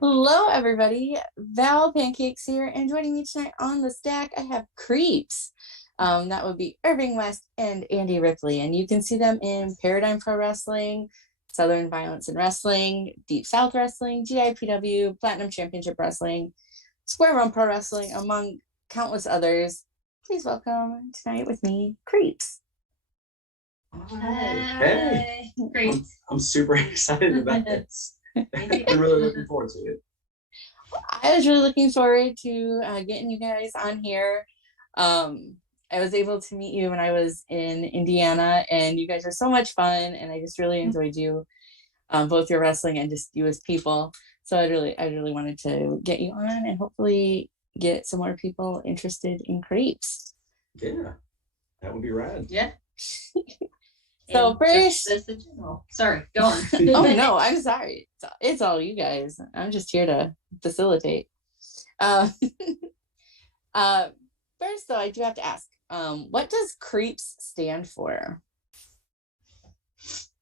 Hello, everybody. Val Pancakes here, and joining me tonight on the stack, I have C.R.E.E.P.S. That would be Irving West and AndeyRipley, and you can see them in Paradigm Pro Wrestling, Southern Violence in Wrestling, Deep South Wrestling, GIPW, Platinum Championship Wrestling, Square One Pro Wrestling, among countless others. Please welcome tonight with me, C.R.E.E.P.S. Hey. Great. I'm super excited about this. I'm really looking forward to it. I was really looking forward to getting you guys on here. I was able to meet you when I was in Indiana, and you guys are so much fun, and I just really enjoyed you, both your wrestling and just you as people. So I really wanted to get you on and hopefully get some more people interested in C.R.E.E.P.S. Yeah, that would be rad. Yeah. So first, sorry, go on. Oh no, I'm sorry. It's all you guys. I'm just here to facilitate. First, though, I do have to ask, what does C.R.E.E.P.S stand for?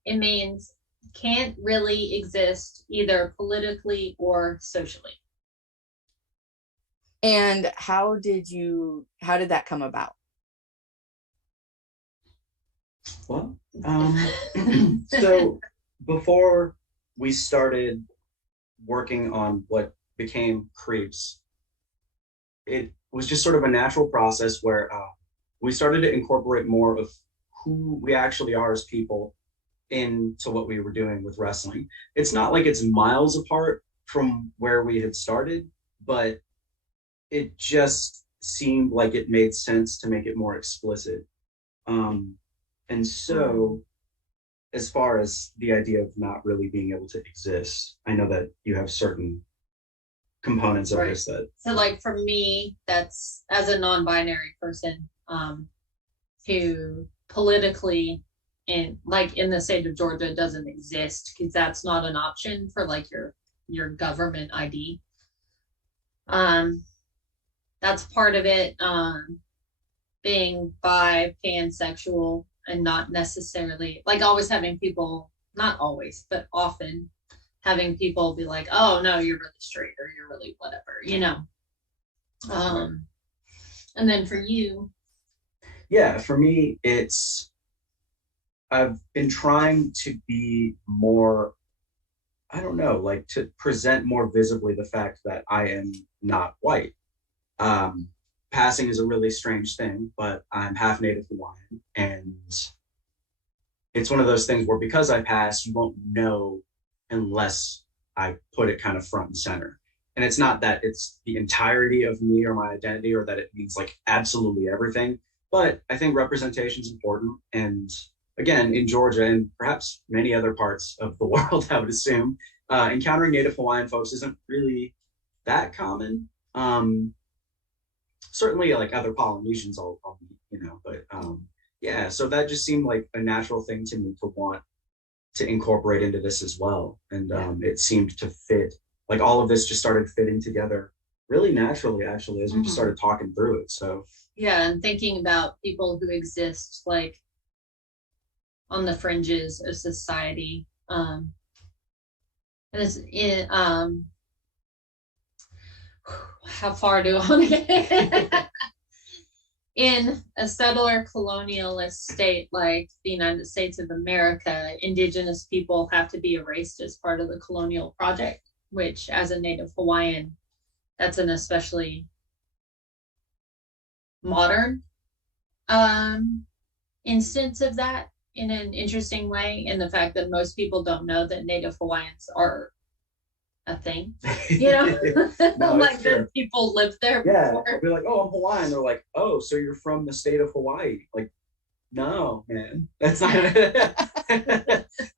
It means can't really exist either politically or socially. And how did that come about? Well, so before we started working on what became C.R.E.E.P.S, it was just sort of a natural process where we started to incorporate more of who we actually are as people into what we were doing with wrestling. It's not like it's miles apart from where we had started, but it just seemed like it made sense to make it more explicit. And so, as far as the idea of not really being able to exist, I know that you have certain components of this that. So, like for me, that's as a non-binary person, who politically, in the state of Georgia, doesn't exist because that's not an option for like your government ID. That's part of it. Being bi, pansexual. And not necessarily like always having people, not always, but often having people be like, oh no, you're really straight or you're really whatever, you know. And then for you. Yeah, for me, I've been trying to be more, I don't know, like to present more visibly the fact that I am not white. Passing is a really strange thing, but I'm half Native Hawaiian, and it's one of those things where because I pass, you won't know unless I put it kind of front and center. And it's not that it's the entirety of me or my identity or that it means like absolutely everything, but I think representation is important. And again, in Georgia and perhaps many other parts of the world, I would assume, encountering Native Hawaiian folks isn't really that common. Certainly like other Polynesians all you know, but yeah, so that just seemed like a natural thing to me to want to incorporate into this as well. And it seemed to fit, like all of this just started fitting together really naturally, actually, as we just started talking through it. So yeah, and thinking about people who exist like on the fringes of society. And how far do I want to get? In a settler colonialist state like the United States of America, indigenous people have to be erased as part of the colonial project, which as a Native Hawaiian, that's an especially modern instance of that in an interesting way. And the fact that most people don't know that Native Hawaiians are a thing, you know, No, like true. that people lived there Yeah, before. I'll be like, oh, I'm Hawaiian. They're like, oh, so you're from the state of Hawaii? Like, no, man, that's not.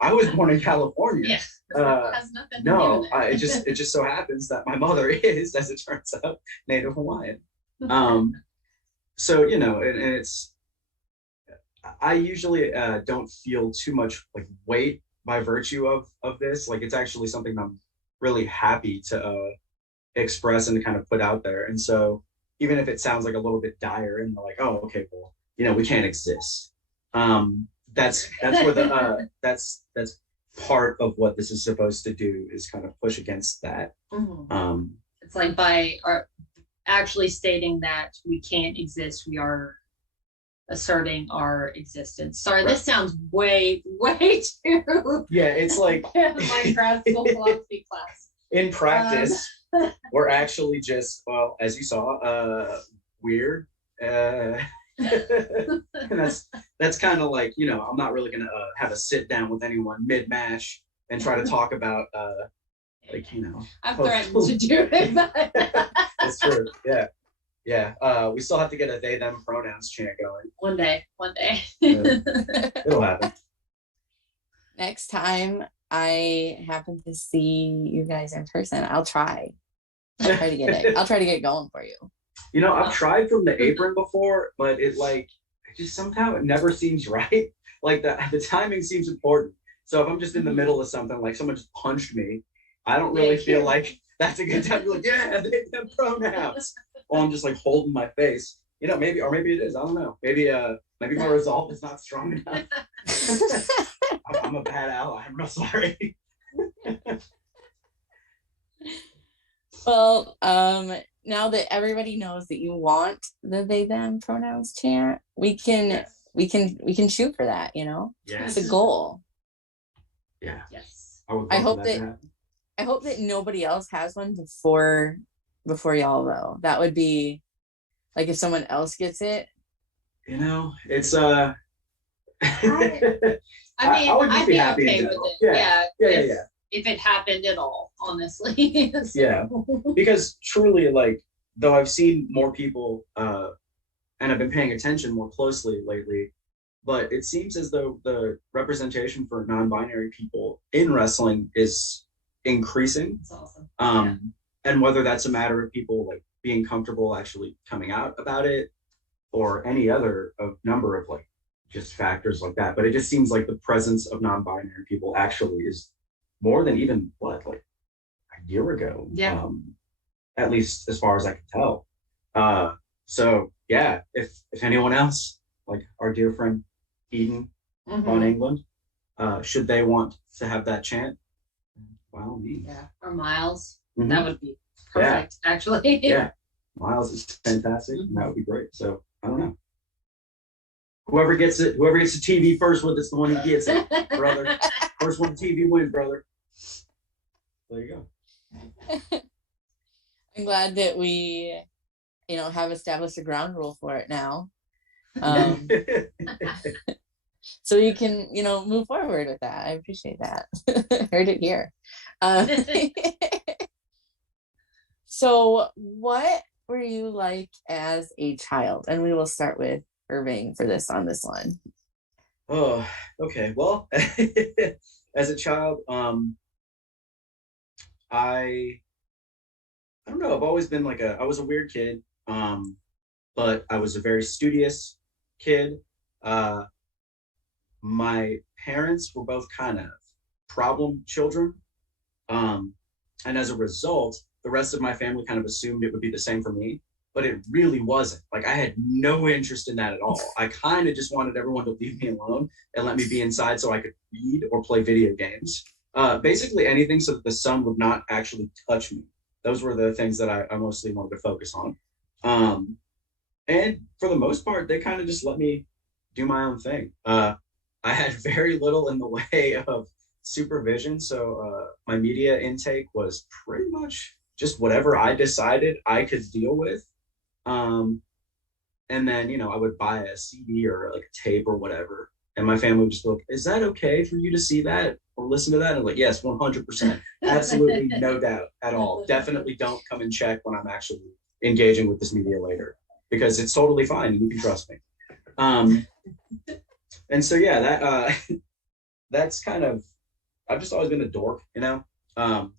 I was born in California. Yeah, has nothing to do No, with it. it just so happens that my mother is, as it turns out, Native Hawaiian. So you know, and it's. I usually don't feel too much like weight by virtue of this. Like, it's actually something I'm really happy to express and to kind of put out there. And so even if it sounds like a little bit dire and they're like, oh, okay, well, you know, we can't exist. That's where the that's part of what this is supposed to do, is kind of push against that. It's like by actually stating that we can't exist, we are asserting our existence. Sorry, Right. This sounds way too Yeah, it's like my grad school philosophy class. in practice, we're actually just, well, as you saw, weird. And that's kind of like, you know, I'm not really gonna have a sit down with anyone mid mash and try to talk about like, you know, I've threatened to do it, but that's true. Yeah. We still have to get a they them pronouns chant going. one day. It'll happen. Next time I happen to see you guys in person, I'll try to get it. I'll try to get it going for you. You know, I've tried from the apron before, but it just somehow it never seems right. Like the timing seems important. So if I'm just in the middle of something, like someone just punched me, I don't really feel like that's a good time to be like, yeah, they have pronouns. Or I'm just like holding my face. You know, maybe it is. I don't know. Maybe my resolve is not strong enough. I'm a bad ally. I'm real sorry. Well, now that everybody knows that you want the they them pronouns chant, we can shoot for that, you know? Yes. It's a goal. Yeah. Yes. I hope that nobody else has one before y'all, though. That would be like if someone else gets it. You know, it's I mean, I'd be okay with it. Yeah. If it happened at all, honestly. So. Yeah, because truly, like, though I've seen more people and I've been paying attention more closely lately, but it seems as though the representation for non-binary people in wrestling is increasing. That's awesome. And whether that's a matter of people like being comfortable actually coming out about it, or any other number of like just factors like that, but it just seems like the presence of non-binary people actually is more than even like a year ago. Yeah. At least as far as I can tell. So yeah, if anyone else, like our dear friend Eden on England, should they want to have that chant, by all means. Yeah. Or Miles. That would be perfect, actually. Yeah. Miles is fantastic. And that would be great. So I don't know. Whoever gets the TV first with it's the one who gets it, brother. First one TV wins, brother. There you go. I'm glad that we, have established a ground rule for it now. So you can, move forward with that. I appreciate that. Heard it here. So what were you like as a child? And we will start with Irving for on this one. Oh, okay. Well, as a child, I don't know. I've always been I was a weird kid, but I was a very studious kid. My parents were both kind of problem children. And as a result, the rest of my family kind of assumed it would be the same for me, but it really wasn't. Like, I had no interest in that at all. I kind of just wanted everyone to leave me alone and let me be inside so I could read or play video games. Basically anything so that the sun would not actually touch me. those were the things that I mostly wanted to focus on. And for the most part, they kind of just let me do my own thing. I had very little in the way of supervision. So my media intake was pretty much just whatever I decided I could deal with. And then, I would buy a CD or like a tape or whatever. And my family would just be like, is that okay for you to see that or listen to that? And I'm like, yes, 100%. Absolutely no doubt at all. Definitely don't come and check when I'm actually engaging with this media later, because it's totally fine and you can trust me. And so, yeah, that that's kind of, I've just always been a dork, Some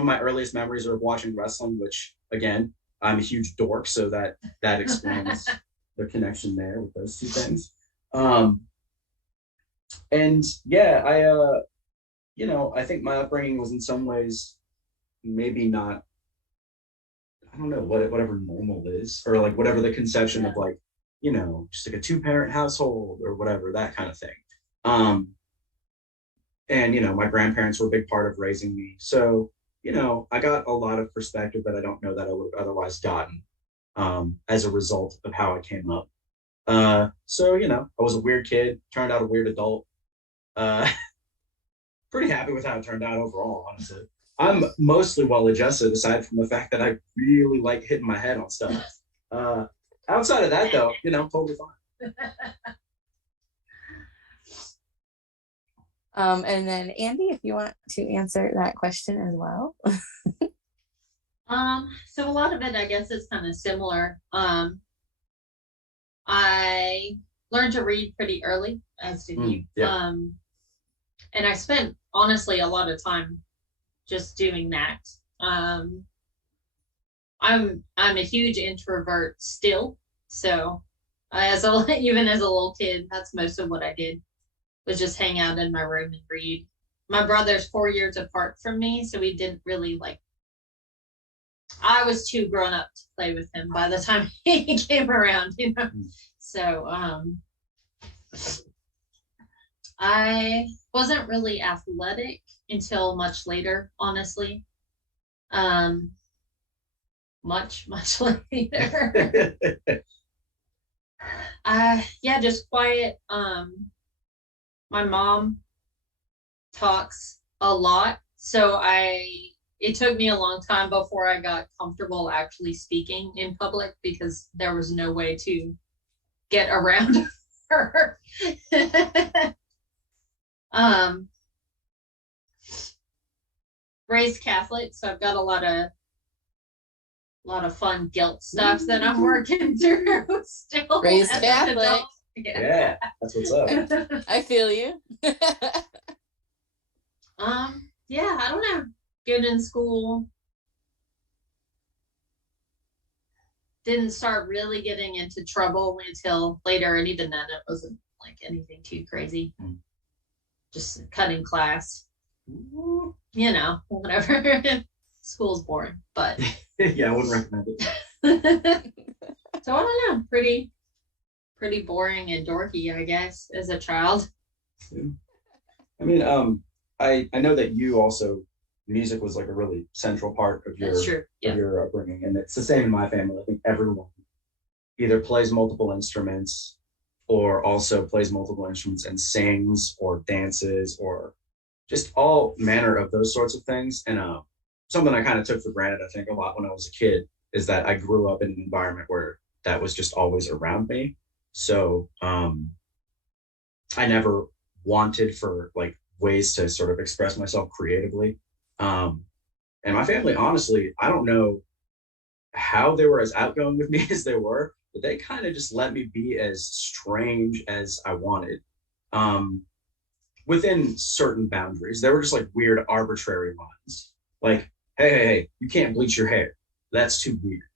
of my earliest memories are of watching wrestling, which, again, I'm a huge dork, so that explains the connection there with those two things. And yeah, I think my upbringing was in some ways maybe not, I don't know, whatever normal is, or like whatever the conception of like, just like a 2-parent household or whatever, that kind of thing. And my grandparents were a big part of raising me. So, I got a lot of perspective that I don't know that I would have otherwise gotten as a result of how I came up. So, I was a weird kid, turned out a weird adult. Pretty happy with how it turned out overall, honestly. I'm mostly well adjusted, aside from the fact that I really like hitting my head on stuff. Outside of that, though, totally fine. And then Andy, if you want to answer that question as well. So a lot of it, I guess, is kind of similar. I learned to read pretty early, as did you. Yeah. And I spent, honestly, a lot of time just doing that. I'm a huge introvert still, so even as a little kid, that's most of what I did, was just hang out in my room and read. My brother's 4 years apart from me, so we didn't really I was too grown up to play with him by the time he came around, So I wasn't really athletic until much later, honestly. Much later. Just quiet. My mom talks a lot, so it took me a long time before I got comfortable actually speaking in public, because there was no way to get around her. Raised Catholic, so I've got a lot of fun guilt stuff that I'm working through still. Raised Catholic. Yeah, that's what's up. I feel you. Yeah, I don't know. Good in school. Didn't start really getting into trouble until later, and even then it wasn't like anything too crazy. Just cutting class. Whatever. School's boring, but yeah, I wouldn't recommend it. So I don't know, pretty boring and dorky, I guess, as a child. I mean, I know that you also, music was like a really central part of your of your upbringing, and it's the same in my family. I think everyone either plays multiple instruments or also plays multiple instruments and sings or dances or just all manner of those sorts of things. And something I kind of took for granted, I think, a lot when I was a kid, is that I grew up in an environment where that was just always around me. So I never wanted for ways to sort of express myself creatively. And my family, honestly, I don't know how they were as outgoing with me as they were, but they kind of just let me be as strange as I wanted, within certain boundaries. There were just weird arbitrary lines, like, hey, you can't bleach your hair. That's too weird.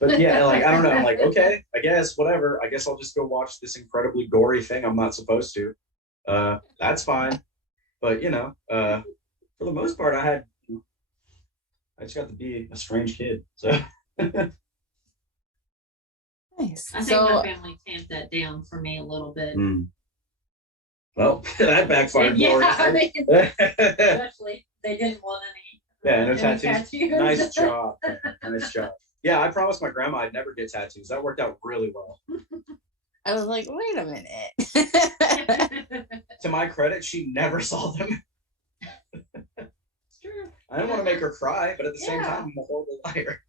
But yeah, I don't know. I'm like, okay, I guess, whatever. I guess I'll just go watch this incredibly gory thing I'm not supposed to. That's fine. But, for the most part, I just got to be a strange kid. So Nice. I think my family tamped that down for me a little bit. Well, that backfired. Yeah, especially they didn't want Yeah, no Any tattoos. tattoos? Nice job. Nice job. Yeah, I promised my grandma I'd never get tattoos. That worked out really well. I was like, wait a minute. To my credit, she never saw them. It's true. I didn't want to make her cry, but at the same Yeah. time, I'm a horrible liar.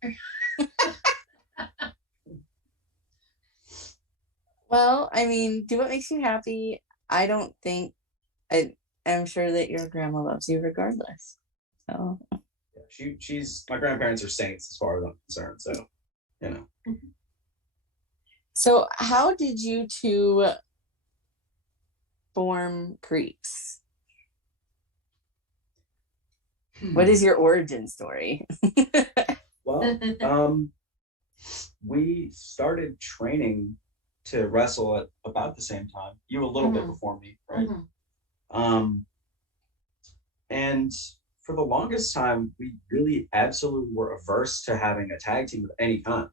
Well, I mean, do what makes you happy. I don't think I'm sure that your grandma loves you regardless. So Yeah, she's my grandparents are saints as far as I'm concerned. So, you know. So how did you two form Creeps? What is your origin story? Well, we started training to wrestle at about the same time. You a little bit before me, right? And for the longest time, we really absolutely were averse to having a tag team of any kind.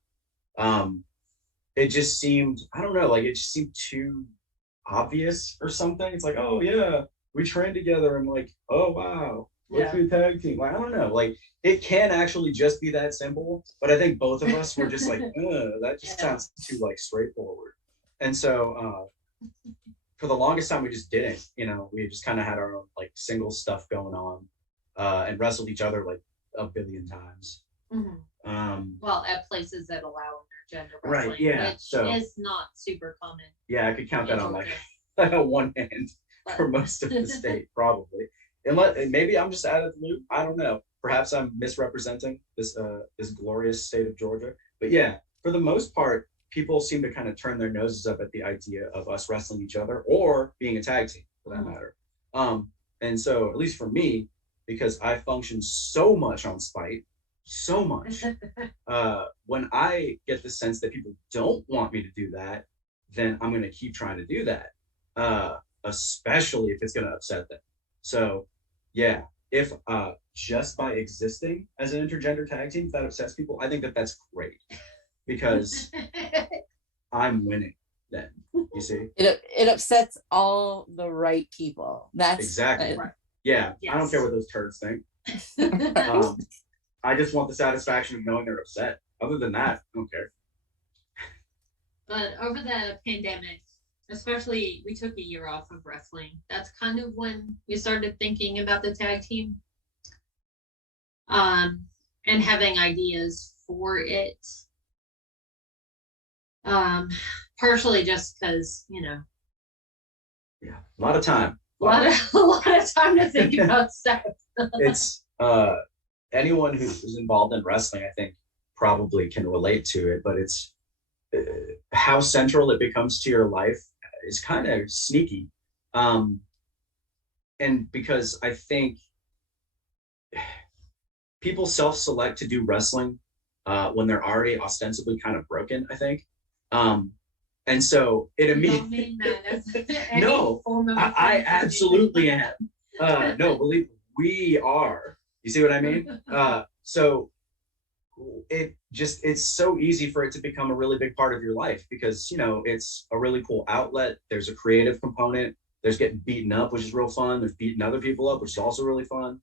It just seemed, I don't know, like it just seemed too obvious or something. It's like, oh yeah, we trained together and like, oh wow, let's be a tag team. Like, I don't know, like it can actually just be that simple. But I think both of us were just like, that just sounds too like straightforward. And so for the longest time we just didn't, you know, we just kind of had our own like single stuff going on and wrestled each other like a billion times. Well, at places that allow intergender wrestling, right, yeah, which so is not super common. Yeah, I could count that on like one hand for most of the state, probably. Unless maybe I'm just out of the loop. I don't know. Perhaps I'm misrepresenting this this glorious state of Georgia. But yeah, for the most part, people seem to kind of turn their noses up at the idea of us wrestling each other or being a tag team for that matter. And so at least for me, because I function so much on spite, so much, when I get the sense that people don't want me to do that, then I'm going to keep trying to do that, especially if it's going to upset them. So yeah, if just by existing as an intergender tag team, if that upsets people, I think that that's great because I'm winning then, you see? It upsets all the right people. That's exactly right. Yeah, yes. I don't care what those turds think. I just want the satisfaction of knowing they're upset. Other than that, I don't care. But over the pandemic, especially we took a year off of wrestling. That's kind of when we started thinking about the tag team. And having ideas for it. Partially just because, you know. Yeah, a lot of time. A lot of time to think about stuff. It's anyone who's involved in wrestling, I think, probably can relate to it, but it's how central it becomes to your life is kind of sneaky. And because I think people self-select to do wrestling when they're already ostensibly kind of broken, I think. And so it immediately no, I absolutely am. No, believe we are. You see what I mean? So it's so easy for it to become a really big part of your life because, you know, it's a really cool outlet. There's a creative component. There's getting beaten up, which is real fun. There's beating other people up, which is also really fun.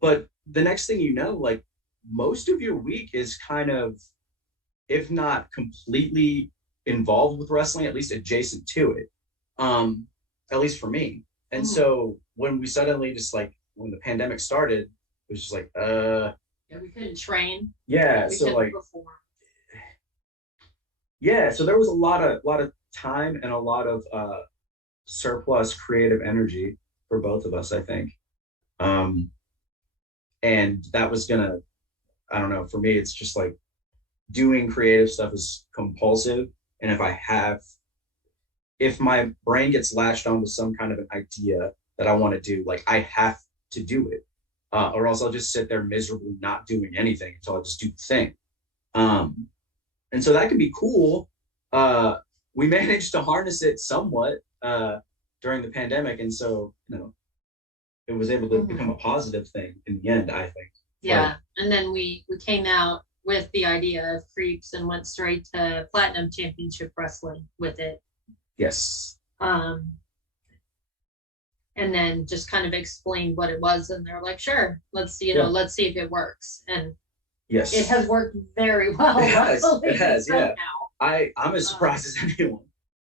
But the next thing you know, like most of your week is kind of, if not completely involved with wrestling, at least adjacent to it. At least for me. And so when we suddenly just like, when the pandemic started, it was just like, yeah, we couldn't train. Yeah, we so like, perform. Yeah, so there was a lot of time and a lot of surplus creative energy for both of us, I think. And that was gonna, I don't know, for me, it's just like doing creative stuff is compulsive. And if my brain gets latched onto some kind of an idea that I want to do, like I have to do it, or else I'll just sit there miserably not doing anything until I just do the thing. And so that can be cool. We managed to harness it somewhat during the pandemic. And so, you know, it was able to become a positive thing in the end, I think. Yeah. Like, and then we came out with the idea of Creeps and went straight to Platinum Championship Wrestling with it. Yes. and then just kind of explained what it was, and they're like, sure, let's see if it works. And yes, it has worked very well. It has, yeah. Now. I'm as surprised as anyone.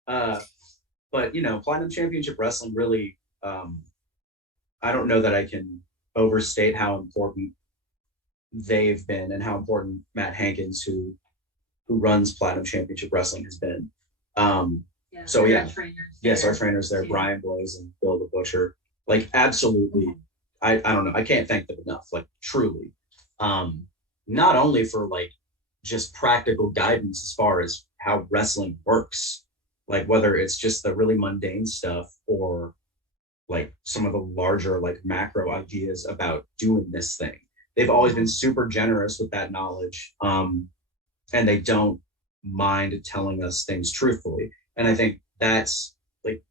But Platinum Championship Wrestling really, I don't know that I can overstate how important they've been and how important Matt Hankins, who runs Platinum Championship Wrestling, has been. So yeah, yes, our trainers there, Brian Blows and Bill the Butcher, like absolutely. I don't know, I can't thank them enough, like truly. Not only for like just practical guidance as far as how wrestling works, like whether it's just the really mundane stuff or like some of the larger like macro ideas about doing this thing. They've always been super generous with that knowledge, and they don't mind telling us things truthfully. And I think that's like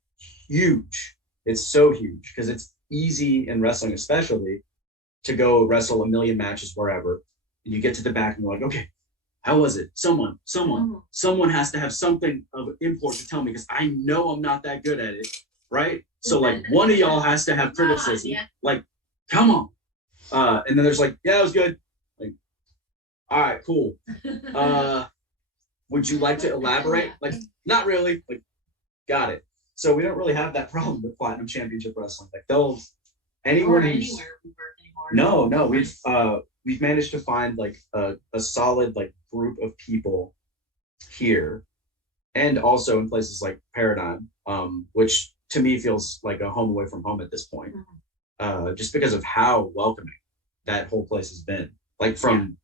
huge. It's so huge because it's easy in wrestling, especially, to go wrestle a million matches wherever, and you get to the back and you're like, okay, how was it? Someone has to have something of import to tell me because I know I'm not that good at it, right? So like one of y'all has to have criticism. Like, come on. And then there's like, yeah, it was good. Like, all right, cool. Would you like to elaborate? Like, not really. Like, got it. So we don't really have that problem with Platinum Championship Wrestling. Like anywhere we work anymore. No, we've managed to find like a solid like group of people here, and also in places like Paradigm, which to me feels like a home away from home at this point, just because of how welcoming that whole place has been, like from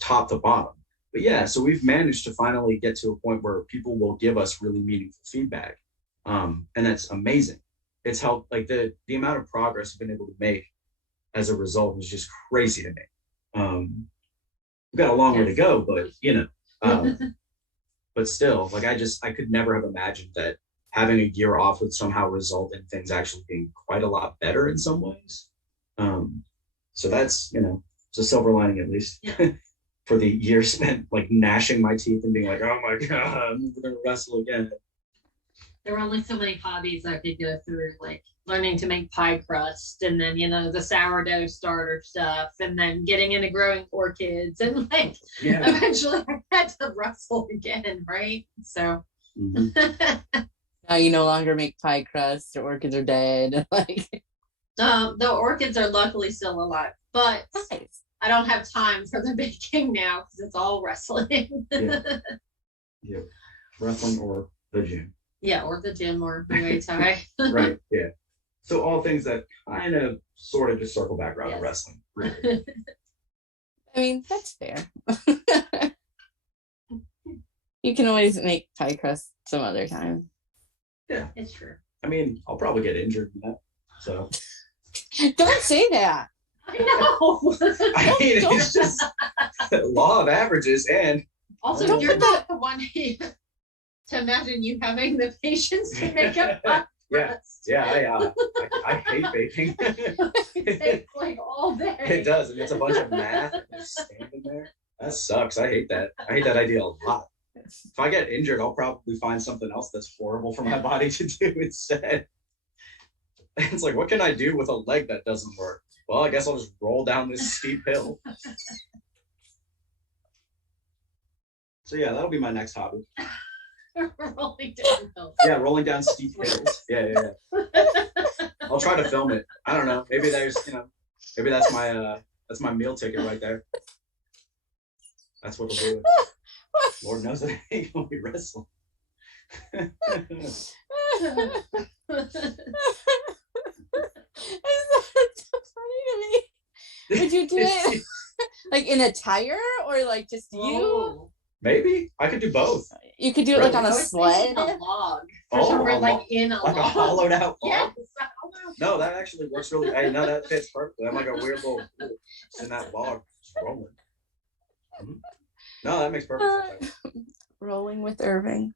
top to bottom. But yeah, so we've managed to finally get to a point where people will give us really meaningful feedback, and that's amazing. It's helped, like the amount of progress we've been able to make as a result is just crazy to me. We've got a long way to go, but but still, like I could never have imagined that having a year off would somehow result in things actually being quite a lot better in some ways. So that's, it's a silver lining at least for the year spent like gnashing my teeth and being like, oh my God, I'm never gonna wrestle again. There were only so many hobbies I could go through, like learning to make pie crust, and then the sourdough starter stuff, and then getting into growing orchids, and like eventually I had to wrestle again, right? So now you no longer make pie crust. Your orchids are dead. Like the orchids are luckily still alive, but nice. I don't have time for the baking now because it's all wrestling. Yeah, wrestling or the gym. Yeah, or the gym or Muay Thai. Right, yeah. So all things that kind of sort of just circle back around to wrestling. Really. I mean, that's fair. You can always make pie crust some other time. Yeah. It's true. I mean, I'll probably get injured in that. So don't say that. I know. I mean, it's just law of averages, and also you're not the one to imagine you having the patience to make a pie crust. I hate baking. It takes like all day. It does, and it's a bunch of math and you're standing there. That sucks. I hate that. I hate that idea a lot. If I get injured, I'll probably find something else that's horrible for my body to do instead. It's like, what can I do with a leg that doesn't work? Well, I guess I'll just roll down this steep hill. So yeah, that'll be my next hobby. Rolling down hills. Yeah, rolling down steep hills. Yeah. I'll try to film it. I don't know. Maybe maybe that's my meal ticket right there. That's what'll do it. Lord knows that I ain't gonna be wrestling. It's so funny to me. Would you do it like in attire or like just you? Maybe I could do both. You could do it like on a sled. A log. In a log. A hollowed out log. Yes. No, that actually works really. Hey, no, that fits perfectly. I'm like a weird little in that log, just rolling. No, that makes perfect sense. Rolling with Irving.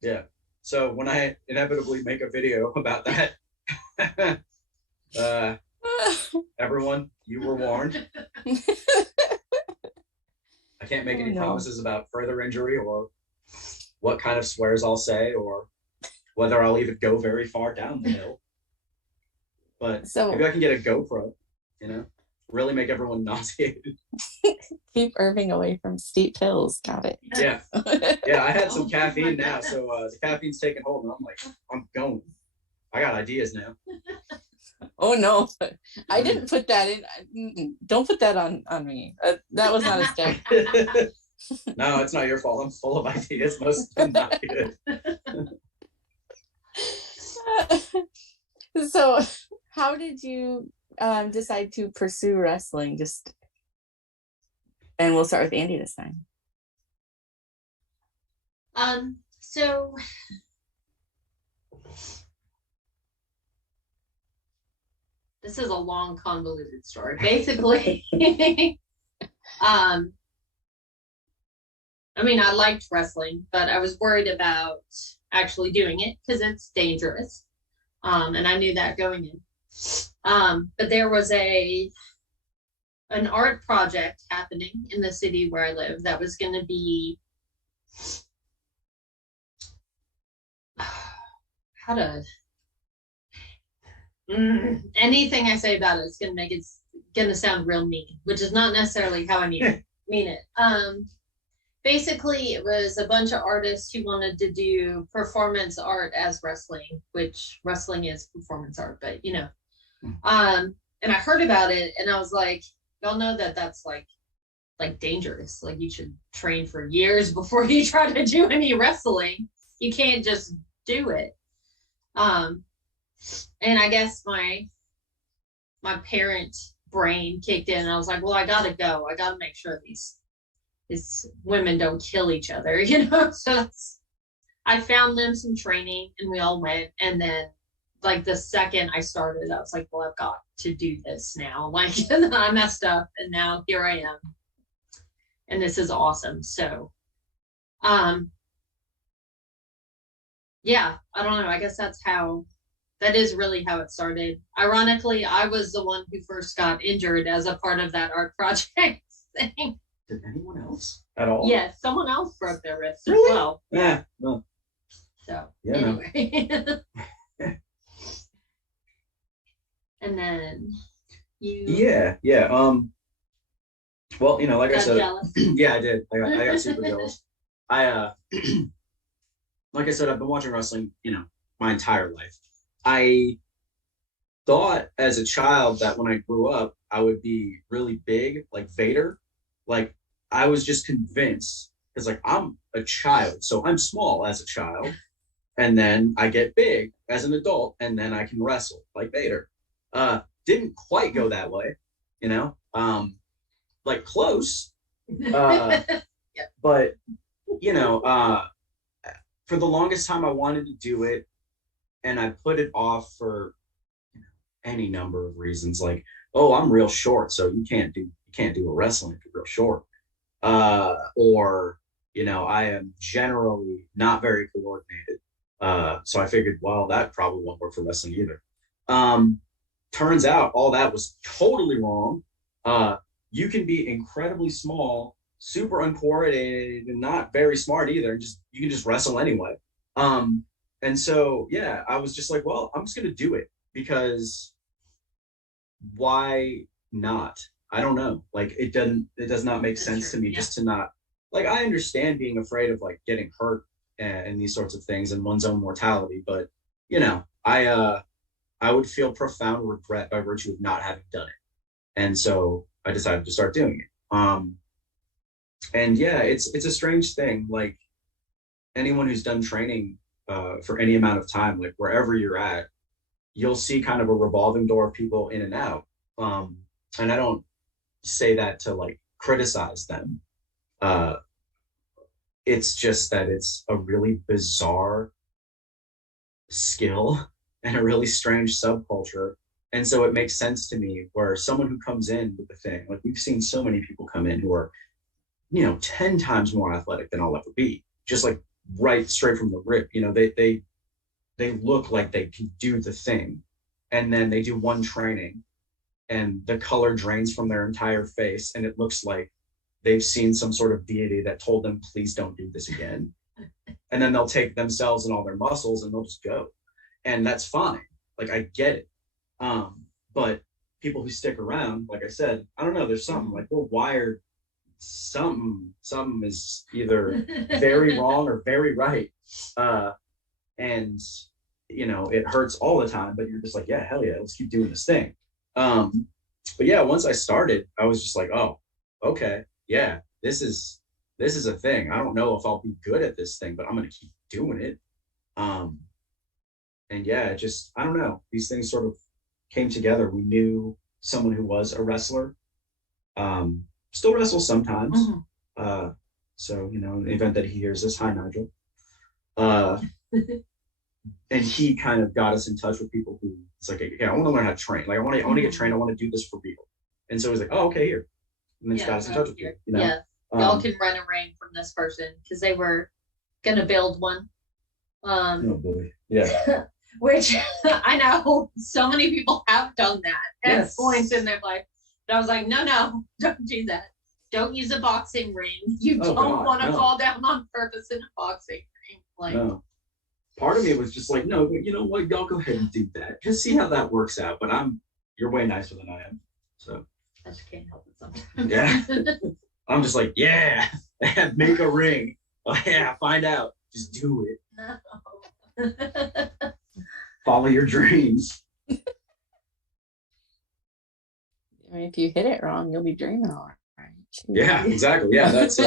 Yeah. So when I inevitably make a video about that, everyone, you were warned. I can't make any promises about further injury or what kind of swears I'll say or whether I'll even go very far down the hill. But So maybe I can get a GoPro, really make everyone nauseated. keep Irving away from steep hills. Got it. Yeah. Yeah, I had some caffeine now, so the caffeine's taking hold, and I'm like, I'm going. I got ideas now. Oh no, I didn't put that in. Don't put that on me. That was not a stack. No, it's not your fault. I'm full of ideas. Most of them not good. So, how did you decide to pursue wrestling? And we'll start with Andy this time. So this is a long, convoluted story. Basically, I mean, I liked wrestling, but I was worried about actually doing it because it's dangerous. And I knew that going in. But there was an art project happening in the city where I live that was going to be anything I say about it is going to make it going to sound real mean, which is not necessarily how I mean it. Basically, it was a bunch of artists who wanted to do performance art as wrestling, which wrestling is performance art, but and I heard about it and I was like, y'all know that that's like dangerous. Like you should train for years before you try to do any wrestling. You can't just do it. And I guess my parent brain kicked in and I was like, well, I gotta go. I gotta make sure these women don't kill each other, So I found them some training and we all went. And then like the second I started, I was like, well, I've got to do this now. Like I messed up and now here I am. And this is awesome. So, yeah, I don't know. I guess that is really how it started. Ironically, I was the one who first got injured as a part of that art project thing. Did anyone else at all? Yes, someone else broke their wrist as Really? well. Yeah. No. So Yeah, anyway. And then you. Yeah. Well, like I said, jealous. yeah, I did. I got super jealous. Like I said, I've been watching wrestling, my entire life. I thought as a child that when I grew up, I would be really big, like Vader. Like I was just convinced because like I'm a child, so I'm small as a child, and then I get big as an adult, and then I can wrestle like Vader. Didn't quite go that way, like close. Yeah. But for the longest time I wanted to do it, and I put it off for any number of reasons. Like, oh, I'm real short, so you can't do a wrestling if you're real short. Or I am generally not very coordinated. So I figured, well, that probably won't work for wrestling either. Turns out all that was totally wrong. You can be incredibly small, super uncoordinated, and not very smart either. You can just wrestle anyway. And so, yeah, I was just like, well, I'm just going to do it because why not? I don't know. Like, it does not make sense to me just to not, like, I understand being afraid of like getting hurt and these sorts of things and one's own mortality. But, I would feel profound regret by virtue of not having done it. And so I decided to start doing it. And yeah, it's a strange thing. Like anyone who's done training for any amount of time, like wherever you're at, you'll see kind of a revolving door of people in and out. And I don't say that to like criticize them. It's just that it's a really bizarre skill and a really strange subculture. And so it makes sense to me where someone who comes in with the thing, like we've seen so many people come in who are, 10 times more athletic than I'll ever be, just like right straight from the rip. They look like they can do the thing. And then they do one training and the color drains from their entire face. And it looks like they've seen some sort of deity that told them, please don't do this again. and then they'll take themselves and all their muscles and they'll just go, and that's fine. Like, I get it. But people who stick around, like I said, I don't know, there's something, like, we're wired, something is either very wrong or very right. And you know, it hurts all the time, but you're just like, yeah, hell yeah, let's keep doing this thing. But yeah, once I started, I was just like, oh, okay, yeah, this is a thing. I don't know if I'll be good at this thing, but I'm gonna keep doing it. And yeah, just, I don't know, these things sort of came together. We knew someone who was a wrestler, still wrestles sometimes. So, you know, in the event that he hears this, hi Nigel. And he kind of got us in touch with people who, it's like, yeah, I want to learn how to train. Like, I want to get trained. I want to do this for real. And so he's like, oh, okay, here. And then just got us in touch with people, you know? Yeah, y'all can rent a ring from this person, because they were gonna build one. Oh boy, yeah. Which I know so many people have done that at Yes. points in their life. But I was like, no, don't do that. Don't use a boxing ring. You Oh, don't God, want to no. fall down on purpose in a boxing ring. Like, No. Part of me was just like, no, but you know what? Y'all go ahead and do that. Just see how that works out. But you're way nicer than I am. So I just can't help it sometimes. yeah. I'm just like, yeah, make a ring. Oh yeah, find out. Just do it. No. Follow your dreams. I mean, if you hit it wrong, you'll be dreaming all right. Yeah, exactly. Yeah, that's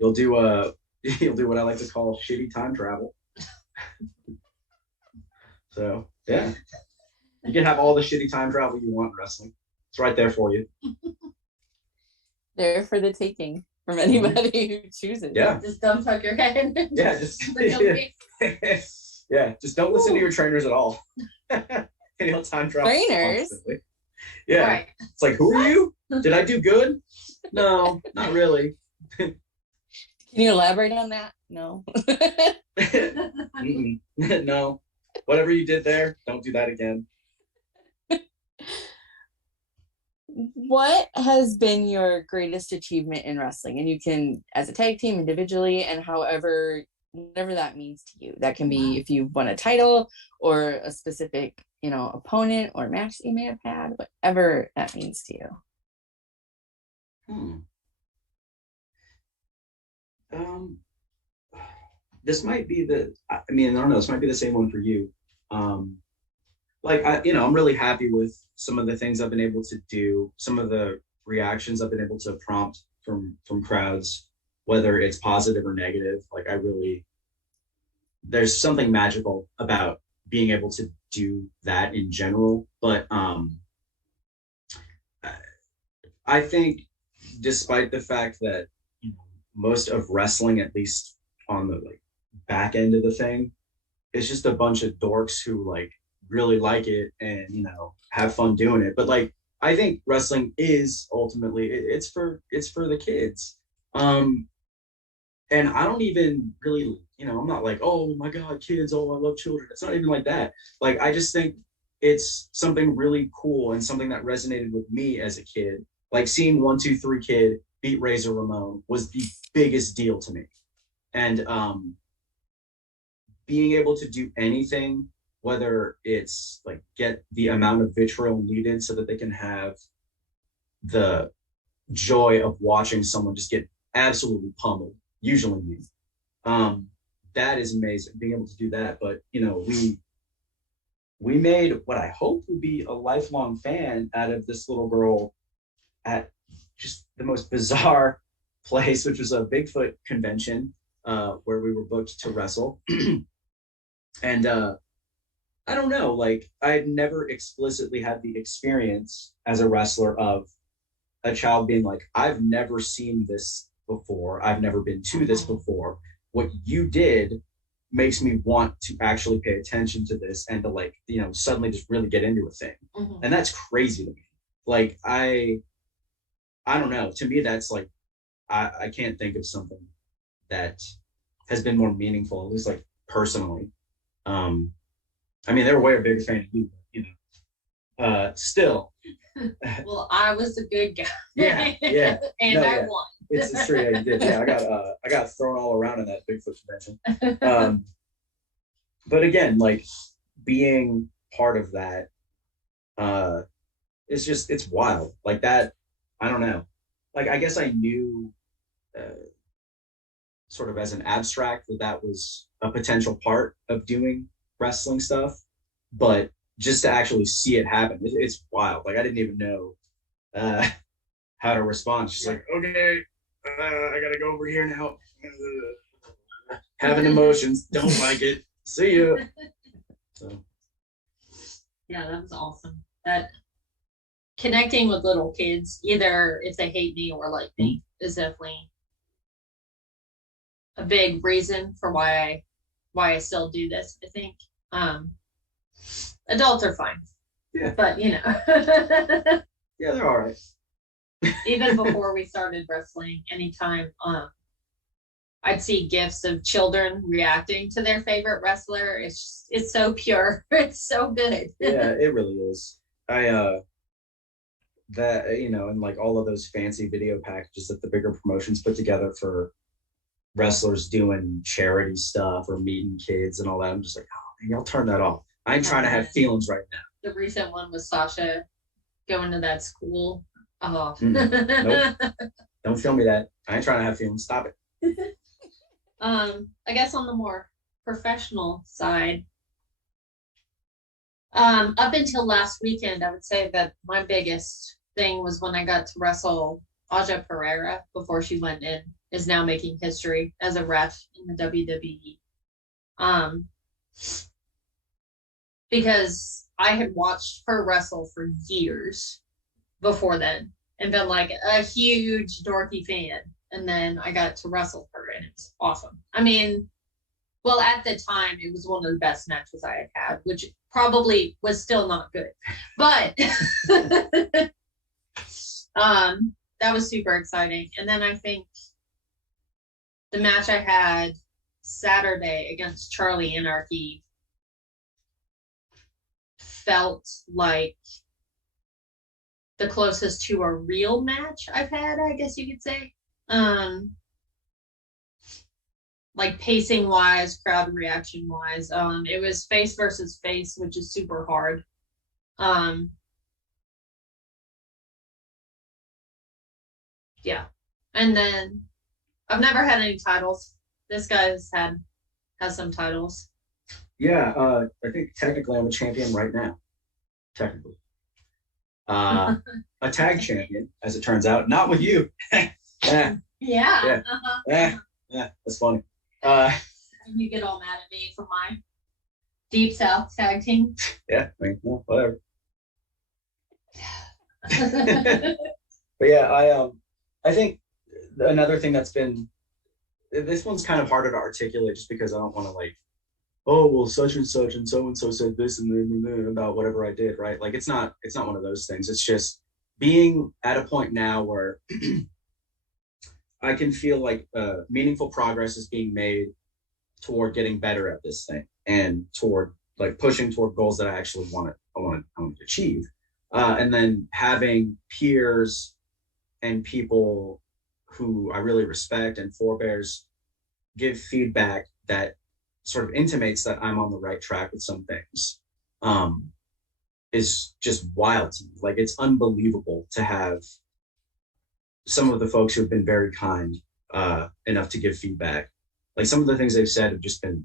you'll do what I like to call shitty time travel. So yeah, you can have all the shitty time travel you want in wrestling. It's right there for you. There for the taking from anybody who chooses. Yeah. Just don't tuck your head. Yeah, just yeah, just don't listen to your trainers at all. And you'll time travel Trainers? constantly. Yeah. Right. It's like, who are you? Did I do good? No, not really. Can you elaborate on that? No. Mm-mm. No. Whatever you did there, don't do that again. What has been your greatest achievement in wrestling? And you can, as a tag team, individually, and however, whatever that means to you. That can be if you won a title or a specific, you know, opponent or match that you may have had, whatever that means to you. This might be I mean, I don't know, this might be the same one for you. Like, I'm really happy with some of the things I've been able to do, some of the reactions I've been able to prompt from crowds, whether it's positive or negative. Like, there's something magical about being able to do that in general. But I think, despite the fact that most of wrestling, at least on the back end of the thing, is just a bunch of dorks who really like it and have fun doing it. But I think wrestling is ultimately it's for the kids. And I don't even really, I'm not like, oh my God, kids, oh, I love children. It's not even like that. I just think it's something really cool and something that resonated with me as a kid. Seeing 1, 2, 3 Kid beat Razor Ramon was the biggest deal to me. And being able to do anything, whether it's get the amount of vitriol needed so that they can have the joy of watching someone just get absolutely pummeled, usually me. That is amazing, being able to do that. But we made what I hope would be a lifelong fan out of this little girl at just the most bizarre place, which was a Bigfoot convention, where we were booked to wrestle. And I don't know, I had never explicitly had the experience as a wrestler of a child being like, I've never seen this before. I've never been to this before. What you did makes me want to actually pay attention to this and to suddenly just really get into a thing. And that's crazy to me. I don't know. To me, that's I can't think of something that has been more meaningful, at least personally. I mean, they were way a bigger fan of you, still. Well, I was a good guy. Yeah. And No, I yeah. won. It's true. Yeah, you did. Yeah, I got thrown all around in that Bigfoot convention. But again, like being part of that, it's wild. Like that, I don't know. Like I guess I knew, sort of as an abstract, that was a potential part of doing wrestling stuff, but just to actually see it happen, it's wild. Like I didn't even know how to respond. She's like, okay, I gotta go over here now. Having emotions, don't like it. See you. So. Yeah, that was awesome. That connecting with little kids, either if they hate me or like me, is definitely a big reason for why I still do this. I think adults are fine. Yeah. But yeah, they're all right. Even before we started wrestling, anytime I'd see gifs of children reacting to their favorite wrestler. It's so pure. It's so good. Yeah, it really is. That, and like all of those fancy video packages that the bigger promotions put together for wrestlers doing charity stuff or meeting kids and all that. I'm just like, oh, man, y'all turn that off. I ain't trying to have feelings right now. The recent one was Sasha going to that school. Oh. Nope. Don't show me that. I ain't trying to have feelings. Stop it. I guess on the more professional side, up until last weekend, I would say that my biggest thing was when I got to wrestle Aja Pereira before she went in, is now making history as a ref in the WWE. Because I had watched her wrestle for years before then and been like a huge dorky fan. And then I got to wrestle her and it was awesome. I mean, well, at the time, it was one of the best matches I had, which probably was still not good. But that was super exciting. And then I think the match I had Saturday against Charlie Anarchy felt like the closest to a real match I've had, I guess you could say. Like pacing wise, crowd reaction wise. It was face versus face, which is super hard. Yeah. And then I've never had any titles. This guy's has some titles. Yeah, I think technically I'm a champion right now. Technically. A tag champion, as it turns out. Not with you. Yeah. Yeah. Uh-huh. Yeah, that's funny. You get all mad at me for my Deep South tag team. Yeah, I mean, well, whatever. But yeah, I think another thing that's been, this one's kind of harder to articulate just because I don't want to like, oh well, such and so said this and then about whatever I did, right? Like it's not one of those things. It's just being at a point now where I can feel like meaningful progress is being made toward getting better at this thing and toward like pushing toward goals that I actually want to achieve. And then having peers and people who I really respect and forebears give feedback that sort of intimates that I'm on the right track with some things, is just wild to me. Like it's unbelievable to have some of the folks who have been very kind enough to give feedback. Like some of the things they've said have just been,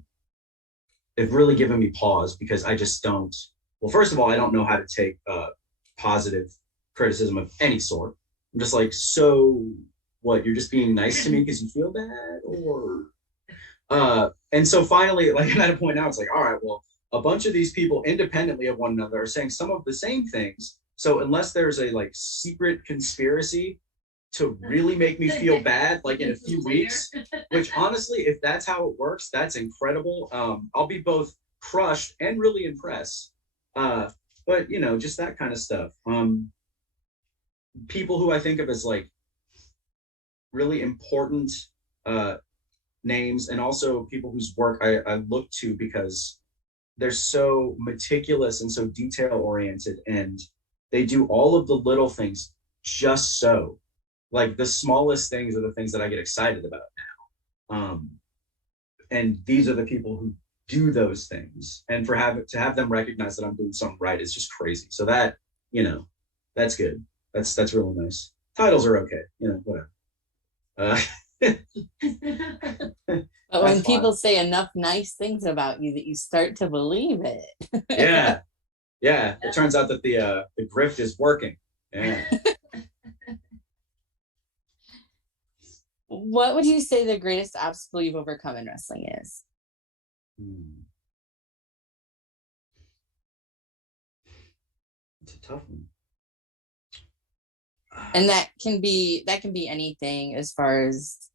they've really given me pause because I just don't, well, first of all, I don't know how to take positive criticism of any sort. I'm just like, so what, you're just being nice to me because you feel bad? Or and so finally, like I'm at a point now, it's like, all right, well, a bunch of these people independently of one another are saying some of the same things. So unless there's a like secret conspiracy to really make me feel bad, like in a few weeks, which honestly, if that's how it works, that's incredible. I'll be both crushed and really impressed. But you know, just that kind of stuff. People who I think of as like really important names, and also people whose work I look to because they're so meticulous and so detail oriented, and they do all of the little things just so. Like the smallest things are the things that I get excited about now. And these are the people who do those things. And to have them recognize that I'm doing something right is just crazy. So that, that's good. That's really nice. Titles are okay, whatever. But when people say enough nice things about you that you start to believe it. Yeah. It turns out that the grift is working. Yeah. What would you say the greatest obstacle you've overcome in wrestling is? It's a tough one. And that can be anything, as far as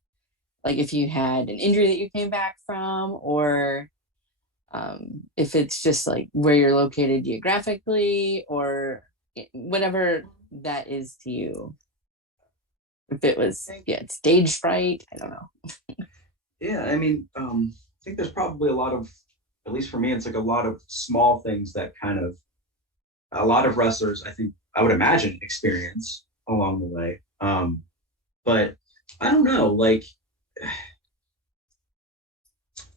like if you had an injury that you came back from, or if it's just like where you're located geographically, or whatever that is to you. If it was stage fright, I don't know. Yeah, I mean, I think there's probably a lot of, at least for me, it's like a lot of small things that kind of a lot of wrestlers, I would imagine, experience along the way. But I don't know, like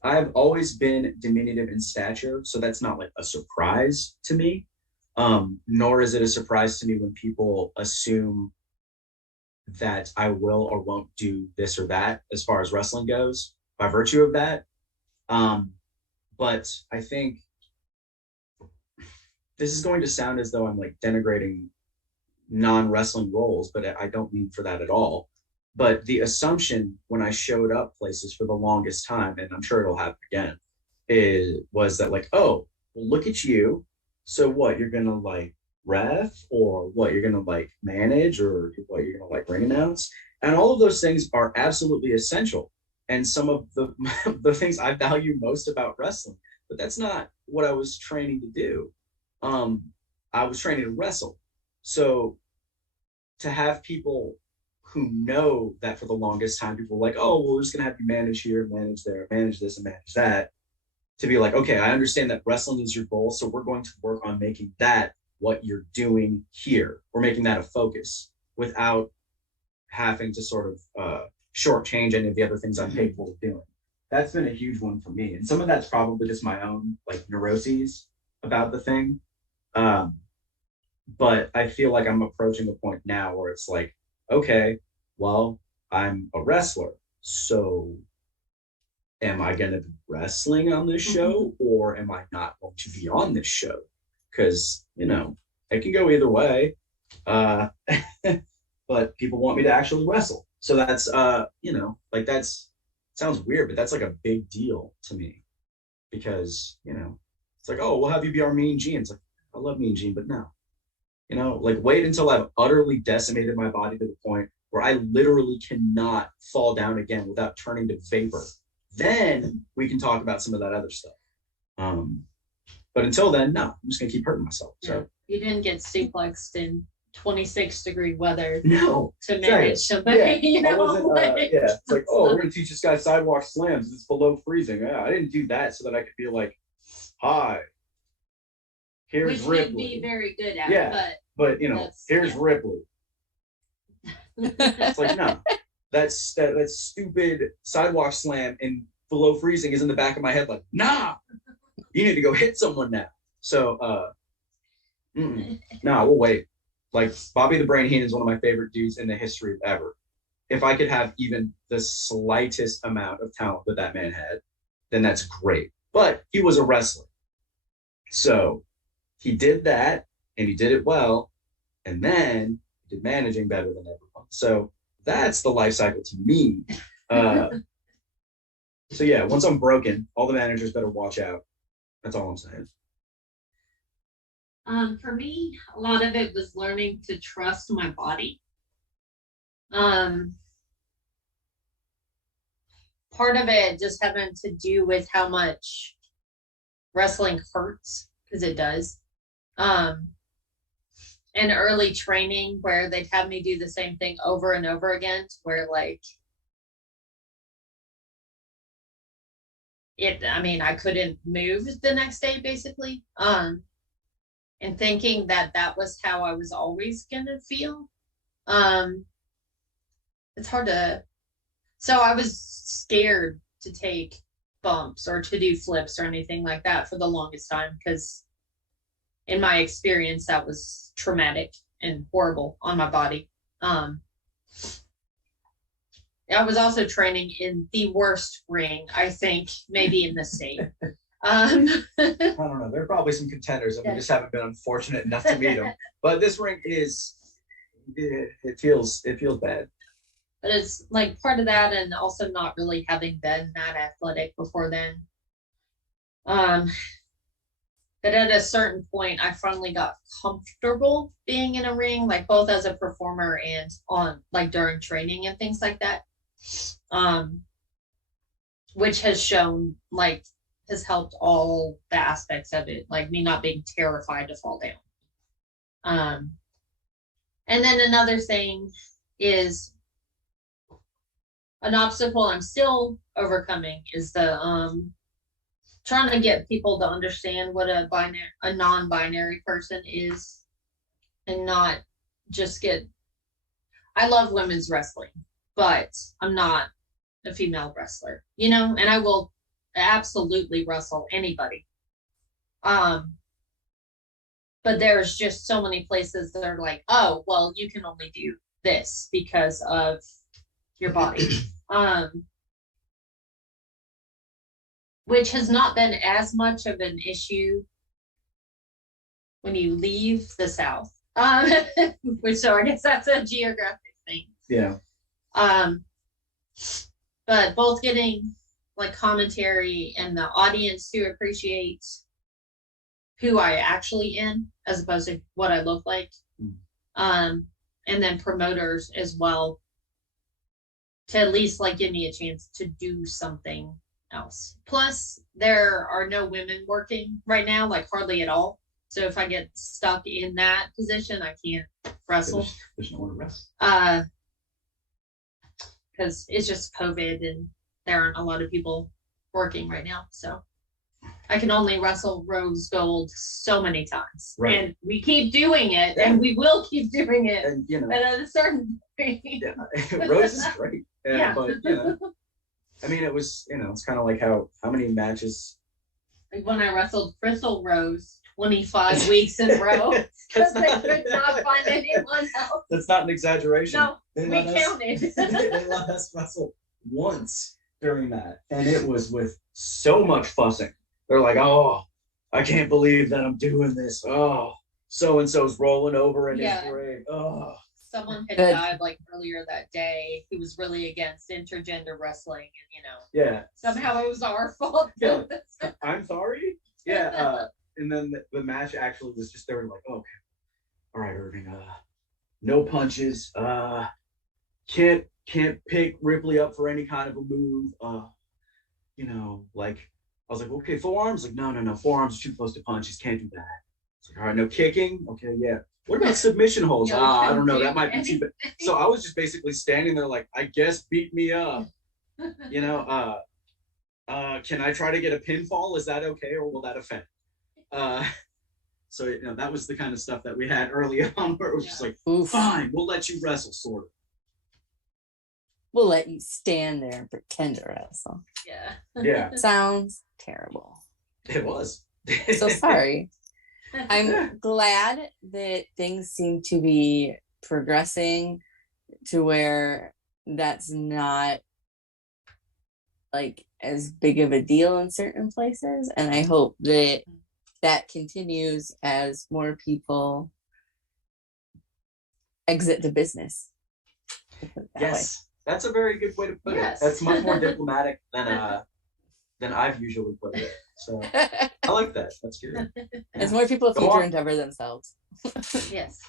I've always been diminutive in stature, so that's not like a surprise to me. Nor is it a surprise to me when people assume that I will or won't do this or that as far as wrestling goes by virtue of that. But I think this is going to sound as though I'm like denigrating non-wrestling roles, but I don't mean for that at all. But the assumption when I showed up places for the longest time, and I'm sure it'll happen again, was that like, oh, well, look at you. So what, you're gonna like ref, or what, you're gonna like manage, or what, you're gonna like ring announce? And all of those things are absolutely essential, and some of the the things I value most about wrestling. But that's not what I was training to do. I was training to wrestle. So to have people who know that for the longest time, people were like, oh, well, we're just gonna have you manage here, manage there, manage this, and manage that. To be like, okay, I understand that wrestling is your goal, so we're going to work on making that what you're doing here. We're making that a focus without having to sort of shortchange any of the other things I'm capable of doing. That's been a huge one for me. And some of that's probably just my own like neuroses about the thing. But I feel like I'm approaching a point now where it's like, okay, well, I'm a wrestler. So am I going to be wrestling on this show, or am I not going to be on this show? Because, it can go either way. But people want me to actually wrestle. So that's, like that's, sounds weird, but that's like a big deal to me. Because, it's like, oh, we'll have you be our Mean Gene. It's like, I love Mean Gene, but no. Like wait until I've utterly decimated my body to the point where I literally cannot fall down again without turning to vapor. Then we can talk about some of that other stuff. But until then, no, I'm just gonna keep hurting myself. So you didn't get suplexed in 26-degree weather no, to manage somebody. Yeah, I wasn't, it's like, oh, we're gonna teach this guy sidewalk slams. It's below freezing. Yeah, I didn't do that so that I could be like, hi, here's Which Ripley. you'd be very good at, but here's Ripley. It's like, no, that stupid sidewalk slam in below freezing is in the back of my head. Like, nah, you need to go hit someone now. So, we'll wait. Like Bobby the Brain Heenan is one of my favorite dudes in the history of ever. If I could have even the slightest amount of talent that man had, then that's great. But he was a wrestler. So he did that, and he did it well, and then he did managing better than everyone. So that's the life cycle to me. So yeah, once I'm broken, all the managers better watch out. That's all I'm saying. For me, a lot of it was learning to trust my body. Part of it just having to do with how much wrestling hurts, because it does. And early training where they'd have me do the same thing over and over again, where like I couldn't move the next day basically. And thinking that was how I was always gonna feel. it's hard to, so I was scared to take bumps or to do flips or anything like that for the longest time, because in my experience that was traumatic and horrible on my body. I was also training in the worst ring, I think, maybe in the state. I don't know. There are probably some contenders, and we just haven't been unfortunate enough to meet them. But this ring it feels bad. But it's like part of that, and also not really having been that athletic before then. But at a certain point, I finally got comfortable being in a ring, like both as a performer and on like during training and things like that. Which has shown like has helped all the aspects of it, like me not being terrified to fall down. And then another thing is an obstacle I'm still overcoming is the trying to get people to understand what a non-binary person is, and not just I love women's wrestling, but I'm not a female wrestler, you know, and I will absolutely wrestle anybody. But there's just so many places that are like, oh, well, you can only do this because of your body. Which has not been as much of an issue when you leave the South. Which, so I guess that's a geographic thing. Yeah. But both getting like commentary and the audience to appreciate who I actually am as opposed to what I look like. And then promoters as well to at least like give me a chance to do something else. Plus, there are no women working right now, like hardly at all. So if I get stuck in that position, I can't wrestle. There's no one to wrestle. Because it's just COVID and there aren't a lot of people working right now. So I can only wrestle Rose Gold so many times. Right. And we keep doing it, and we will keep doing it. And you know, and at a certain point. Yeah, Rose is great. Yeah. But you know, I mean, it was, you know, it's kind of like how many matches. Like when I wrestled Crystal Rose 25 weeks in a row because they could not find anyone else. That's not an exaggeration. No, we counted. They let us wrestle once during that, and it was with so much fussing. They're like, oh, I can't believe that I'm doing this. Oh, so-and-so's rolling over in his grave. Oh. Someone had died like earlier that day who was really against intergender wrestling, and you know, somehow it was our fault. Yeah. I'm sorry. Yeah. And then the match actually was just, they were like, oh, okay, all right, Irving, no punches, can't pick Ripley up for any kind of a move. You know, like I was like, okay, forearms, like no, forearms are too close to punches, can't do that. It's like, all right, no kicking, okay, yeah. What about submission holds? I don't know, that might be too bad. So I was just basically standing there like, I guess beat me up. You know, can I try to get a pinfall? Is that okay, or will that offend? So you know, that was the kind of stuff that we had early on, where it was just like, fine, we'll let you wrestle, sort of. We'll let you stand there and pretend to wrestle. Yeah. Sounds terrible. It was. So sorry. I'm glad that things seem to be progressing to where that's not like as big of a deal in certain places, and I hope that that continues as more people exit the business. Yes, that's a very good way to put it. That's much more diplomatic than I've usually put it. So I like that. That's good. As more people future endeavor themselves. Yes.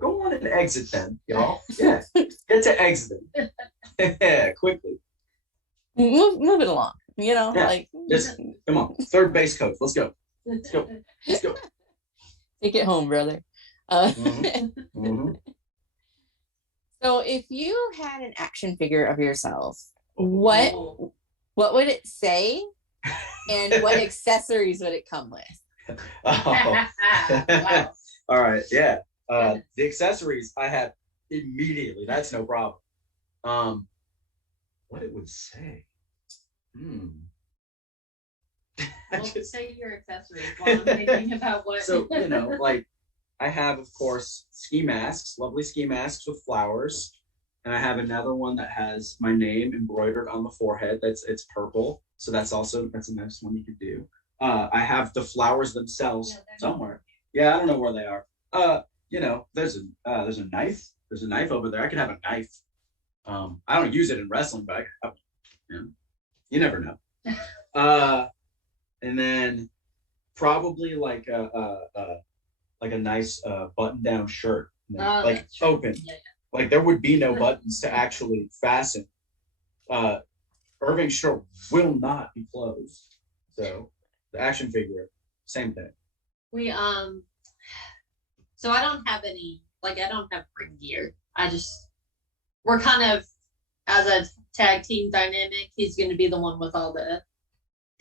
Go on and exit then, y'all. Yeah. Get to exiting. Yeah, quickly. Move it along. You know, like just come on. Third base coach. Let's go. Let's go. Take it home, brother. So if you had an action figure of yourself, what would it say, and what accessories would it come with? Wow. All right, yeah. The accessories I have immediately. That's no problem. What it would say. Well, say your accessories while I'm thinking about what. So, like I have, of course, ski masks, lovely ski masks with flowers. And I have another one that has my name embroidered on the forehead. It's purple. So that's a nice one you could do. I have the flowers themselves somewhere. Yeah, I don't know where they are. There's a knife. There's a knife over there. I could have a knife. I don't use it in wrestling, but you never know. And then probably like a nice button-down shirt, like open. Yeah. Like there would be no buttons to actually fasten. Irving's shirt will not be closed. So the action figure, same thing. So I don't have I don't have ring gear. We're kind of, as a tag team dynamic, he's going to be the one with all the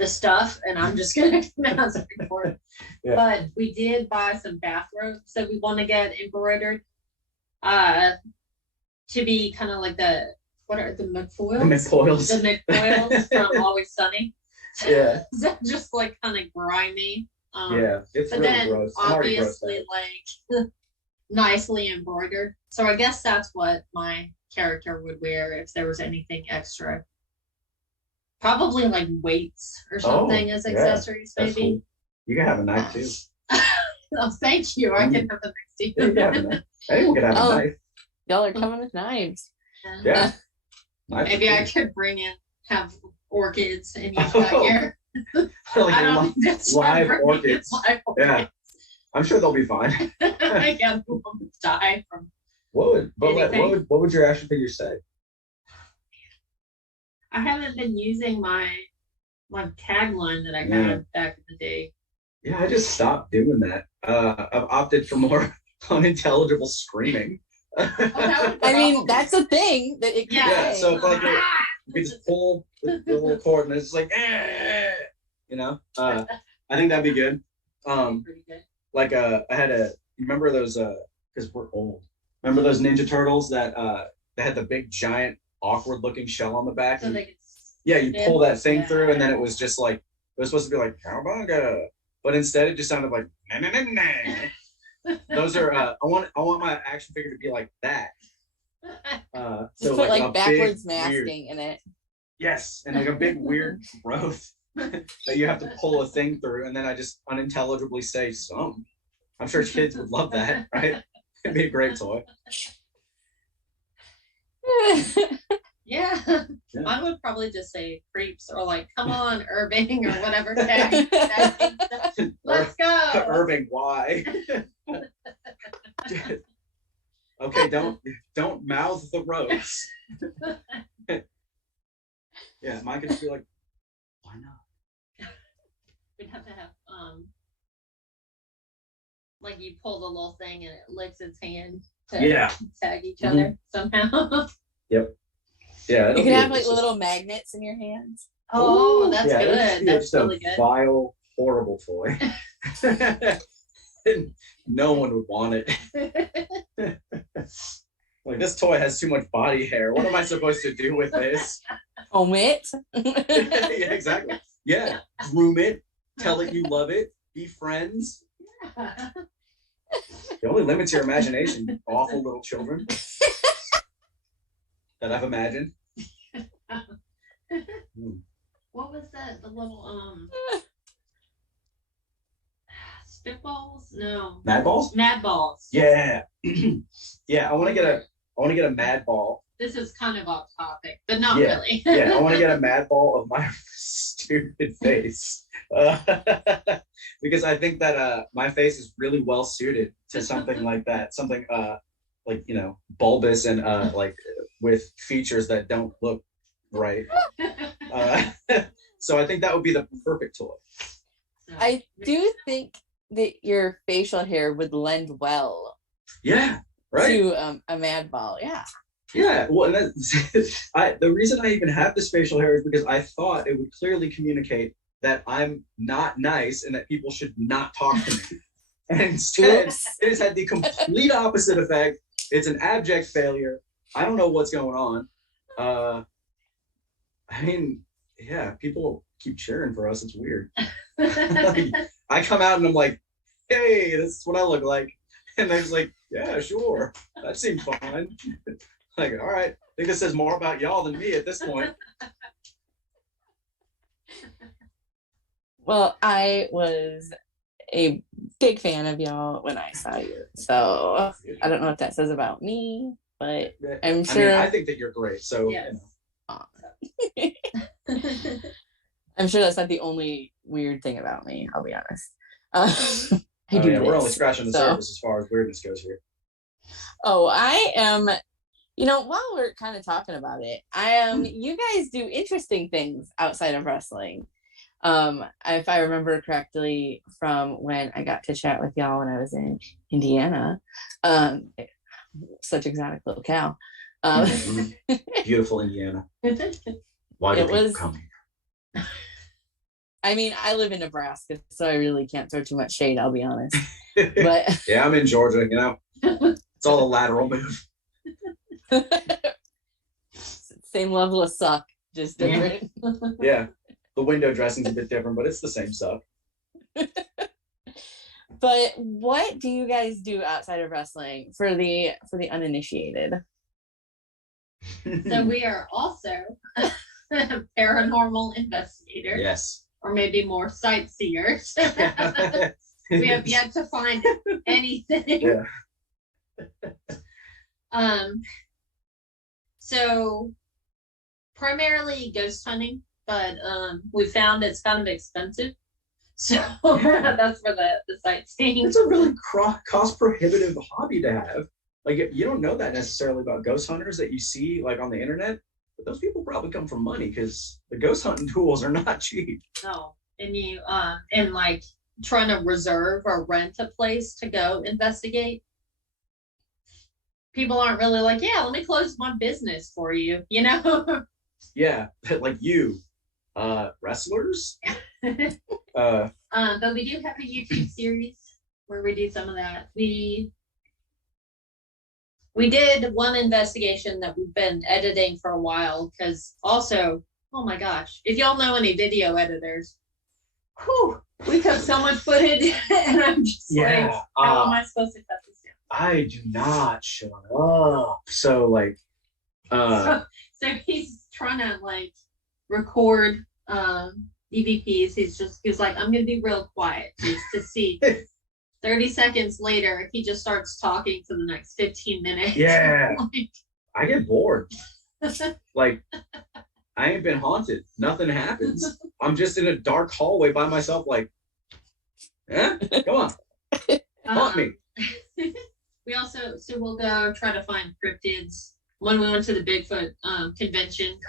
stuff, and I'm just going to come out as a report. Yeah. But we did buy some bathrobes that we want to get embroidered to be kind of like what are the McFoyles? The McFoyles from Always Sunny. Yeah. So just like kind of grimy. It's but really then gross. Obviously like nicely embroidered. So I guess that's what my character would wear if there was anything extra. Probably like weights or something as accessories, maybe. Cool. You can have a knife too. Oh, thank you. I can have a knife too. Yeah, you can have a knife. Anyone can have a knife. Y'all are coming with knives. Yeah. Maybe I could have orchids and use that here. Like live orchids. Yeah. I'm sure they'll be fine. I can't die from. What would your action figure say? I haven't been using my tagline that I had back in the day. Yeah, I just stopped doing that. I've opted for more unintelligible screaming. I mean, that's a thing that it can say. So if like you could just pull the little cord and it's like, I think that'd be good. Pretty good. Like I had you remember those because we're old. Remember those Ninja Turtles that they had the big giant awkward looking shell on the back? So they could you pull that thing through and then it was just like it was supposed to be like cowabunga, but instead it just sounded like nah, nah, nah, nah. Those are I want my action figure to be like that. So put like backwards masking in it. Yes, and like a big weird growth that you have to pull a thing through, and then I just unintelligibly say some. I'm sure kids would love that, right? It'd be a great toy. Yeah. Mine would probably just say creeps or like, come on, Irving, or whatever tag. Let's go. Irving, why? Okay, don't mouth the ropes. Yeah, mine could just be like, why not? We'd have to have like you pull the little thing and it licks its hand to tag each other somehow. Yep. Yeah. You can have like little magnets in your hands. Oh, that's good. That's really good. Vile, horrible toy. No one would want it. Like, this toy has too much body hair. What am I supposed to do with this? Omit. Yeah, exactly. Yeah. Groom it. Tell it you love it. Be friends. It only limits your imagination, awful little children that I've imagined. What was that? The little spitballs? No. Mad balls? Mad balls. Yeah. Yeah, I want to get a mad ball. This is kind of off topic, but not really. Yeah, I want to get a mad ball of my stupid face. Because I think that my face is really well suited to something like that. Something like, bulbous and like with features that don't look right. So I think that would be the perfect toy. I do think that your facial hair would lend well. Yeah, right. To a mad ball. Yeah. Yeah, well, the reason I even have this facial hair is because I thought it would clearly communicate that I'm not nice and that people should not talk to me. And instead, it has had the complete opposite effect. It's an abject failure. I don't know what's going on. I mean, yeah, people keep cheering for us. It's weird. Like, I come out and I'm like, hey, this is what I look like. And they're just like, yeah, sure. That seems fine. Like, all right. I think this says more about y'all than me at this point. Well, I was a big fan of y'all when I saw you. So I don't know what that says about me, but I'm sure. I mean, I think that you're great. So, yes. I'm sure that's not the only weird thing about me, I'll be honest. We're only scratching the surface as far as weirdness goes here. Oh, I am, while we're kind of talking about it, you guys do interesting things outside of wrestling. If I remember correctly from when I got to chat with y'all when I was in Indiana, such exotic locale. Beautiful Indiana. Why do people come here? I mean, I live in Nebraska, so I really can't throw too much shade, I'll be honest. But yeah, I'm in Georgia, It's all a lateral move. Same level of suck, just different. Yeah. The window dressing's a bit different, but it's the same suck. But what do you guys do outside of wrestling for the uninitiated? So we are also paranormal investigator. Yes. Or maybe more sightseers. We have yet to find anything. Yeah. So primarily ghost hunting, but we found it's kind of expensive. So that's for the sightseeing. It's a really cost prohibitive hobby to have. Like, you don't know that necessarily about ghost hunters that you see like on the internet, but those people probably come from money because the ghost hunting tools are not cheap. No, and you and like trying to reserve or rent a place to go investigate. People aren't really like, yeah, let me close my business for you, Yeah, like you, wrestlers. But we do have a YouTube series where we do some of that. We did one investigation that we've been editing for a while because also, oh my gosh, if y'all know any video editors, we took so much footage and I'm just like, how am I supposed to cut this down? I do not shut up. So like, so he's trying to like record EVPs. He's like, I'm gonna be real quiet just to see. 30 seconds later, he just starts talking for the next 15 minutes. Yeah. I get bored. Like, I ain't been haunted. Nothing happens. I'm just in a dark hallway by myself, like, come on. Haunt me. We also, we'll go try to find cryptids. When we went to the Bigfoot convention,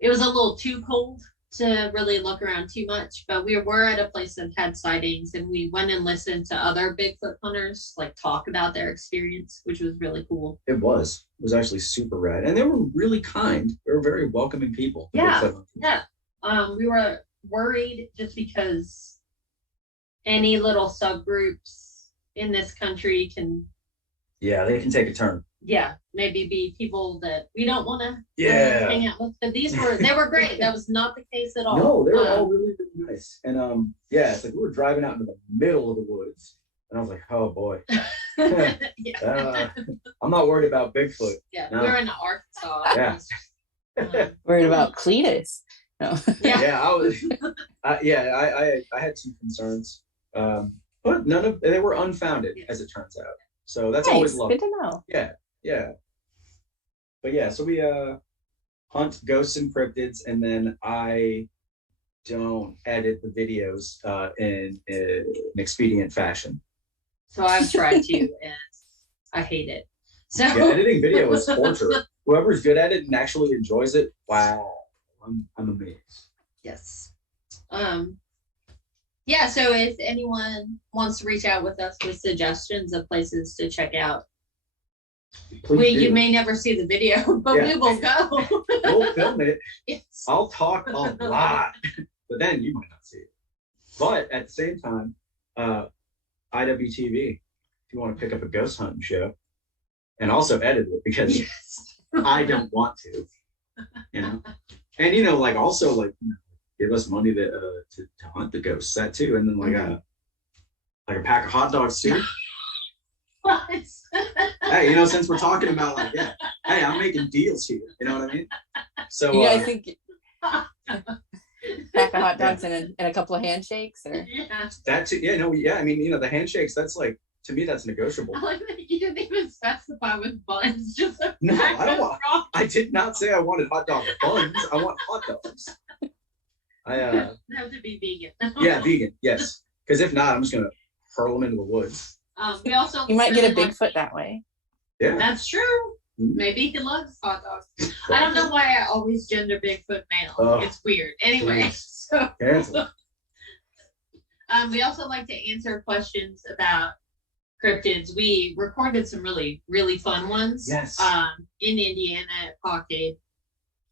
it was a little too cold to really look around too much, but we were at a place that had sightings and we went and listened to other Bigfoot hunters like talk about their experience, which was really cool. It was actually super rad, and they were really kind. They were very welcoming people. Yeah. We were worried just because any little subgroups in this country can they can take a turn. Maybe be people that we don't want to hang out with. But they were great. That was not the case at all. No, they were all really, really nice. And it's like we were driving out into the middle of the woods. And I was like, oh boy. I'm not worried about Bigfoot. Yeah, no. We were in Arkansas. Yeah. Worried about Cletus. No. Yeah, I was. I had some concerns, but they were unfounded, as it turns out. So that's always lovely. Good to know. Yeah. But yeah, so we hunt ghosts and cryptids, and then I don't edit the videos in an expedient fashion. So I've tried to, and I hate it. So editing video is torture. Whoever's good at it and actually enjoys it, wow, I'm amazed. Yes. So if anyone wants to reach out with us with suggestions of places to check out, you may never see the video, but we will go. We'll film it. Yes. I'll talk a lot, but then you might not see it. But at the same time, IWTV, if you want to pick up a ghost hunting show and also edit it, because I don't want to, you know. And you know, like also like give us money to hunt the ghosts, that too, and then like a pack of hot dogs too. What? Hey, you know, since we're talking about like, yeah, hey, I'm making deals here. You know what I mean? So you guys think pack of hot dogs and a couple of handshakes, or that too? Yeah, no, yeah. I mean, you know, the handshakes. That's like, to me, that's negotiable. I like that you didn't even specify with buns. Just no, I don't want. I did not say I wanted hot dog buns. I want hot dogs. Have to be vegan. Yeah, vegan. Yes, because if not, I'm just gonna hurl them into the woods. We also you might get a Bigfoot that way. Yeah, that's true. Maybe he loves hot dogs. I don't know why I always gender Bigfoot male. It's weird. Anyway, so we also like to answer questions about cryptids. We recorded some really, really fun ones. Yes. In Indiana at Pocket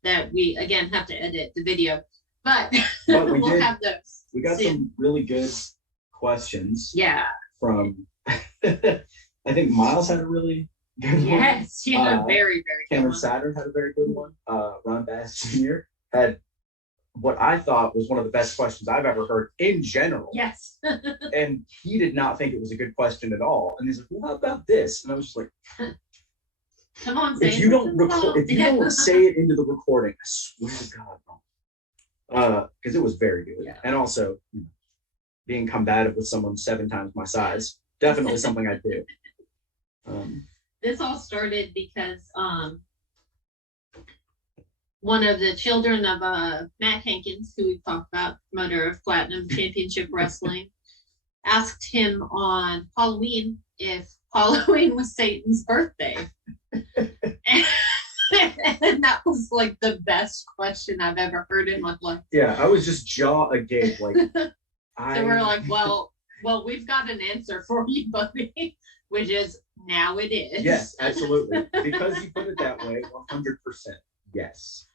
that we again have to edit the video, but we'll have those. We got some really good questions. Yeah. From I think Miles had a really good one. Yes, yeah, very, very good Cameron one. Saturn had a very good one. Ron Bass Jr. had what I thought was one of the best questions I've ever heard in general. Yes. And he did not think it was a good question at all. And he's like, well, how about this? And I was just like, come on, say if you don't don't say it into the recording, I swear to God, because it was very good. Yeah. And also, being combative with someone 7 times my size, definitely something I do. This all started because one of the children of Matt Hankins, who we've talked about, promoter of Platinum Championship Wrestling, asked him on Halloween if Halloween was Satan's birthday. And that was like the best question I've ever heard in my life. Yeah, I was just jaw agape, like. So we're like, well, we've got an answer for you, buddy, which is now it is. Yes, absolutely. Because you put it that way, 100%. Yes.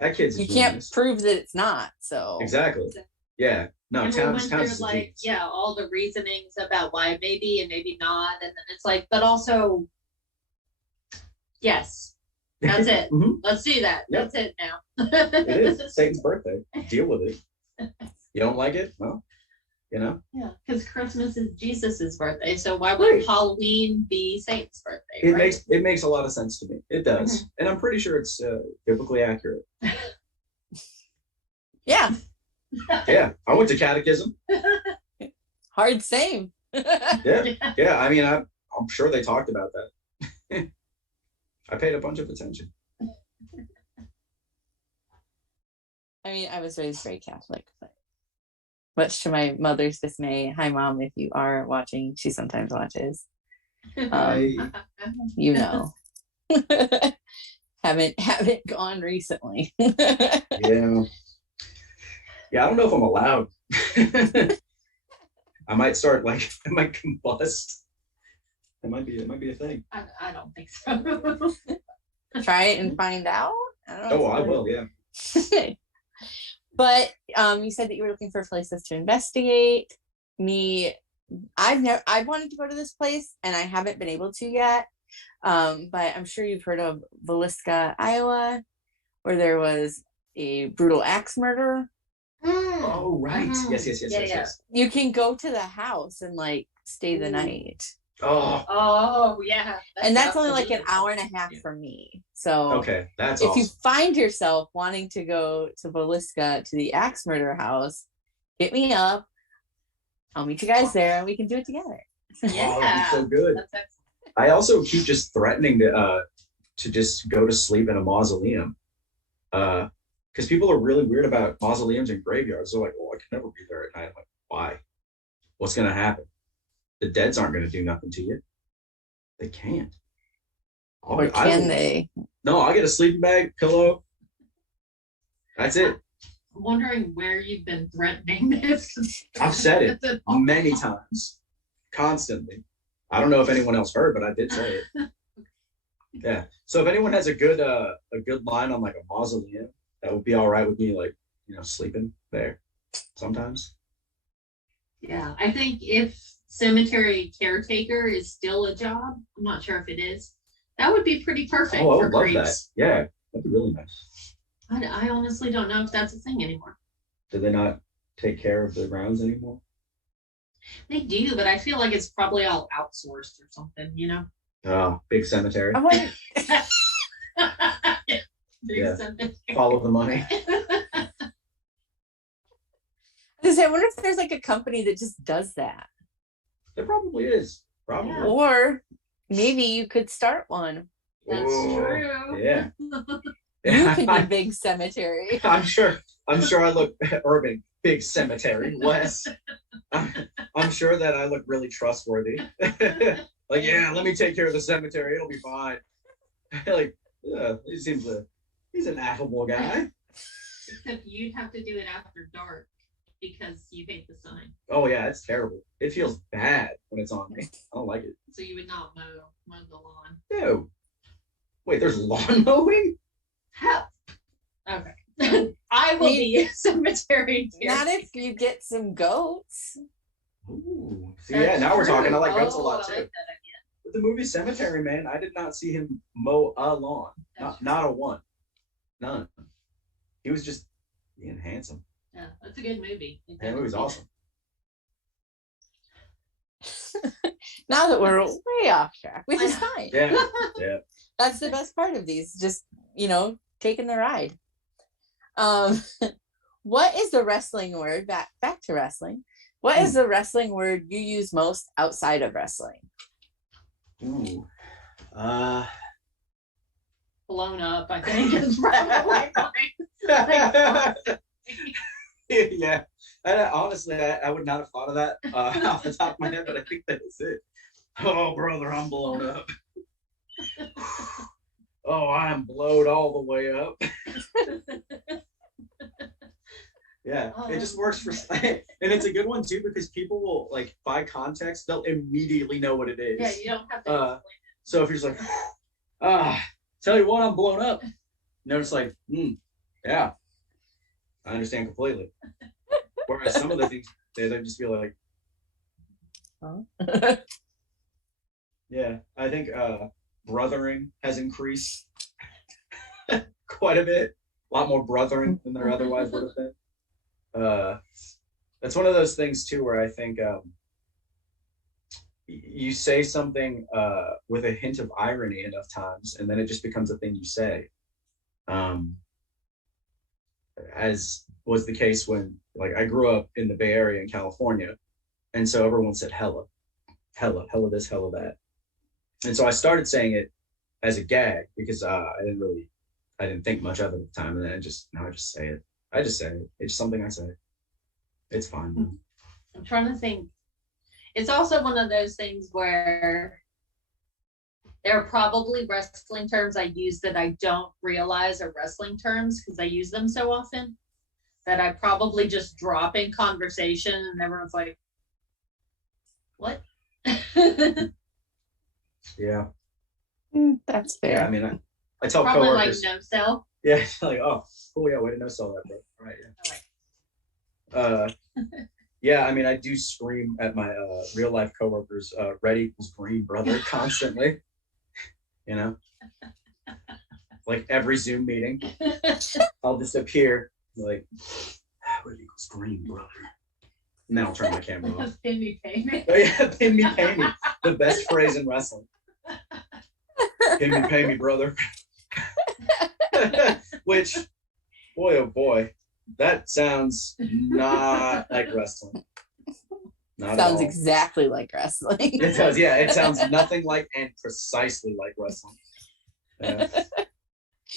That kid's. You can't prove that it's not. So exactly. Yeah. No. And we went through like, all the reasonings about why maybe and maybe not, and then it's like, but also, yes, that's it. Let's do that. Yep. That's it now. It is Satan's birthday. Deal with it. You don't like it? Well, you know. Yeah, because Christmas is Jesus's birthday, so why would Halloween be Satan's birthday? It makes a lot of sense to me. It does, and I'm pretty sure it's biblically accurate. Yeah. Yeah, I went to catechism. Hard same. Yeah. I mean, I'm sure they talked about that. I paid a bunch of attention. I mean, I was raised very Catholic, but much to my mother's dismay. Hi, Mom, if you are watching, she sometimes watches. You know, haven't gone recently. Yeah, I don't know if I'm allowed. I might start I might combust. It might be a thing. I don't think so. Try it and find out. I don't know. I will. Yeah. But you said that you were looking for places to investigate. I've wanted to go to this place and I haven't been able to yet. But I'm sure you've heard of Villisca, Iowa, where there was a brutal axe murder. Oh, right. Yes. You can go to the house and stay the night. Oh yeah. And that's only an hour and a half from me. So okay, that's if awesome. you find yourself wanting to go to Villisca to the axe murder house, hit me up. I'll meet you guys there and we can do it together. Yeah, that'd be so good. I also keep just threatening to just go to sleep in a mausoleum, because people are really weird about mausoleums and graveyards. They're like, "Oh, I can never be there at night." I'm like, "Why? What's gonna happen? The deads aren't going to do nothing to you. They can't." Or can they? No, I'll get a sleeping bag, pillow. That's it. I'm wondering where you've been threatening this. I've said it many times, constantly. I don't know if anyone else heard, but I did say it. Yeah. So if anyone has a good line on a mausoleum, that would be all right with me, sleeping there sometimes. Yeah, I think if cemetery caretaker is still a job, I'm not sure if it is, That would be pretty perfect Oh, I for would love that. creeps. Yeah, that'd be really nice. I honestly don't know if that's a thing anymore. Do they not take care of the grounds anymore? They do, but I feel like it's probably all outsourced or something, you know? Oh, big cemetery. I wonder, Big Yeah. cemetery. Follow the money. I wonder if there's like a company that just does that. There probably is. Probably. Yeah. Or maybe you could start one. That's Ooh, true. Yeah. You could be Big Cemetery. I'm sure I look urban. Big cemetery, Wes. I'm sure that I look really trustworthy. Like, yeah, let me take care of the cemetery. It'll be fine. Like, yeah, he's an affable guy. Except you'd have to do it after dark because you hate the sign. Oh yeah, it's terrible. It feels bad when it's on me. I don't like it. So you would not mow the lawn. No. Wait, there's lawn mowing? Hell. Okay. I will be a cemetery deer. Not if you get some goats. Ooh. See, That's yeah, now we're talking. I true. like goats a lot I too. like that idea. With the movie Cemetery Man, I did not see him mow a lawn. Not a one. None. He was just being handsome. Yeah, that's a good movie. That movie's awesome. Now that we're way off track, which is fine. Yeah. Yeah. That's the best part of these. Just, taking the ride. What is the wrestling word? Back to wrestling. What is the wrestling word you use most outside of wrestling? Ooh. Blown up, I think, is probably mine. Yeah. Honestly, I would not have thought of that off the top of my head, but I think that is it. Oh, brother, I'm blown up. Oh, I'm blowed all the way up. Yeah, it just works for, and it's a good one too because people will, like, by context, they'll immediately know what it is. Yeah, you don't have to explain it. So if you're just like, tell you what, I'm blown up. And they're just like, yeah, I understand completely. Whereas some of the things, they'd just be like, Huh? yeah, I think brothering has increased quite a bit. A lot more brothering than there otherwise would have been. That's one of those things too where I think you say something with a hint of irony enough times, and then it just becomes a thing you say. As was the case when, like, I grew up in the Bay Area in California, and so everyone said hella this, hella that. And so I started saying it as a gag because I didn't think much of it at the time, and then now I just say it. I just say it. It's something I say. It's fine, man. I'm trying to think. It's also one of those things where there are probably wrestling terms I use that I don't realize are wrestling terms because I use them so often that I probably just drop in conversation and everyone's like, what? Yeah. That's fair. Yeah, I mean, I tell Probably coworkers. like no sell. Yeah, it's like, oh, cool, yeah, way to no sell that, bro. Right, yeah. Yeah, I mean, I do scream at my real life coworkers, red equals green, brother, constantly. Like every Zoom meeting, I'll just appear like, red equals green, brother. And then I'll turn my camera off. Pin me, pay me. Oh, yeah, pin me, pay me. The best phrase in wrestling. Pin me, pay me, brother. Which, boy, oh boy, that sounds not like wrestling. Not Sounds exactly like wrestling. It does, yeah. It sounds nothing like and precisely like wrestling.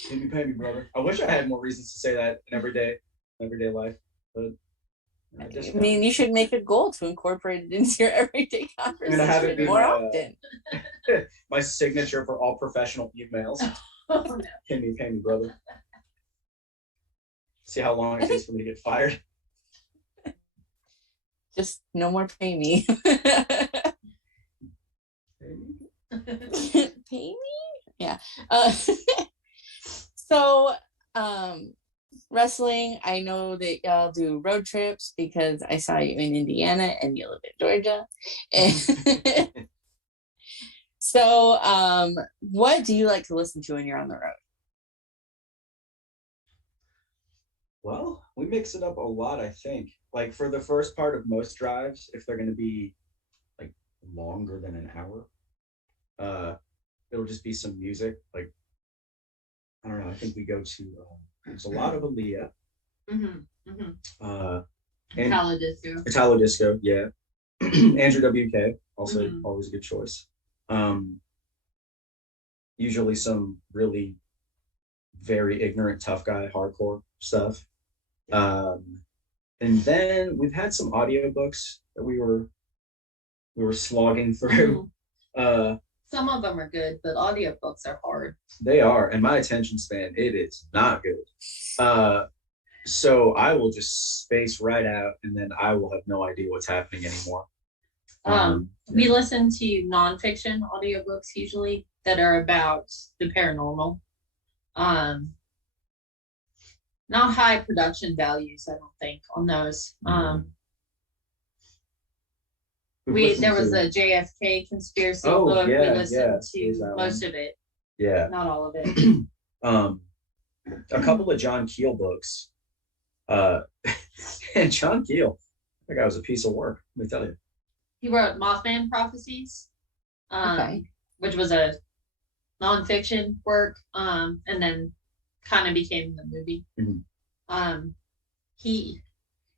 Pay me, brother. I wish I had more reasons to say that in everyday life, but I mean, you should make a goal to incorporate it into your everyday conversation more often. My signature for all professional emails. Oh, no. Pay me, brother. See how long it takes for me to get fired. Just no more pay me. Pay me? Yeah. So, wrestling, I know that y'all do road trips because I saw you in Indiana and you live in Georgia. And So, what do you like to listen to when you're on the road? Well, we mix it up a lot, I think. Like for the first part of most drives, if they're going to be like longer than an hour, it'll just be some music. Like, I don't know. I think we go to, there's a lot of Aaliyah. And Italo disco, yeah. Andrew WK, also always a good choice. Usually some really very ignorant, tough guy, hardcore stuff. And then we've had some audiobooks that we were slogging through. Some of them are good, but audiobooks are hard. They are, and my attention span, it is not good. So I will just space right out, and then I will have no idea what's happening anymore. We listen to nonfiction audiobooks usually that are about the paranormal. Not high production values, I don't think, on those. There was a JFK conspiracy book. We listened to most of it. Yeah. Not all of it. A couple of John Keel books. And John Keel, that guy was a piece of work, let me tell you. He wrote Mothman Prophecies, which was a nonfiction work, and then kind of became the movie.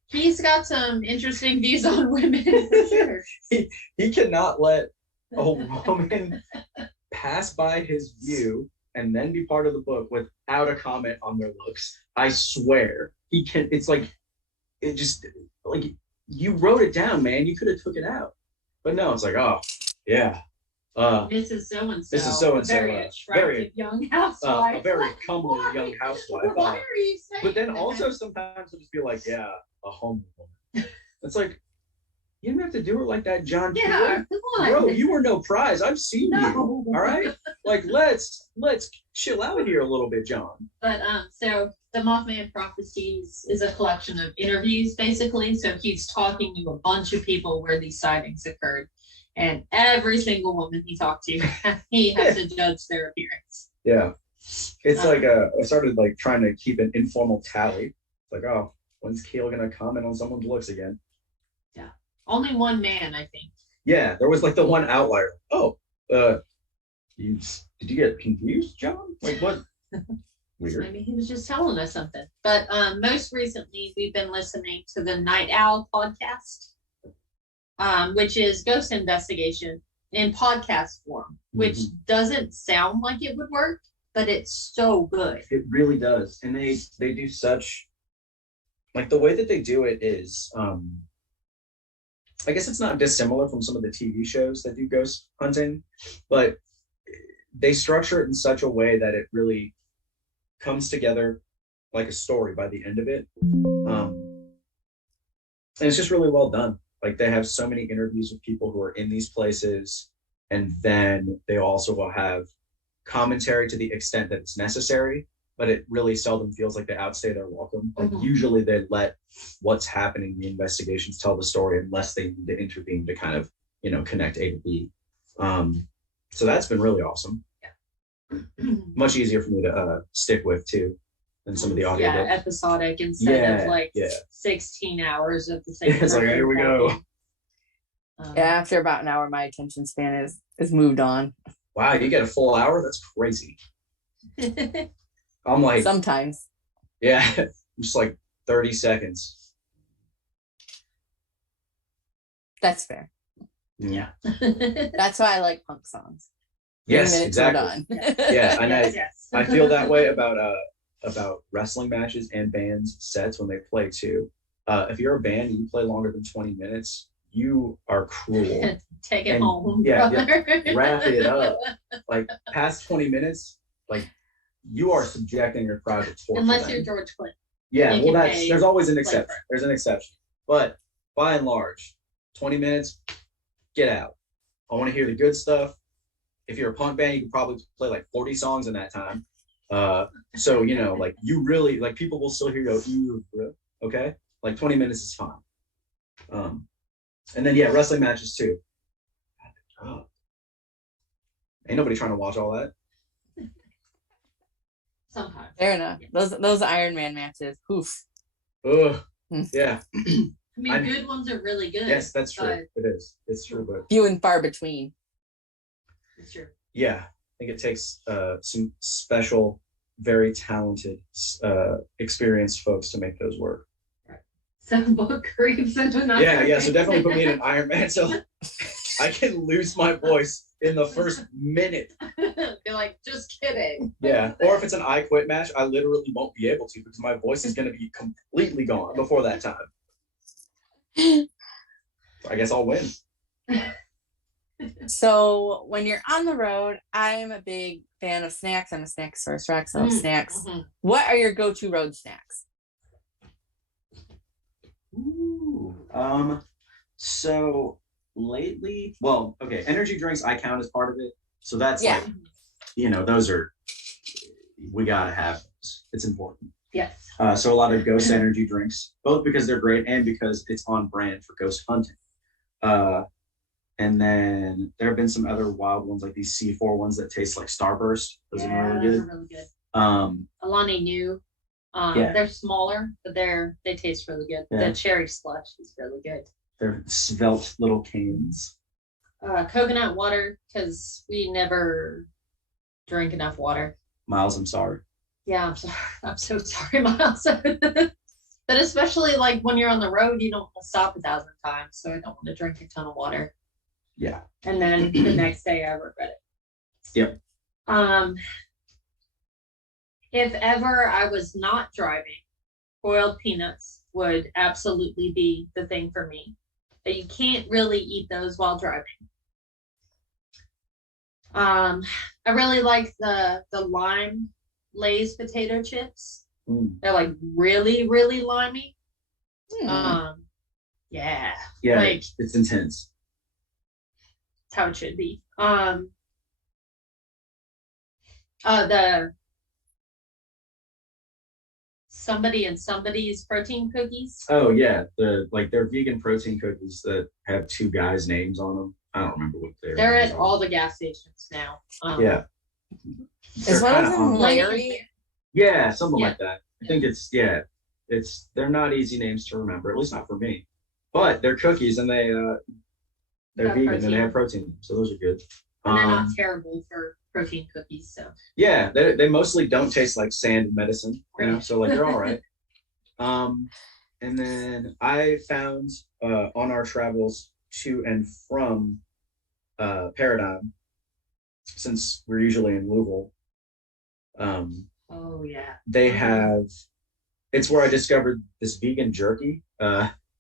He's got some interesting views on women for sure. He cannot let a woman pass by his view and then be part of the book without a comment on their looks. I swear. He can. It's like, it just, like, you wrote it down, man. You could have took it out. But no, it's like, oh, yeah. Mrs. So-and-so. Mrs. So-and-so. Very attractive young housewife. A very comely young housewife. Why are you saying But then that? also sometimes it'll just be like, yeah, a home woman. It's like, you didn't have to do her like that, John. Yeah, come on. Bro, you were no prize. I've seen you. No. All right? Like, let's chill out here a little bit, John. But so the Mothman Prophecies is a collection of interviews, basically. So he's talking to a bunch of people where these sightings occurred. And every single woman he talked to, he has to judge their appearance. Yeah. It's like I started like trying to keep an informal tally. It's like, oh, when's Keel gonna comment on someone's looks again? Yeah. Only one man, I think. Yeah, there was like the one outlier. Oh, did you get confused, John? Like what? Weird. Maybe he was just telling us something. But most recently, we've been listening to the Night Owl podcast, which is ghost investigation in podcast form, which doesn't sound like it would work, but it's so good. It really does. And they do such, like, the way that they do it is, I guess it's not dissimilar from some of the TV shows that do ghost hunting, but they structure it in such a way that it really comes together like a story by the end of it. And it's just really well done. Like, they have so many interviews with people who are in these places, and then they also will have commentary to the extent that it's necessary, but it really seldom feels like they outstay their welcome. Like, usually they let what's happening in the investigations tell the story unless they need to intervene to kind of, connect A to B. So that's been really awesome. Much easier for me to stick with too than some of the audio. Yeah, episodic instead of 16 hours of the same. It's like, here we go. After about an hour, my attention span is moved on. Wow, you get a full hour? That's crazy. I'm like, sometimes. Yeah, just like 30 seconds. That's fair. Yeah. That's why I like punk songs. Yes, exactly. Yeah, and I feel that way about wrestling matches and bands sets when they play too. If you're a band and you play longer than 20 minutes, you are cruel. Take it home. Yeah, wrap it up. Like, past 20 minutes, like, you are subjecting your crowd to torture. Unless you're George Clinton. Yeah, well, there's always an exception. There's an exception. But by and large, 20 minutes, get out. I want to hear the good stuff. If you're a punk band, you can probably play like 40 songs in that time. So, like, you really, like, people will still hear you go, okay? Like, 20 minutes is fine. And then, wrestling matches too. Ain't nobody trying to watch all that. Sometimes. Fair enough. Those Iron Man matches. Oof. Ugh. Yeah. I mean, good ones are really good. Yes, that's true. It is. It's true, but few and far between. It's true. Yeah, I think it takes some special, very talented, experienced folks to make those work. So book creeps into nothing. Yeah. So definitely put me in an Iron Man so I can lose my voice in the first minute. You're like, just kidding. Yeah. Or if it's an I Quit match, I literally won't be able to because my voice is going to be completely gone before that time. I guess I'll win. So when you're on the road, I'm a big fan of snacks. I'm a snack source, so snacks. Mm-hmm. What are your go-to road snacks? Ooh. So lately, well, okay, energy drinks I count as part of it. So that's like, those are, we gotta have those. It's important. Yes. So a lot of ghost energy drinks, both because they're great and because it's on brand for ghost hunting. And then there have been some other wild ones like these C4 ones that taste like Starburst. Those are really good. Those are really good. Alani knew. They're smaller, but they taste really good. Yeah. The cherry slush is really good. They're svelte little cans. Coconut water, because we never drink enough water. Miles, I'm sorry. Yeah, I'm sorry. I'm so sorry, Miles. But especially like when you're on the road, you don't want to stop 1,000 times, so I don't want to drink a ton of water. Yeah. And then the next day I regret it. Yep. If ever I was not driving, boiled peanuts would absolutely be the thing for me. But you can't really eat those while driving. I really like the lime Lay's potato chips. They're like really, really limey. Yeah. Yeah, like, it's intense. That's how it should be. The somebody and somebody's protein cookies. Oh yeah, they're vegan protein cookies that have two guys' names on them. I don't remember what they're at all the gas stations now. Yeah. Is one of them Larry? Yeah, something like that. I think they're not easy names to remember, at least not for me. But they're cookies and they're vegan protein. And they have protein, so those are good. And they're not terrible for protein cookies, so. Yeah, they mostly don't taste like sand and medicine, so like they're all right. And then I found on our travels to and from Paradigm, since we're usually in Louisville, they have, it's where I discovered this vegan jerky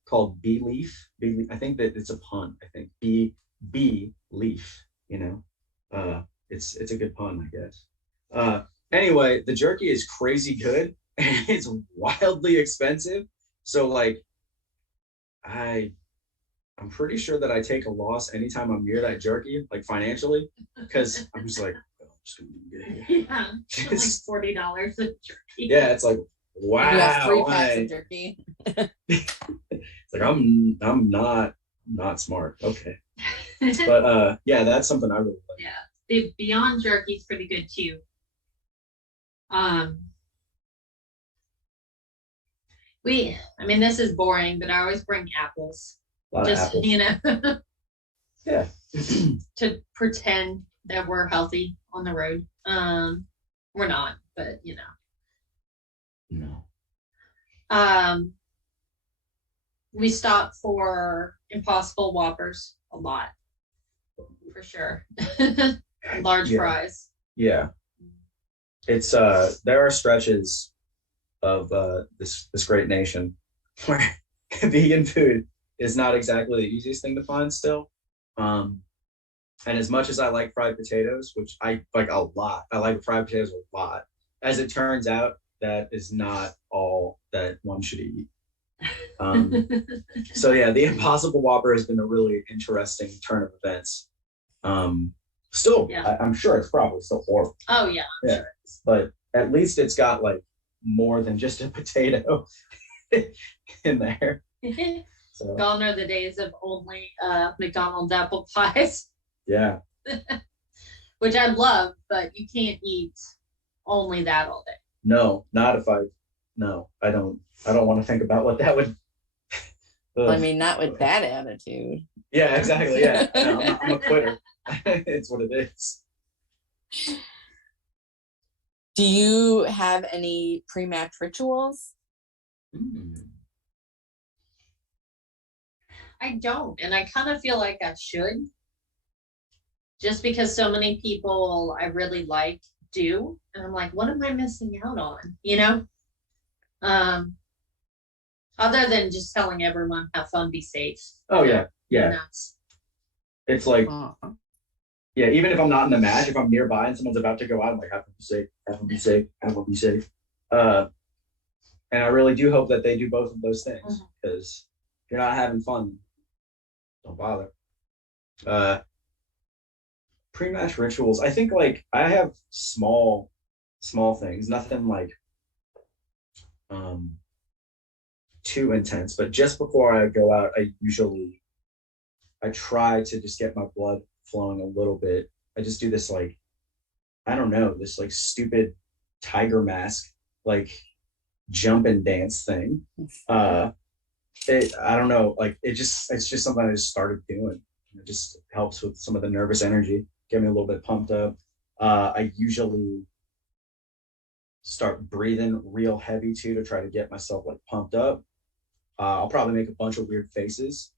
called Bee Leaf. I think that it's a pun. I think Bee Leaf. It's a good pun, I guess. Anyway, the jerky is crazy good and it's wildly expensive. So like, I'm pretty sure that I take a loss anytime I'm near that jerky, like financially, because I'm just like, oh, I'm just gonna get it. Yeah, it's like $40 a jerky. Yeah, it's like, wow. You have 3 packs of jerky. It's like I'm not smart. Okay. But that's something I really like. Yeah. The Beyond Jerky is pretty good too. This is boring, but I always bring apples. Just, Yeah. To pretend that we're healthy on the road. We're not, but No. We stop for Impossible Whoppers a lot. For sure. Large fries. Yeah. It's there are stretches of this great nation where vegan food is not exactly the easiest thing to find still. And as much as I like fried potatoes, which I like a lot, I like fried potatoes a lot. As it turns out, that is not all that one should eat. So yeah, the Impossible Whopper has been a really interesting turn of events. Still, yeah. I'm sure it's probably still horrible. Oh yeah, yeah. Sure. But at least it's got like more than just a potato in there. So. Gone are the days of only McDonald's apple pies. Yeah. which I love, but you can't eat only that all day. No, not if I. No, I don't. I don't want to think about what that would. Well, I mean, not with that attitude. Yeah, exactly. Yeah, no, I'm a quitter. It's what it is. Do you have any pre-match rituals? I don't, and I kind of feel like I should, just because so many people I really like do, and I'm like, what am I missing out on? You know, other than just telling everyone have fun, be safe. Oh yeah, yeah. It's like, yeah, even if I'm not in the match, if I'm nearby and someone's about to go out, I'm like, have them be safe, have them be safe, have them be safe. And I really do hope that they do both of those things, because if you're not having fun, don't bother. Pre-match rituals, I think, like, I have small things, nothing like too intense, but just before I go out, I try to just get my blood flowing a little bit. I just do this, like, I don't know, this like stupid tiger mask, like jump and dance thing. I don't know, like it's just something I just started doing. It just helps with some of the nervous energy, get me a little bit pumped up. I usually start breathing real heavy too, to try to get myself like pumped up. I'll probably make a bunch of weird faces.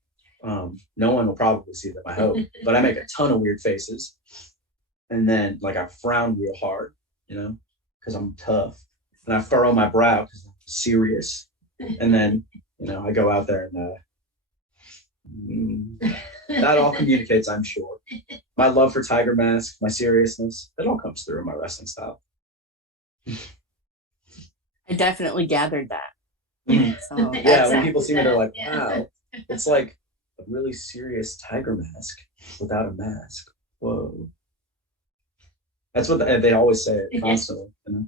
No one will probably see them, I hope, but I make a ton of weird faces. And then, like, I frown real hard, you know, because I'm tough. And I furrow my brow because I'm serious. And then, you know, I go out there and that all communicates, I'm sure. My love for Tiger Mask, my seriousness, it all comes through in my wrestling style. I definitely gathered that. So yeah, when people see me, they're like, wow, it's like a really serious tiger mask without a mask. Whoa. That's what they always say it constantly, you know?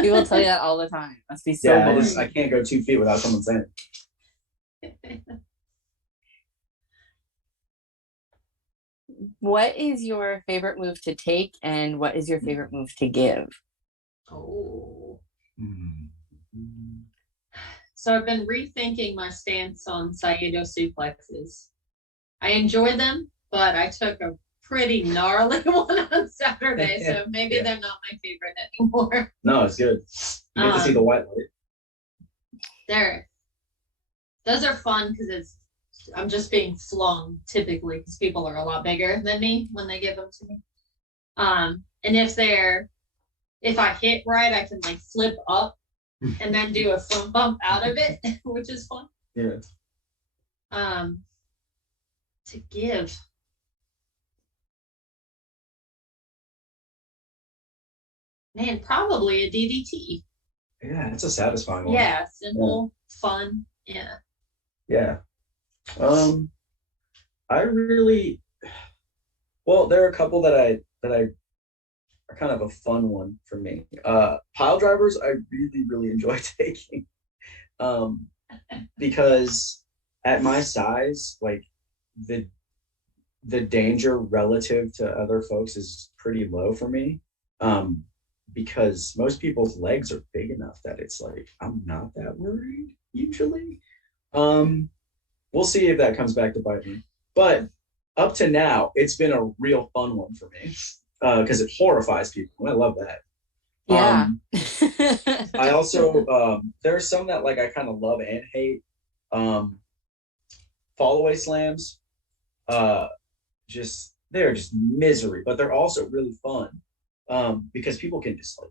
People tell you that all the time. Must be so boring. I can't go 2 feet without someone saying it. What is your favorite move to take, and what is your favorite move to give? Oh. So I've been rethinking my stance on Saito suplexes. I enjoy them, but I took a pretty gnarly one on Saturday, so maybe they're not my favorite anymore. No, it's good. You get to see the white light. Those are fun because I'm just being flung typically, because people are a lot bigger than me when they give them to me. And if I hit right, I can like flip up and then do a front bump out of it, which is fun. Yeah. To give. Man, probably a DDT. Yeah, it's a satisfying one. Yeah, simple, fun. Yeah. Yeah. I really, well, there are a couple that I are kind of a fun one for me. Pile drivers, I really enjoy taking, because at my size, like the danger relative to other folks is pretty low for me. Because most people's legs are big enough that it's like, I'm not that worried usually. We'll see if that comes back to bite me. But up to now, it's been a real fun one for me, because it horrifies people. And I love that. Yeah. I also, there are some that like I kind of love and hate. Fall away slams, they're just misery, but they're also really fun. Because people can just like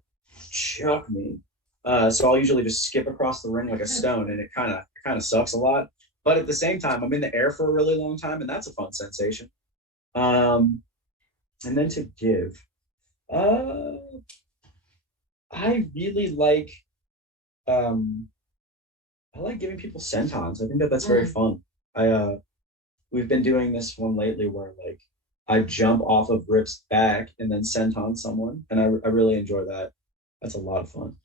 chuck me. So I'll usually just skip across the ring like a stone, and it kind of sucks a lot. But at the same time, I'm in the air for a really long time, and that's a fun sensation. And then to give, I really like, I like giving people sentons. I think that's very fun. We've been doing this one lately where like I jump off of Rip's back and then senton someone, and I really enjoy that. That's a lot of fun.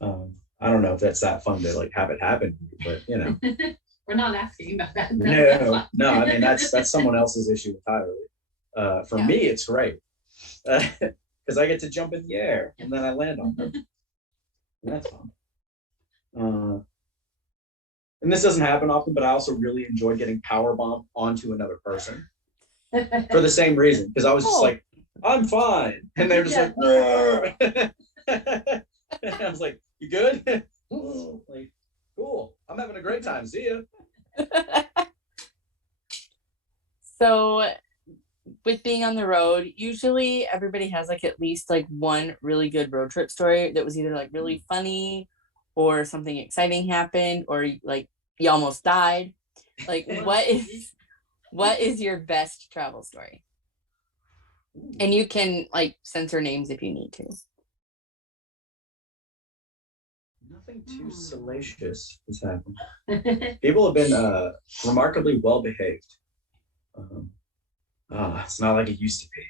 I don't know if that's that fun to like have it happen, but you know. We're not asking about that. No. I mean that's someone else's issue entirely. For me, it's great. because I get to jump in the air and then I land on them. And that's fun. And this doesn't happen often, but I also really enjoy getting power bombed onto another person for the same reason. Because I was just like, I'm fine. And they're just like, I was like, you good? Like, cool. I'm having a great time. See ya. So with being on the road, usually everybody has like at least like one really good road trip story that was either like really funny or something exciting happened or like you almost died. Like what is your best travel story? And you can like censor names if you need to. Nothing too salacious has happened. People have been remarkably well behaved. It's not like it used to be.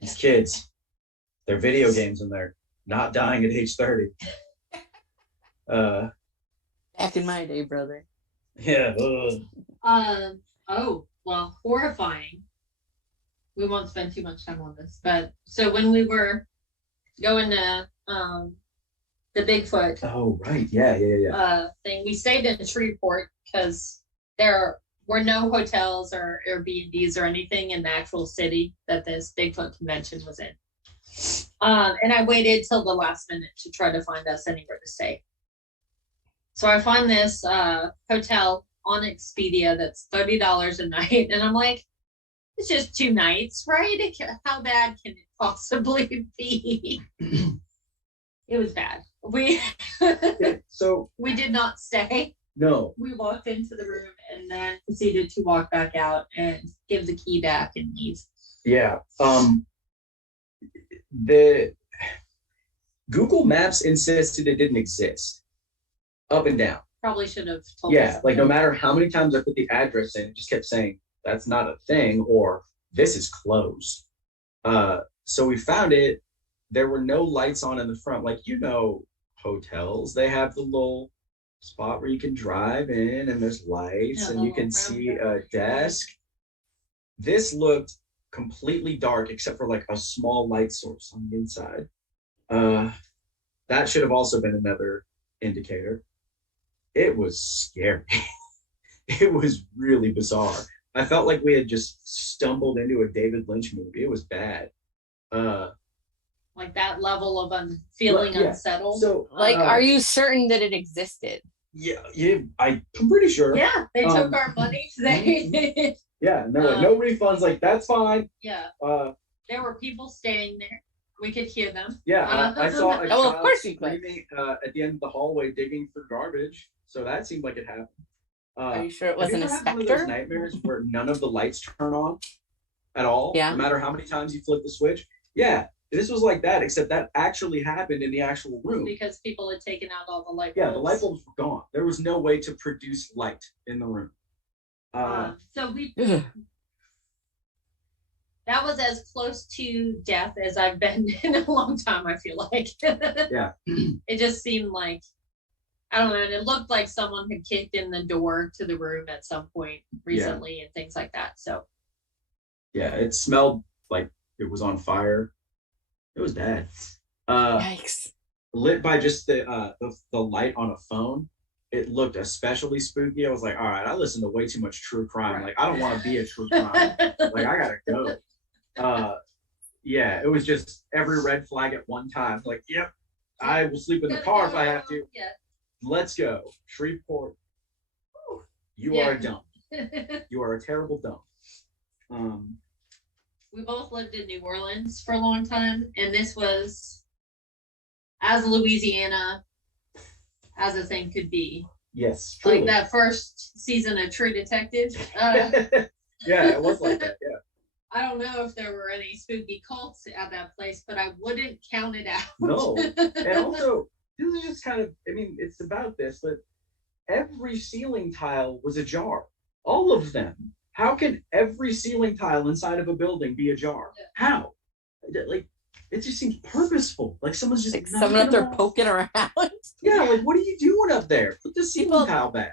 These kids, they're video games and they're not dying at age 30. Back in my day, brother. Yeah. Oh, well, horrifying. We won't spend too much time on this, but so when we were going to the Bigfoot Oh, right. Yeah. thing, we stayed in Shreveport because there were no hotels or Airbnbs or anything in the actual city that this Bigfoot convention was in. And I waited till the last minute to try to find us anywhere to stay. So I find this hotel on Expedia that's $30 a night, and I'm like, it's just 2 nights, right? How bad can it possibly be? It was bad. So We did not stay. no. We walked into the room and then proceeded to walk back out and give the key back and leave. Yeah. The Google Maps insisted it didn't exist. Up and down. Probably should have told Yeah, us. like no matter how many times I put the address in, it just kept saying that's not a thing or this is closed. So we found it. There were no lights on in the front. Like, hotels, they have the little spot where you can drive in and there's lights and you can see a desk. This looked completely dark except for like a small light source on the inside. That should have also been another indicator. It was scary. It was really bizarre. I felt like we had just stumbled into a David Lynch movie. It was bad. Like that level of feeling unsettled. So, Like, are you certain that it existed? Yeah, I'm pretty sure. Yeah, they took our money. Yeah, and they're like, no refunds. Like, that's fine. Yeah. There were people staying there. We could hear them. Yeah, I saw a Oh, of child course you could. screaming at the end of the hallway digging for garbage. So that seemed like it happened. Are you sure it Have you wasn't a ever had one of those specter? nightmares where none of the lights turn on at all? Yeah. No matter how many times you flip the switch? Yeah. This was like that, except that actually happened in the actual room. Because people had taken out all the light bulbs. Yeah, the light bulbs were gone. There was no way to produce light in the room. So we Ugh. that was as close to death as I've been in a long time, I feel like. Yeah. It just seemed like, I don't know, and it looked like someone had kicked in the door to the room at some point recently and things like that. So Yeah, it smelled like it was on fire. It was bad. Yikes. Lit by just the light on a phone, it looked especially spooky. I was like, all right, I listen to way too much true crime. Right. Like, I don't want to be a true crime. Like, I gotta go. Yeah, it was just every red flag at one time. Like, yep, I will sleep in the car if I have to. Yeah. Let's go. Shreveport. You are a dumb. You are a terrible dumb. We both lived in New Orleans for a long time, and this was as Louisiana as a thing could be. Yes, truly. Like that first season of True Detective. Yeah, it was like that. Yeah. I don't know if there were any spooky cults at that place, but I wouldn't count it out. No. And also, this is just kind of, I mean, it's about this, but every ceiling tile was ajar. All of them. How can every ceiling tile inside of a building be ajar? Yeah. How? Like, it just seems purposeful. Like someone's just Like someone up there poking around. Yeah, like what are you doing up there? Put the ceiling People- tile back.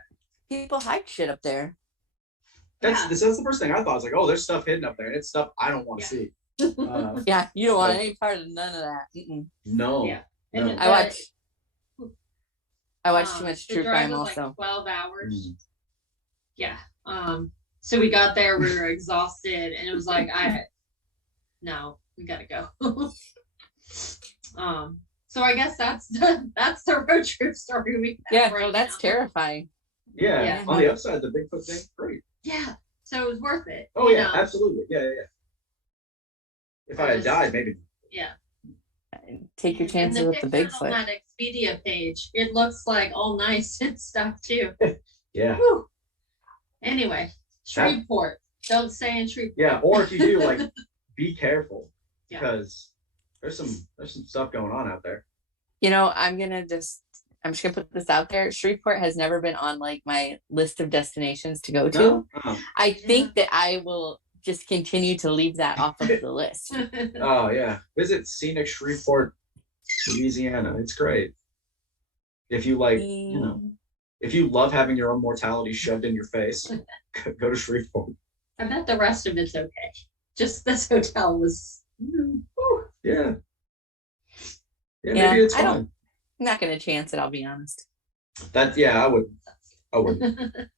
People hide shit up there. That's the first thing I thought. I was like, oh, there's stuff hidden up there, and it's stuff I don't want to see. Yeah, you don't want any part of none of that. No. Yeah. No. I watch too much true crime also. Like 12 hours. Yeah. So we got there, we were exhausted, and it was like, no, we gotta go. So I guess that's the road trip story we have. Yeah, right, that's terrifying. Yeah. On the upside, the Bigfoot thing, great. Yeah. So it was worth it. Oh yeah, absolutely. Yeah. If I had died, maybe. Yeah. Take your chances with the Bigfoot. On that Expedia page, it looks like all nice and stuff too. Yeah. Whew. Anyway, Shreveport. Don't stay in Shreveport. Yeah, or if you do, like, be careful because there's some stuff going on out there. You know, I'm just gonna put this out there. Shreveport has never been on like my list of destinations to go to. No? I think that I will just continue to leave that off of the list. Oh yeah, visit scenic Shreveport, Louisiana. It's great. If you like, if you love having your own mortality shoved in your face, go to Shreveport. I bet the rest of it's okay. Just this hotel was. Yeah, maybe it's fine. I'm not gonna chance it. I'll be honest. I wouldn't.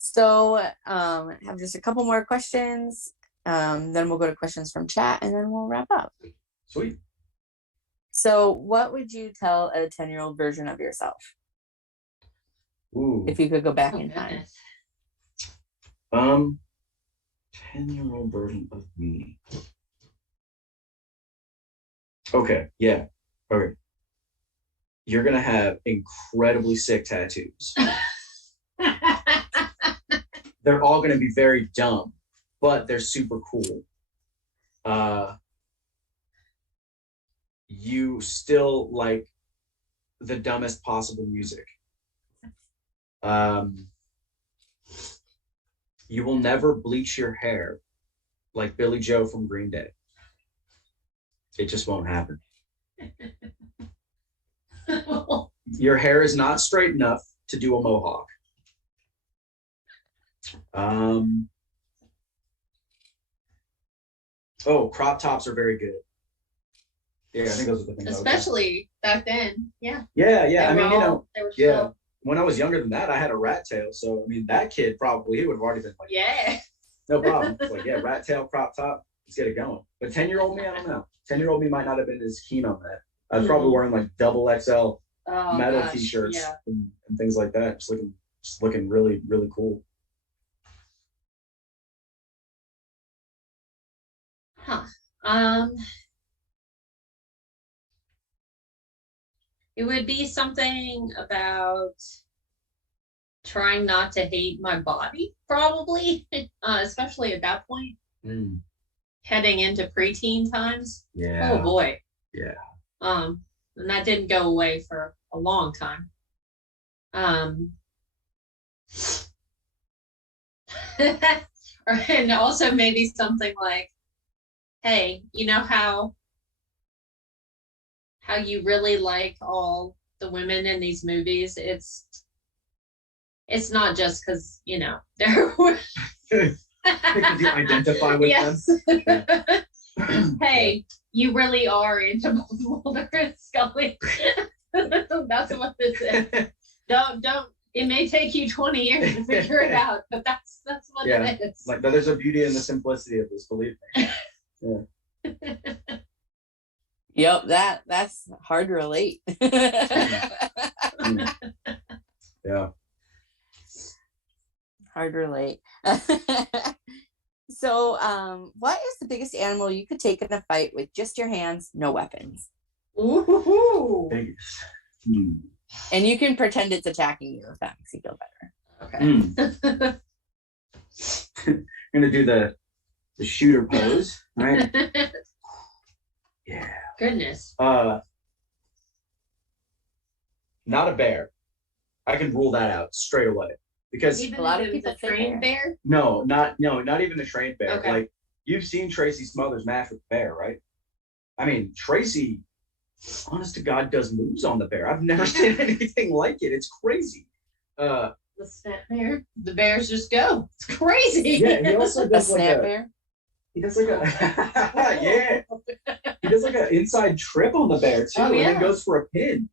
So, have just a couple more questions. Then we'll go to questions from chat, and then we'll wrap up. Sweet. So, what would you tell a 10-year-old version of yourself? Ooh. If you could go back in time. 10-year-old version of me. Okay. Yeah. Okay. You're gonna have incredibly sick tattoos. They're all gonna be very dumb, but they're super cool. You still like the dumbest possible music. You will never bleach your hair like Billy Joe from Green Day. It just won't happen. Your hair is not straight enough to do a mohawk. Crop tops are very good. Yeah, I think those are the things. Especially back then. Yeah. Yeah. I mean, they were still... when I was younger than that, I had a rat tail. So, I mean, that kid probably, he would have already been like, yeah, no problem. It's like, yeah, rat tail, crop top, let's get it going. But 10-year-old me, I don't know. 10-year-old me might not have been as keen on that. I was probably wearing like double XL metal t-shirts and things like that. Just looking really, really cool. It would be something about trying not to hate my body, probably, especially at that point. Heading into preteen times. Yeah. Oh boy. Yeah. And that didn't go away for a long time. And also maybe something like, hey, you know how you really like all the women in these movies? It's not just because, they're because you identify with them. Hey, you really are into Mulder and Scully. That's what this is. Don't. It may take you 20 years to figure it out, but that's what it is. Like, but there's a beauty in the simplicity of this, believe me. Yeah. Yep, that's hard to relate. Yeah. Hard to relate. So, what is the biggest animal you could take in a fight with just your hands, no weapons? Ooh. Biggest. And you can pretend it's attacking you if that makes you feel better. Okay. I'm gonna do the shooter pose, right? Yeah. Goodness. Not a bear. I can rule that out straight away because even a lot of if people it's a trained bear. No, not even a trained bear. Okay. Like, you've seen Tracy Smothers match with the bear, right? I mean, Tracy, honest to God, does moves on the bear. I've never seen anything like it. It's crazy. The snap bear. The bears just go. It's crazy. Yeah, he also A does like snap a. bear. He does like a. Yeah. He does like an inside trip on the bear too, Oh, and then yeah. goes for a pin.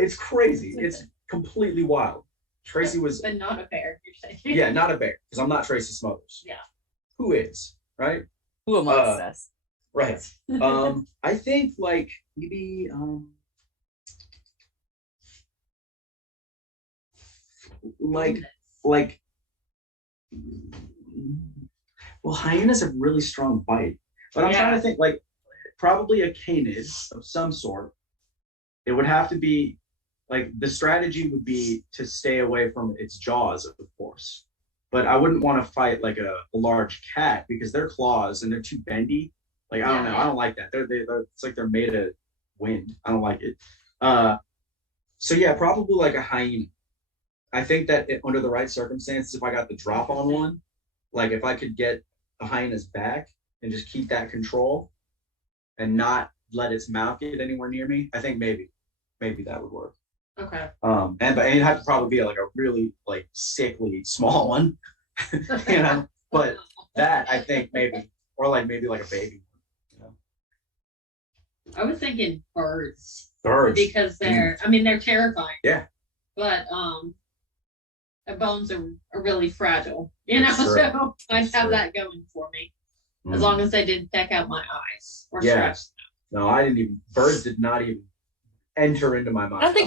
It's crazy. It's completely wild. Tracy was. But not a bear, you're saying. Yeah, not a bear, because I'm not Tracy Smothers. Yeah. Who is, right? Who amongst us? Right. I think like maybe like well, hyenas have really strong bite. But I'm trying to think like probably a canid of some sort. It would have to be like the strategy would be to stay away from its jaws, of course. But I wouldn't want to fight like a large cat because their claws and they're too bendy. Like I don't know, I don't like that. They're it's like they're made of wind. I don't like it. So yeah, probably like a hyena. I think that under the right circumstances, if I got the drop on one, like if I could get a hyena's back and just keep that control and not let its mouth get anywhere near me, I think maybe that would work. Okay. But it'd have to probably be like a really like sickly small one, you know. But that I think maybe, or like maybe like a baby, you know. I was thinking birds. Birds, because they're I mean they're terrifying. Yeah. But their bones are really fragile, you know. Sure. So I'd have that going for me, as long as they didn't peck out my eyes or stretch. No, I didn't even. Birds did not even enter into my mind. I don't think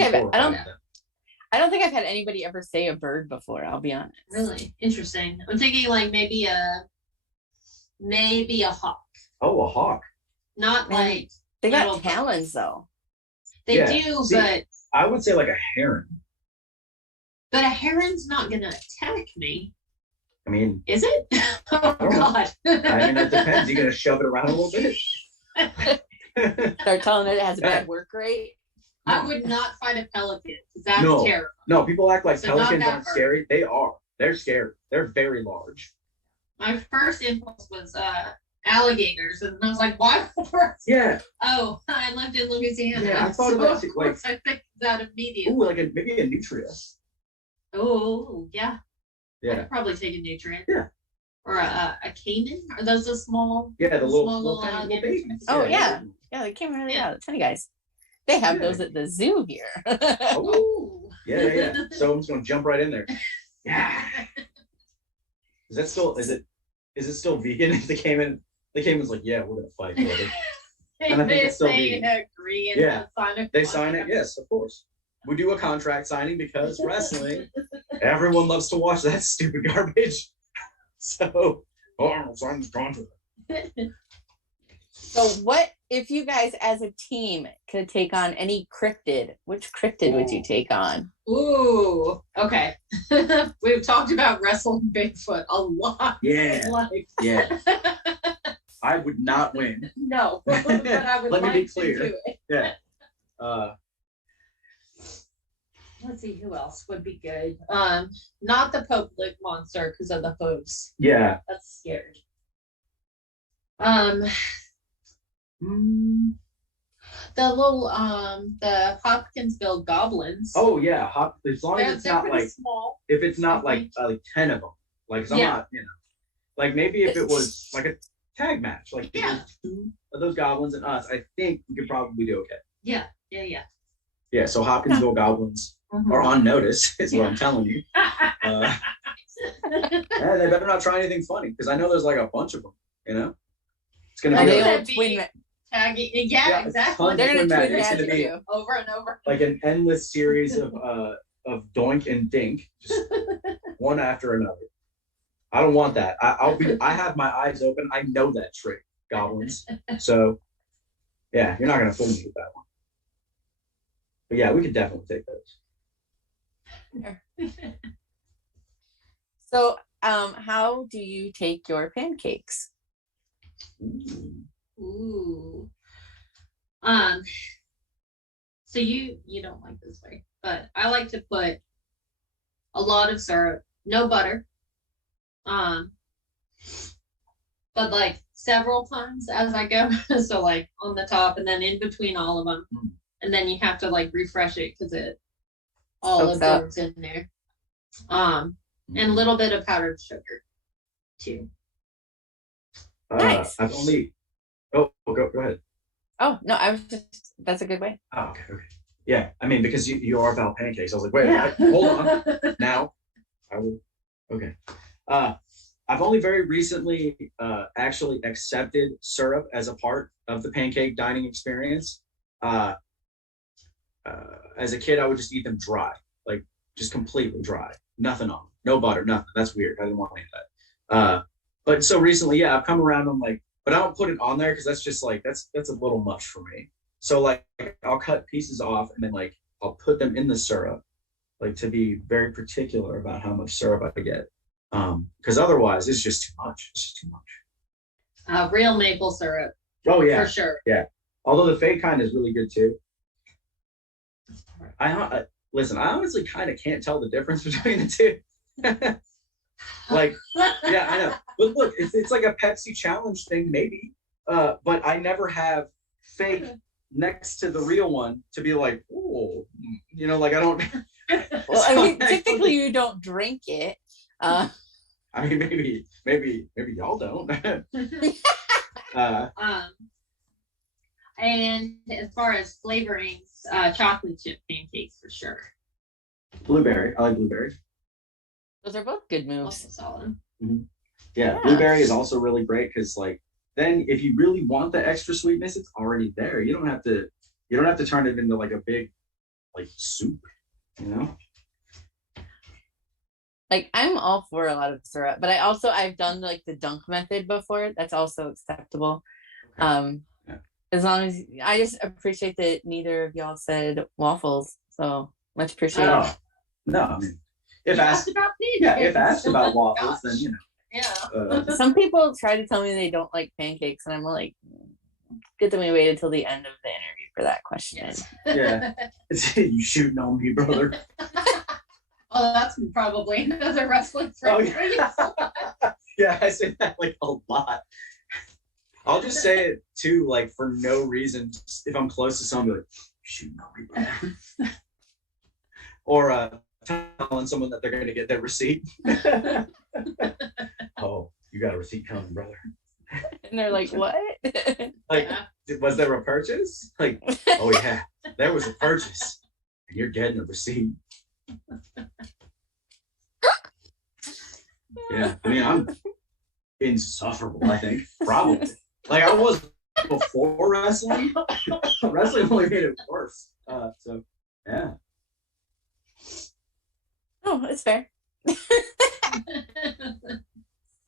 I've had anybody ever say a bird before. I'll be honest. Really interesting. I'm thinking like maybe a hawk. Oh, a hawk. Not like they got talons though. They do, but I would say like a heron. But a heron's not gonna attack me. I mean, is it? Oh God. I mean, it depends. You're gonna shove it around a little bit. Start telling it has a bad work rate. I would not fight a pelican because that's terrifying. No, people act like pelicans aren't scary. They are. They're scary. They're very large. My first impulse was alligators, and I was like, why? Yeah. Oh, I lived in Louisiana. Yeah, I thought about it. Like, I think that immediately. Ooh, like maybe a nutria. Oh, yeah. Yeah. I'd probably take a nutrient. Yeah. Or a caiman? Are those the small? Yeah, the little alligators. babies. Oh yeah. They came really out. Tiny guys. They have those at the zoo here. Oh. Yeah. So I'm just gonna jump right in there. Yeah. Is it still vegan? If they came in was like, yeah, we're gonna fight, brother. And I think it's still vegan. Agree and sign it. They sign it, yes, of course. We do a contract signing because wrestling, everyone loves to watch that stupid garbage. So, I'm signing this contract. So what if you guys as a team could take on any cryptid? Which cryptid would you take on? Ooh, okay. We've talked about wrestling Bigfoot a lot. Yeah. Yeah. I would not win. No, but I would Let me like be clear. to do it. Yeah. Let's see who else would be good. Not the Pope Lick monster because of the hooves. Yeah. That's scary. The little the Hopkinsville goblins. Oh yeah, as long as it's not like small. If it's not like 10 of them, like 'cause I'm not, like maybe if it was like a tag match, like two of those goblins and us, I think we could probably do okay. Yeah. Yeah, so Hopkinsville goblins are on notice, is what I'm telling you. They better not try anything funny because I know there's like a bunch of them. You know, it's gonna be twin. Tagging, exactly. They're gonna twin it's gonna be over and over, like an endless series of doink and dink, just one after another. I don't want that. I have my eyes open. I know that trick, goblins. So yeah, you're not gonna fool me with that one. But yeah, we could definitely take those. So, how do you take your pancakes? Ooh. So you don't like this way, but I like to put a lot of syrup, no butter. But like several times as I go. So like on the top and then in between all of them. And then you have to like refresh it because it all absorbs in there. And a little bit of powdered sugar too. Nice. I've only. Oh, go ahead. Oh no, I was just. That's a good way. Oh, okay. Yeah, I mean, because you are Val Pancakes. I was like, wait, hold on. Now, I will. Okay. I've only very recently actually accepted syrup as a part of the pancake dining experience. As a kid, I would just eat them dry, like just completely dry, nothing on them, no butter, nothing. That's weird. I didn't want any of that. But so recently, yeah, I've come around. I'm like, but I don't put it on there because that's just like that's a little much for me. So like I'll cut pieces off and then like I'll put them in the syrup, like to be very particular about how much syrup I get. Because otherwise it's just too much. It's just too much. Real maple syrup. Oh yeah, for sure. Yeah. Although the fake kind is really good too. I listen. I honestly kind of can't tell the difference between the two. Like, yeah, I know. But look, it's like a Pepsi challenge thing, maybe. But I never have fake next to the real one to be like, oh, you know, like I don't. Well, I mean, typically you don't drink it. I mean, maybe y'all don't. And as far as flavorings, chocolate chip pancakes for sure. Blueberry. I like blueberry. Those are both good moves. Also solid. Mm-hmm. Yeah, blueberry is also really great because like then if you really want the extra sweetness, it's already there. You don't have to turn it into like a big like soup, you know? Like I'm all for a lot of syrup, but I've done like the dunk method before. That's also acceptable. Okay. As long as I just appreciate that neither of y'all said waffles, so much appreciated. Oh, no, I mean, if asked about waffles, then you know. Yeah. Some people try to tell me they don't like pancakes, and I'm like, good thing we waited till the end of the interview for that question. Yes. Yeah, you shooting on me, brother. Oh, that's probably another wrestling friend. Oh, yeah. Yeah, I say that like a lot. I'll just say it too, like for no reason. If I'm close to someone, like, shooting on me, brother. Or telling someone that they're going to get their receipt. Oh, you got a receipt coming, brother. And they're like, what? Like, was there a purchase? Like, oh yeah, there was a purchase. And you're getting a receipt. Yeah, I mean, I'm insufferable, I think, probably. Like I was before wrestling. Wrestling only made it worse. So, yeah. Oh, that's fair.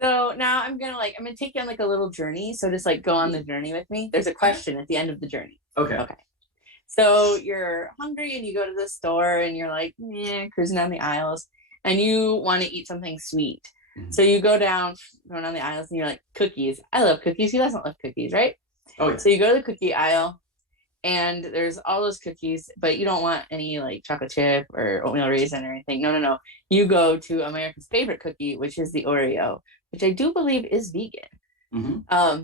So now I'm gonna take you on like a little journey. So just like go on the journey with me. There's a question at the end of the journey. Okay. So you're hungry and you go to the store and you're like, cruising down the aisles and you want to eat something sweet. Mm-hmm. So you going down the aisles and you're like, cookies. I love cookies. Who doesn't love cookies, right? Oh yeah. So you go to the cookie aisle and there's all those cookies, but you don't want any like chocolate chip or oatmeal raisin or anything. No. You go to America's favorite cookie, which is the Oreo, which I do believe is vegan. Mm-hmm.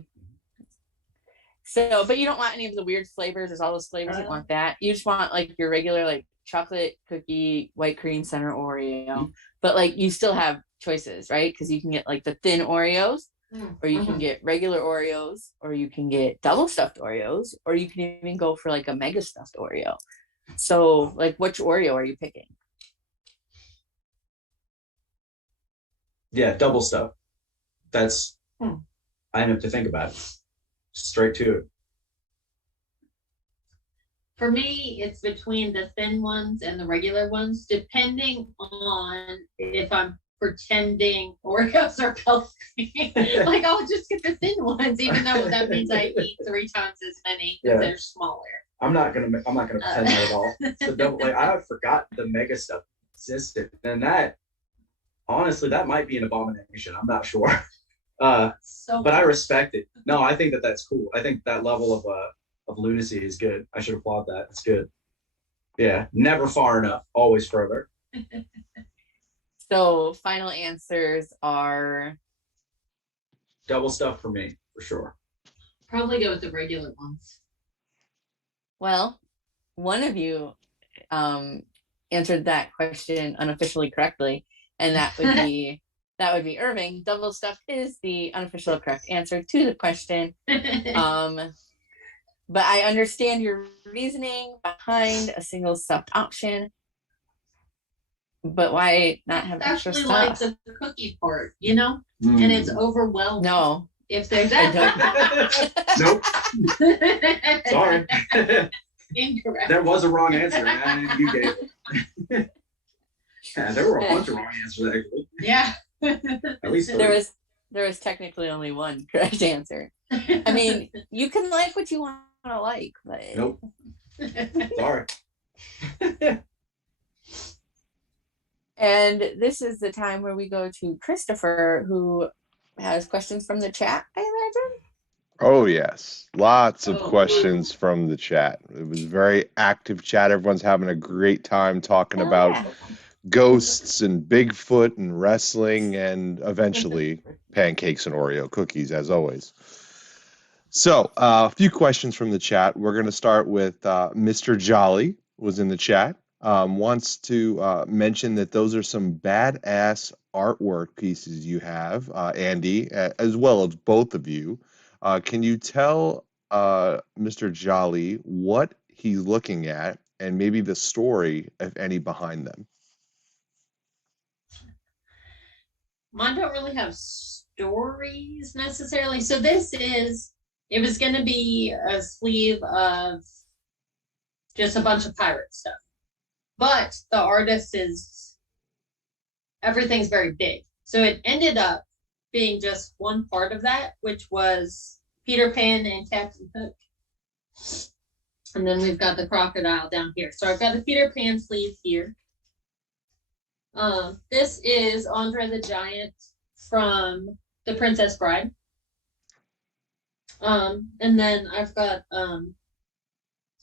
So, but you don't want any of the weird flavors. There's all those flavors. You don't want that. You just want like your regular like chocolate cookie, white cream center Oreo. Mm-hmm. But like you still have choices, right? Because you can get like the thin Oreos, or you can get regular Oreos, or you can get double stuffed Oreos, or you can even go for like a mega stuffed Oreo. So, like, which Oreo are you picking? Yeah, double stuffed. That's I didn't have to think about it. Straight to it. For me, it's between the thin ones and the regular ones, depending on if I'm pretending Oreos are healthy. Like I'll just get the thin ones, even though that means I eat 3 times as many because they're smaller. I'm not gonna pretend that at all. So double, like I forgot the mega stuff existed, and that honestly that might be an abomination. I'm not sure. But I respect it. No, I think that's cool. I think that level of lunacy is good. I should applaud that. It's good. Yeah, never far enough, always further. So final answers are double stuff for me, for sure. Probably go with the regular ones. Well, one of you answered that question unofficially correctly. And that would be Irving. Double stuffed is the unofficial correct answer to the question. But I understand your reasoning behind a single stuffed option. But why not have extra Actually, stuff? like the cookie part, you know, and it's overwhelming. No, if there's that. Nope. Sorry. Incorrect. There was a wrong answer, man. You gave it. Yeah, there were a bunch of wrong answers actually. Yeah. At least there was technically only one correct answer. I mean, you can like what you want to like, but nope. Sorry. And this is the time where we go to Christopher, who has questions from the chat, I imagine. Oh, yes. Lots of questions from the chat. It was a very active chat. Everyone's having a great time talking about ghosts and Bigfoot and wrestling and eventually pancakes and Oreo cookies, as always. So a few questions from the chat. We're going to start with Mr. Jolly was in the chat. Wants to mention that those are some badass artwork pieces you have, Andy, as well as both of you. Can you tell Mr. Jolly what he's looking at and maybe the story, if any, behind them? Mine don't really have stories necessarily. So it was going to be a sleeve of just a bunch of pirate stuff. But the artist everything's very big. So it ended up being just one part of that, which was Peter Pan and Captain Hook. And then we've got the crocodile down here. So I've got the Peter Pan sleeve here. This is Andre the Giant from The Princess Bride. And then I've got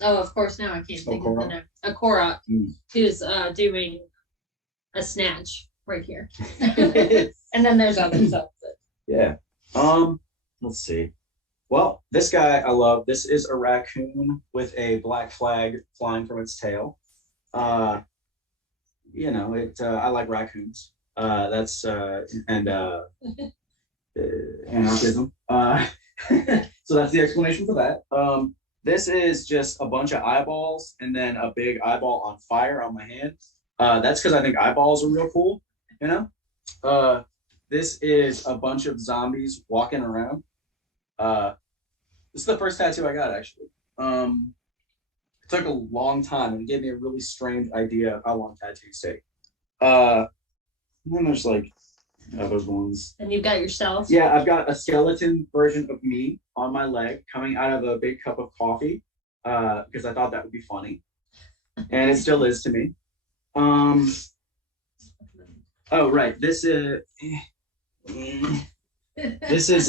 of course now I can't think of the name. A Korok, who's doing a snatch right here. And then there's other stuff. Yeah. Let's see. Well, this guy I love. This is a raccoon with a black flag flying from its tail. You know, I like raccoons. That's and anarchism. So that's the explanation for that. This is just a bunch of eyeballs and then a big eyeball on fire on my hand. That's because I think eyeballs are real cool, you know? This is a bunch of zombies walking around. This is the first tattoo I got, actually. It took a long time and it gave me a really strange idea of how long tattoos take. And then there's like other ones. And you've got yourself. Yeah, I've got a skeleton version of me on my leg coming out of a big cup of coffee because I thought that would be funny. And it still is to me. Oh, right. This is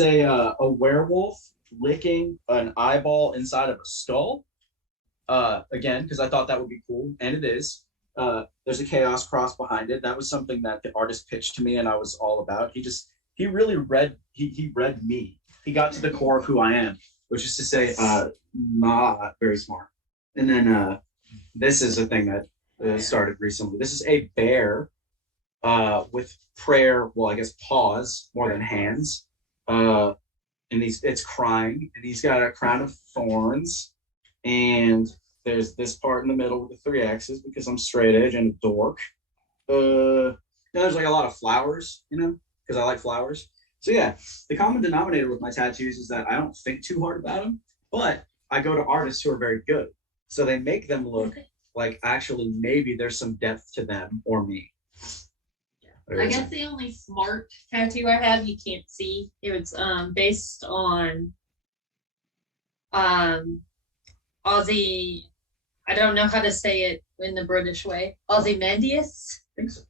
a werewolf licking an eyeball inside of a skull. Again, because I thought that would be cool, and it is. There's a chaos cross behind it. That was something that the artist pitched to me, and I was all about. He really read me. He got to the core of who I am, which is to say, not very smart. And then this is a thing that started recently. This is a bear with prayer, well, I guess paws more than hands. And it's crying, and he's got a crown of thorns, and there's this part in the middle with the 3 axes because I'm straight edge and a dork. There's like a lot of flowers, you know, because I like flowers. So yeah, the common denominator with my tattoos is that I don't think too hard about them, but I go to artists who are very good. So they make them look like actually maybe there's some depth to them or me. I guess the only smart tattoo I have you can't see. It was based on Aussie. I don't know how to say it in the British way. Ozymandias. I think so.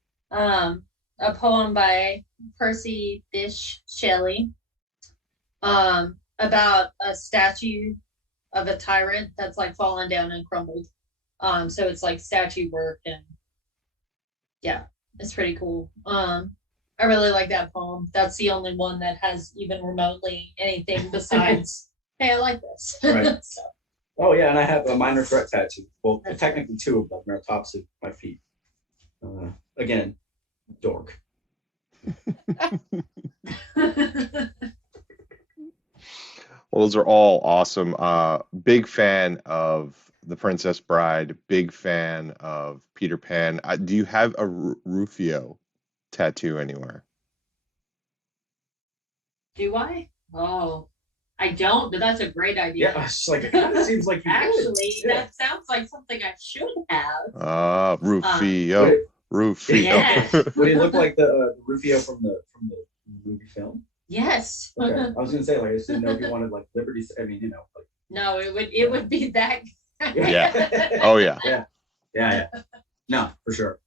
A poem by Percy Bysshe Shelley. About a statue of a tyrant that's like fallen down and crumbled. So it's like statue work, and yeah, it's pretty cool. I really like that poem. That's the only one that has even remotely anything besides, hey, I like this. Right. So. Oh yeah, and I have a minor threat tattoo. Well, technically 2 of them are tops of my feet. Again, dork. Well, those are all awesome. Big fan of The Princess Bride. Big fan of Peter Pan. Do you have a Rufio tattoo anywhere? Do I? Oh, I don't, but that's a great idea. Yeah, it's like, it kind of seems like you Actually, would. Yeah. that sounds like something I should have. Rufio. Wait. Rufio. Yes. Would he look like the Rufio from the movie film? Yes. Okay, I was gonna say, like, I just didn't know if you wanted like Liberty. I mean, like. No, it would be that. Yeah. Oh yeah. Yeah. No, for sure.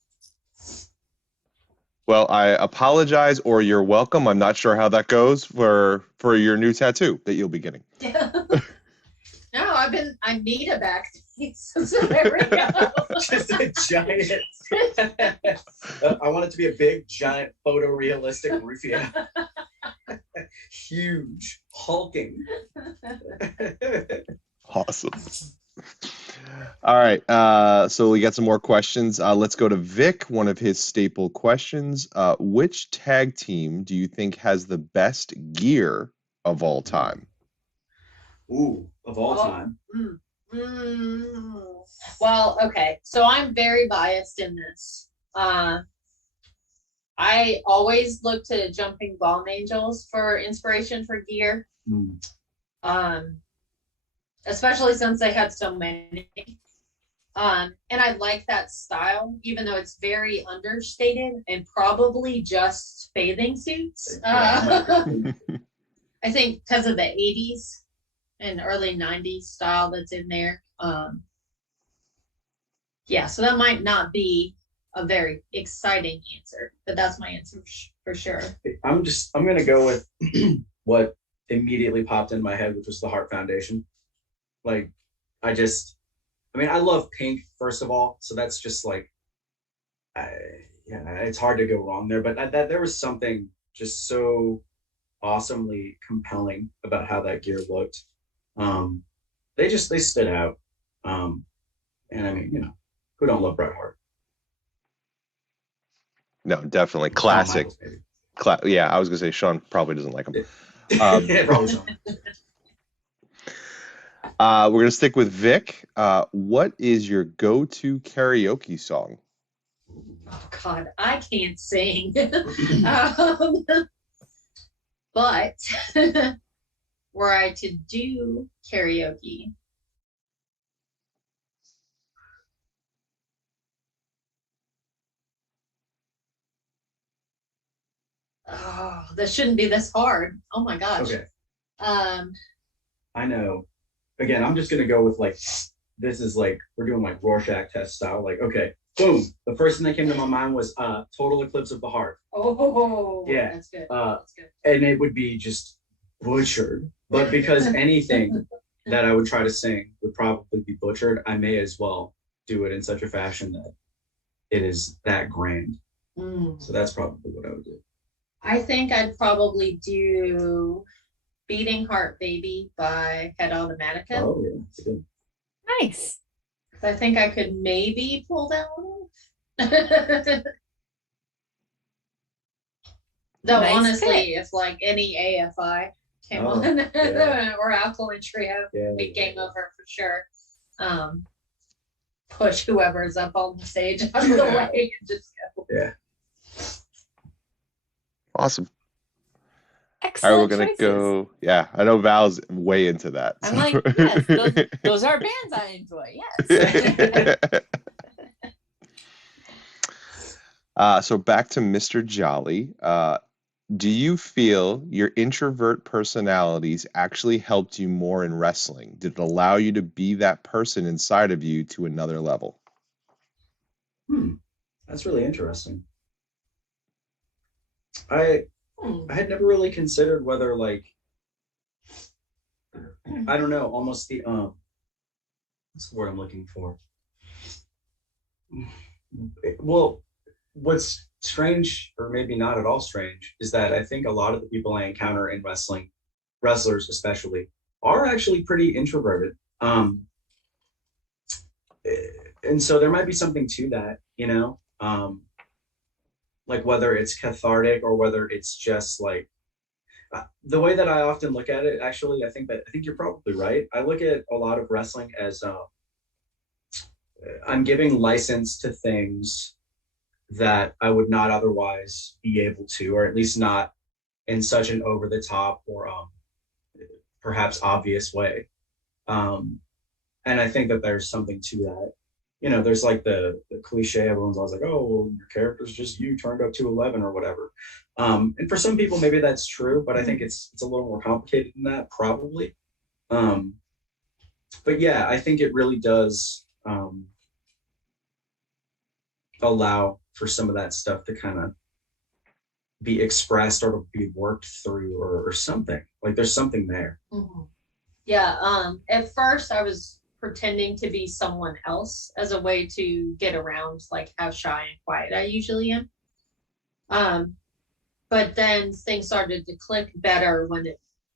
Well, I apologize, or you're welcome. I'm not sure how that goes for your new tattoo that you'll be getting. No, I need a back. So there we go. Just a giant. I want it to be a big, giant, photorealistic Rufio. Huge, hulking. Awesome. All right. So we got some more questions. Let's go to Vic, one of his staple questions. Which tag team do you think has the best gear of all time? Ooh, of all time. Well, okay. So I'm very biased in this. I always look to Jumping Bomb Angels for inspiration for gear. Especially since they had so many. And I like that style, even though it's very understated and probably just bathing suits. I think because of the 80s and early 90s style that's in there. Yeah, so that might not be a very exciting answer, but that's my answer for sure. I'm gonna go with what immediately popped in my head, which was the Heart Foundation. Like, I love pink, first of all, so that's just like, it's hard to go wrong there. But there was something just so awesomely compelling about how that gear looked. They stood out. And I mean, who don't love Bret Hart? No, definitely classic. Yeah, I was gonna say Sean probably doesn't like him. Yeah, probably so. We're gonna stick with Vic. What is your go-to karaoke song? Oh God, I can't sing. But were I to do karaoke, oh, this shouldn't be this hard. Oh my gosh. Okay. I know. Again, I'm just gonna go with like, this is like, we're doing like Rorschach test style. Like, okay, boom. The first thing that came to my mind was Total Eclipse of the Heart. Oh, yeah, that's good. That's good. And it would be just butchered. But because anything that I would try to sing would probably be butchered, I may as well do it in such a fashion that it is that grand. So that's probably what I would do. I think I'd probably do Beating Heart Baby by Head Automatica. Oh, yeah, that's good. Nice. I think I could maybe pull that one off. Though Nice honestly, pick. if like any AFI came on, yeah. or Alkaline Trio, big game over for sure. Push whoever's up on the stage out of the way and just go. Yeah. Awesome. Excellent. All right, we're gonna go. Yeah, I know Val's way into that. I'm like, yes, those are bands I enjoy. Yes. So back to Mr. Jolly. Do you feel your introvert personalities actually helped you more in wrestling? Did it allow you to be that person inside of you to another level? That's really interesting. I had never really considered whether, like, I don't know, almost the what's the word I'm looking for? Well, what's strange, or maybe not at all strange, is that I think a lot of the people I encounter in wrestling, wrestlers especially, are actually pretty introverted. And so there might be something to that, like whether it's cathartic or whether it's just like the way that I often look at it, actually, I think you're probably right. I look at a lot of wrestling as I'm giving license to things that I would not otherwise be able to, or at least not in such an over the top or perhaps obvious way. And I think that there's something to that. You know, there's like the cliche, everyone's always like, oh, well, your character's just you turned up to 11 or whatever. And for some people, maybe that's true, but I think it's a little more complicated than that, probably. But yeah, I think it really does allow for some of that stuff to kind of be expressed or to be worked through or something. Like there's something there. Mm-hmm. Yeah. At first I was pretending to be someone else as a way to get around like how shy and quiet I usually am. But then things started to click better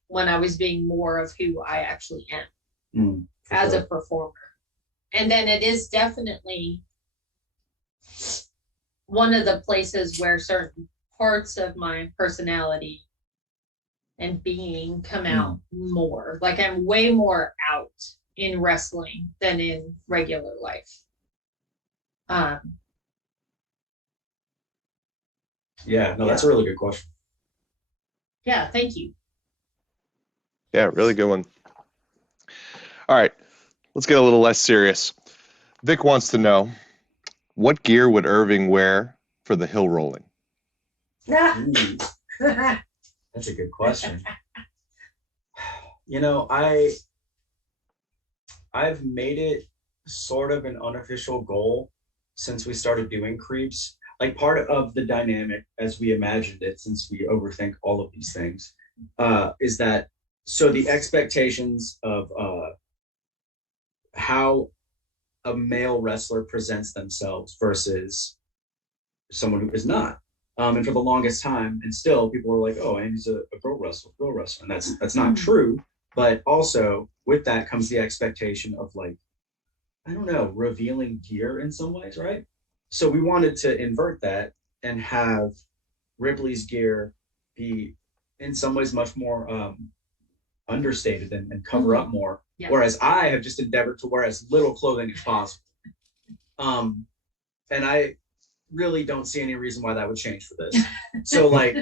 when I was being more of who I actually am as a performer. And then it is definitely one of the places where certain parts of my personality and being come out more. Like I'm way more out in wrestling than in regular life. Yeah, no, that's a really good question. Yeah, thank you. Yeah, really good one. All right, let's get a little less serious. Vic wants to know, what gear would Irving wear for the hill rolling? Ooh, that's a good question. You know, I've made it sort of an unofficial goal since we started doing creeps. Like part of the dynamic as we imagined it, since we overthink all of these things, is that so the expectations of how a male wrestler presents themselves versus someone who is not. And for the longest time, and still people were like, oh, Andy's a girl wrestler, and that's not true. But also with that comes the expectation of like, I don't know, revealing gear in some ways, right? So we wanted to invert that and have Ripley's gear be in some ways much more understated and cover up more. Yeah. Whereas I have just endeavored to wear as little clothing as possible. And I really don't see any reason why that would change for this. So like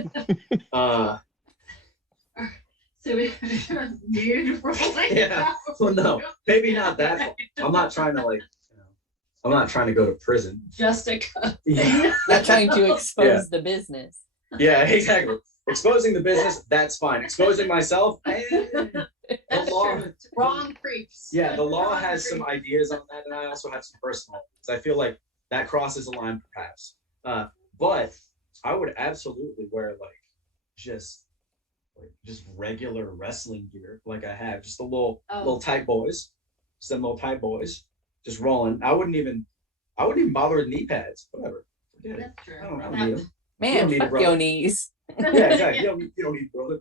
so we nude yeah. Well, no, maybe not that. I'm not trying to like, I'm not trying to go to prison. Just a cup. Yeah. Not trying to expose the business. Yeah, exactly. Exposing the business, that's fine. Exposing myself, the law, wrong creeps. Yeah, the law has some ideas on that, and I also have some personal ones. I feel like that crosses a line, perhaps. But I would absolutely wear like just regular wrestling gear, like I have, just the little tight boys, some little tight boys, just rolling. I wouldn't even bother with knee pads. Whatever. Forget it. That's true. I don't need them. Man, fuck your knees. Yeah, exactly. You don't need brother.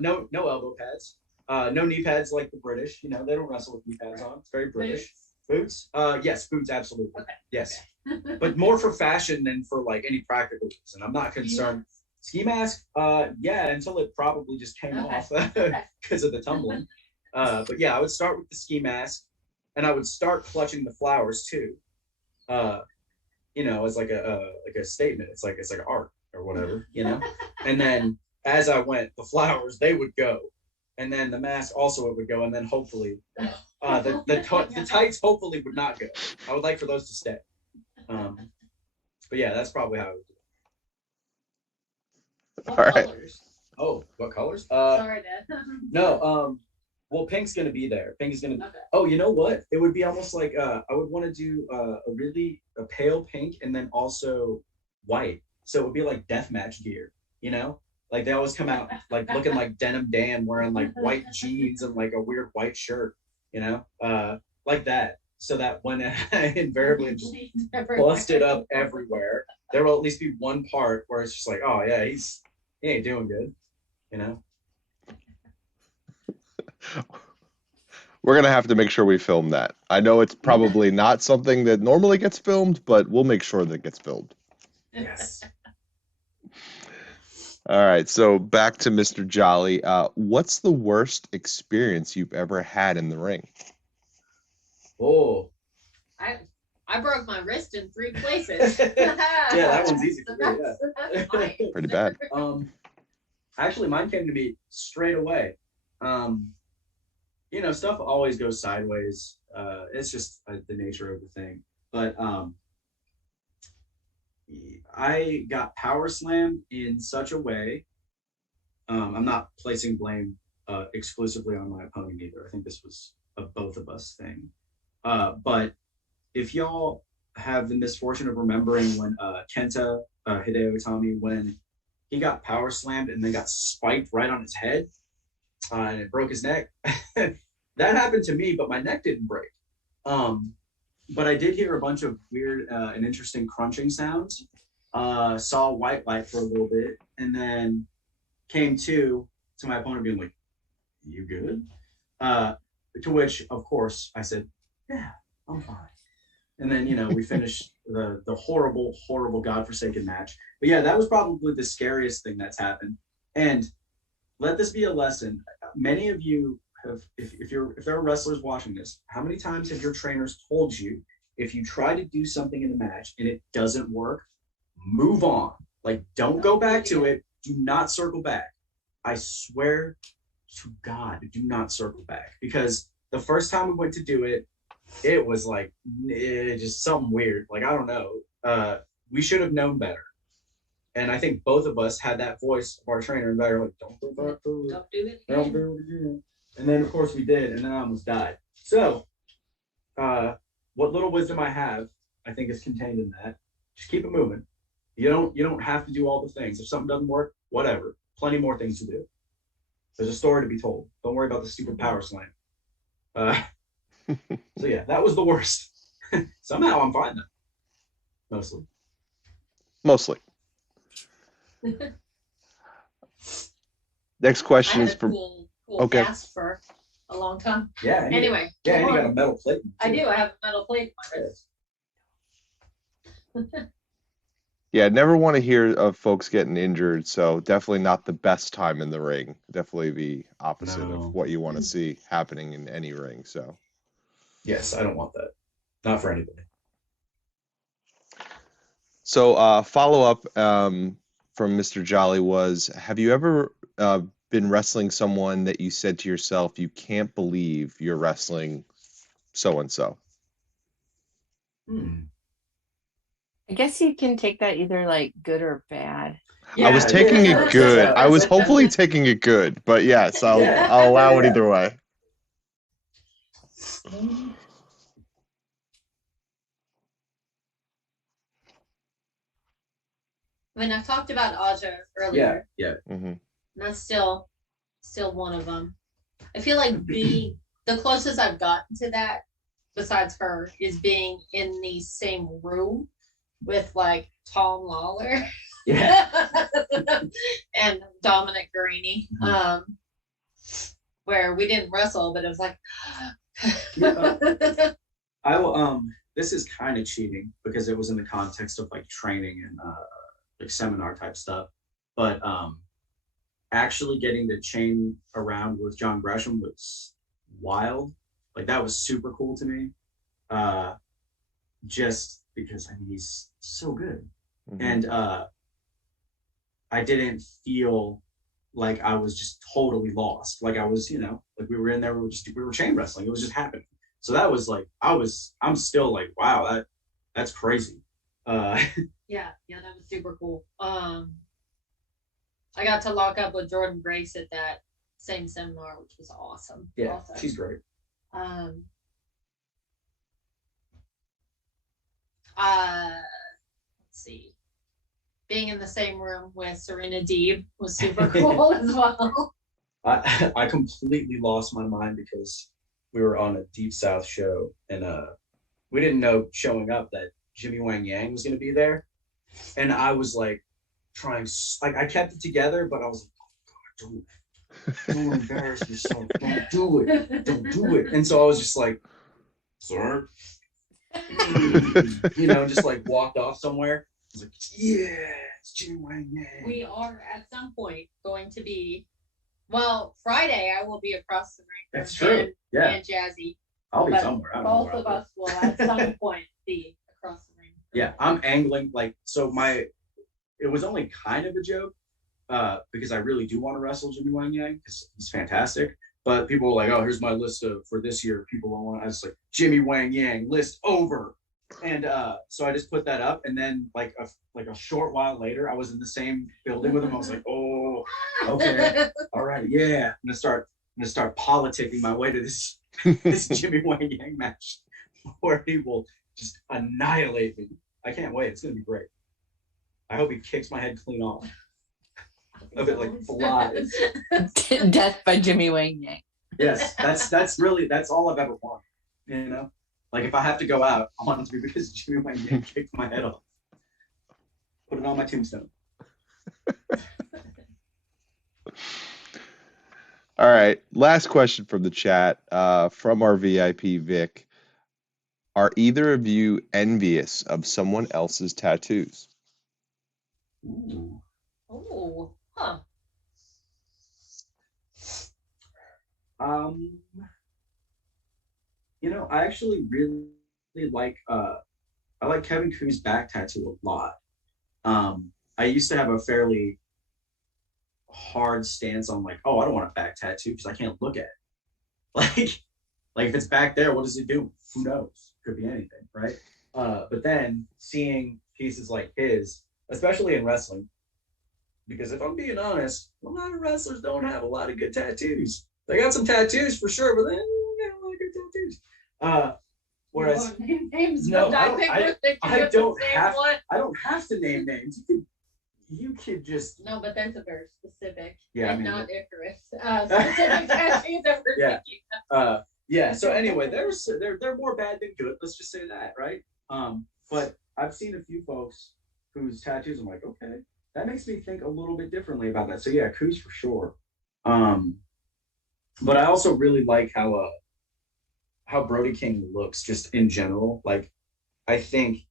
No elbow pads. No knee pads like the British. You know, they don't wrestle with knee pads on. It's very British. Boots? Yes, boots, absolutely. Okay. Yes. Okay. But more for fashion than for like any practical reason. I'm not concerned. Ski mask? Yeah, until it probably just came off because of the tumbling. But yeah, I would start with the ski mask, and I would start clutching the flowers too. You know, as like a statement. It's like art or whatever, you know. And then as I went, the flowers, they would go, and then the mask also it would go, and then hopefully the tights hopefully would not go. I would like for those to stay. But yeah, that's probably how I would do it. All right. Colors? Oh, what colors? Sorry, Dad. No, well, pink's gonna be there. Pink is gonna. Okay. Oh, you know what? It would be almost like I would want to do a pale pink and then also white. So it would be like deathmatch gear, you know? Like they always come out like looking like Denim Dan, wearing like white jeans and like a weird white shirt, you know? Like that. So that when I invariably just busted up everywhere, there will at least be one part where it's just like, oh yeah, he ain't doing good, you know? We're going to have to make sure we film that. I know it's probably not something that normally gets filmed, but we'll make sure that it gets filmed. Yes. All right, so back to Mr. Jolly. What's the worst experience you've ever had in the ring? Oh, I broke my wrist in 3 places. yeah, that one's easy for me. That's fine. Pretty bad. Actually, mine came to me straight away. Stuff always goes sideways. It's just the nature of the thing. But I got power slammed in such a way. I'm not placing blame exclusively on my opponent either. I think this was a both of us thing. But if y'all have the misfortune of remembering when Kenta Hideo Itami, when he got power slammed and then got spiked right on his head and it broke his neck. That happened to me, but my neck didn't break. But I did hear a bunch of weird and interesting crunching sounds. Saw white light for a little bit, and then came to my opponent being like, "You good?" To which, of course, I said, "Yeah, I'm fine." And then we finished the horrible, horrible, godforsaken match. But yeah, that was probably the scariest thing that's happened. And let this be a lesson. Many of you have, if there are wrestlers watching this, how many times have your trainers told you if you try to do something in a match and it doesn't work, move on. Like, don't go back to it. Do not circle back. I swear to God, do not circle back. Because the first time we went to do it, it was like just something weird. Like, I don't know. We should have known better. And I think both of us had that voice of our trainer, and they were like, "Don't go back to it. Don't do it. Don't do it again." And then, of course, we did, and then I almost died. So, what little wisdom I have, I think, is contained in that. Just keep it moving. You don't have to do all the things. If something doesn't work, whatever. Plenty more things to do. There's a story to be told. Don't worry about the stupid power slam. So yeah, that was the worst. Somehow I'm fine though. Mostly. Next question is from from. cool Okay. cast for a long time. Yeah. Anyway. Yeah, and you got a metal plate. I do. I have a metal plate in my wrist. Yeah, never want to hear of folks getting injured, so definitely not the best time in the ring. Definitely the opposite No. of what you want to see happening in any ring. So Yes, I don't want that. Not for anybody. So follow up from Mr. Jolly was, have you ever been wrestling someone that you said to yourself, you can't believe you're wrestling so-and-so? I guess you can take that either like good or bad. Yeah, I was taking it good. I was hopefully taking it good, but yes, I'll allow it either way. I mean, I've talked about Aja earlier. Yeah. Mm-hmm. And that's still one of them. I feel like the closest I've gotten to that, besides her, is being in the same room with like Tom Lawler. Yeah. And Dominic Guarini. Where we didn't wrestle, but it was like I will this is kind of cheating because it was in the context of like training and like seminar type stuff. But actually getting to chain around with John Gresham was wild. Like, that was super cool to me. Just because he's so good. Mm-hmm. And I didn't feel like I was just totally lost. Like I was, like we were in there, we were chain wrestling. It was just happening. So that was like, I'm still like, wow, that's crazy. Yeah, that was super cool. I got to lock up with Jordan Grace at that same seminar, which was awesome. Yeah, also. She's great. Let's see. Being in the same room with Serena Deeb was super cool as well. I completely lost my mind because we were on a Deep South show and we didn't know showing up that Jimmy Wang Yang was going to be there. And I was like I kept it together, but I was like, oh God, don't embarrass yourself. Don't do it. And so I was just like, sir, just like walked off somewhere. was like, yeah, it's Jimmy Wang Yang. We are at some point going to be. Well, Friday I will be across the ring. That's true. Yeah. And Jazzy. I'll be But somewhere. I don't know both where of I'll us will at some point be across the ring. Yeah, I'm angling like so. It was only kind of a joke because I really do want to wrestle Jimmy Wang Yang because he's fantastic. But people were like, "Oh, here's my list for this year. People don't want." I was like, "Jimmy Wang Yang list over," and so I just put that up. And then like a short while later, I was in the same building with him. I was like, "Oh, okay, all right, yeah." I'm gonna start politicking my way to this Jimmy Wang Yang match where he will just annihilate me. I can't wait. It's gonna be great. I hope he kicks my head clean off. Of it like flies. Death by Jimmy Wang Yang. Yes, that's all I've ever wanted. You know, like if I have to go out, I want it to be because Jimmy Wang Yang kicked my head off. Put it on my tombstone. All right, last question from the chat from our VIP Vic. Are either of you envious of someone else's tattoos? Ooh. Oh, huh. I actually really like I like Kevin Ku's back tattoo a lot. I used to have a fairly hard stance on like, oh, I don't want a back tattoo because I can't look at it. Like if it's back there, what does it do? Who knows? Could be anything, right? But then seeing pieces like his, especially in wrestling, because if I'm being honest, a lot of wrestlers don't have a lot of good tattoos. They got some tattoos for sure, but they don't have a lot of good tattoos. Whereas names, no, I don't have to name names. You could just no, but there's a very specific and not Icarus specific tattoos that we're thinking. Yeah. So anyway, they're more bad than good. Let's just say that, right? But I've seen a few folks whose tattoos I'm like, okay, that makes me think a little bit differently about that. So yeah, Coos for sure. But I also really like how Brody King looks just in general. Like, I think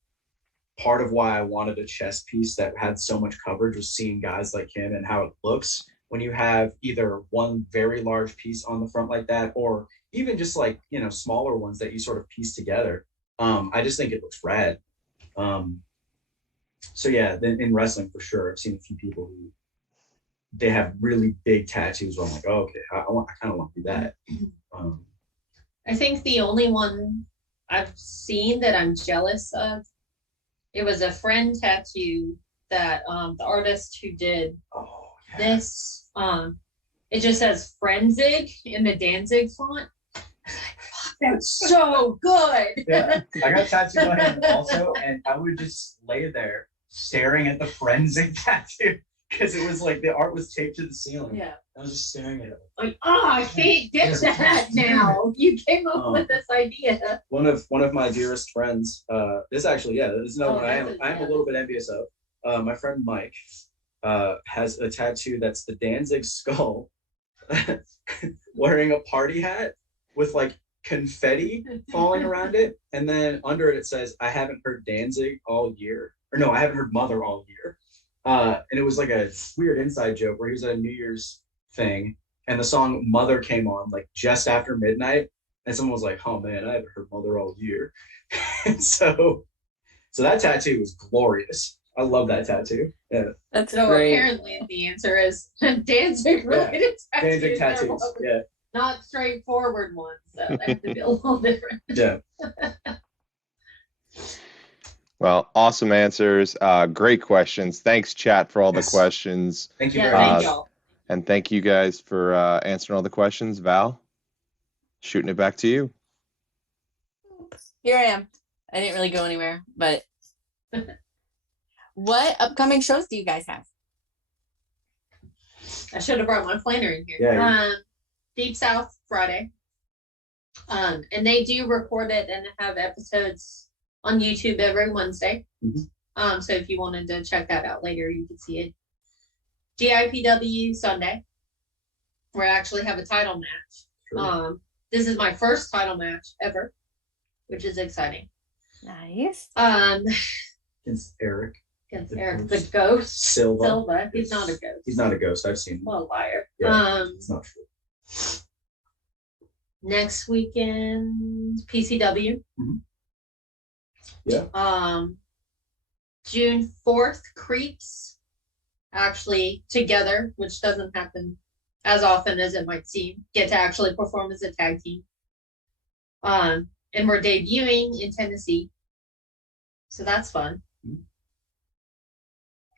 part of why I wanted a chest piece that had so much coverage was seeing guys like him and how it looks when you have either one very large piece on the front like that, or even just like, smaller ones that you sort of piece together. I just think it looks rad. So yeah, then in wrestling for sure, I've seen a few people who they have really big tattoos where I'm like, oh, okay, I kind of want to do that. I think the only one I've seen that I'm jealous of, it was a friend tattoo that the artist who did this, it just says Frenzig in the Danzig font. I was like, fuck, that's so good. Yeah, I got tattooed on him also, and I would just lay there staring at the Frenzig tattoo because it was like the art was taped to the ceiling. Yeah. I was just staring at it. Like, I can't get that now. You came up with this idea. One of my dearest friends, this is another one I am a little bit envious of. My friend Mike has a tattoo that's the Danzig skull wearing a party hat with like confetti falling around it. And then under it says, I haven't heard Danzig all year. Or no, I haven't heard Mother all year. And it was like a weird inside joke where he was at a New Year's thing and the song Mother came on like just after midnight. And someone was like, oh man, I haven't heard Mother all year. And so that tattoo was glorious. I love that tattoo. Yeah. That's so great. Apparently the answer is Danzig related tattoos. Danzig tattoos. Yeah. Not straightforward ones, so they have to be a little different. Yeah. Well, awesome answers. Great questions. Thanks, chat, for all the questions. Thank you Yeah, very thank much. y'all. And thank you guys for answering all the questions. Val, shooting it back to you. Here I am. I didn't really go anywhere, but what upcoming shows do you guys have? I should have brought my planner in here. Yeah, Deep South Friday. And they do record it and have episodes on YouTube every Wednesday. Mm-hmm. So if you wanted to check that out later, you could see it. GIPW Sunday, where I actually have a title match. Sure. This is my first title match ever, which is exciting. Nice. It's Eric. against Eric the ghost. Silva. He's not a ghost. He's not a ghost. I've seen him. What a liar. Yeah, it's not true. Next weekend, PCW. Mm-hmm. Yeah. June 4th, C.R.E.E.P.S. actually together, which doesn't happen as often as it might seem, get to actually perform as a tag team. And we're debuting in Tennessee. So that's fun.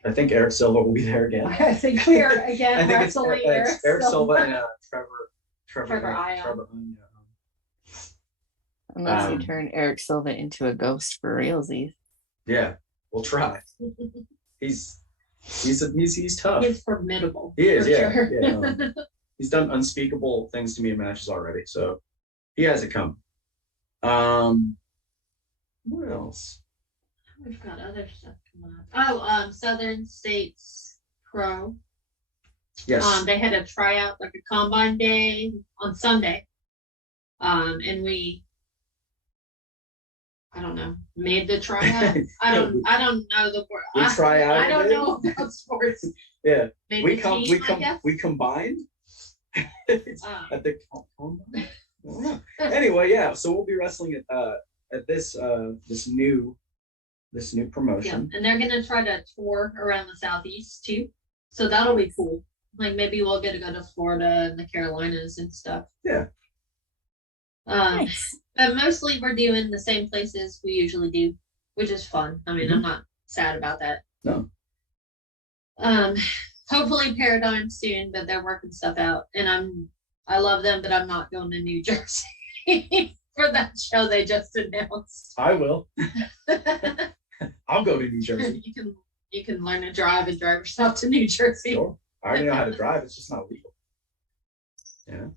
I think Eric Silva will be there again. I think we are again wrestling Eric Silva and Trevor Ion. Unless you turn Eric Silva into a ghost for realsies. Yeah, we'll try. He's tough. He's formidable. He is, yeah. Sure. Yeah. He's done unspeakable things to me in matches already, so he has it coming. What else? We've got other stuff coming up. Southern States Pro. Yes. They had a tryout, like a combine day on Sunday. And we, I don't know, made the tryout. I don't know the word. We try out. I don't know about sports. Yeah. Made We combined at the combine. Anyway, yeah. So we'll be wrestling at this new promotion. Yeah, and they're gonna try to tour around the Southeast too. So that'll be cool. Like maybe we'll get to go to Florida and the Carolinas and stuff. Yeah. Nice. But mostly we're doing the same places we usually do, which is fun. I mean, I'm not sad about that. No. Hopefully Paradigm soon, but they're working stuff out. And I love them, but I'm not going to New Jersey for that show they just announced. I will. I'll go to New Jersey. You can learn to drive and drive yourself to New Jersey. Sure. I already know how to drive. It's just not legal. Yeah.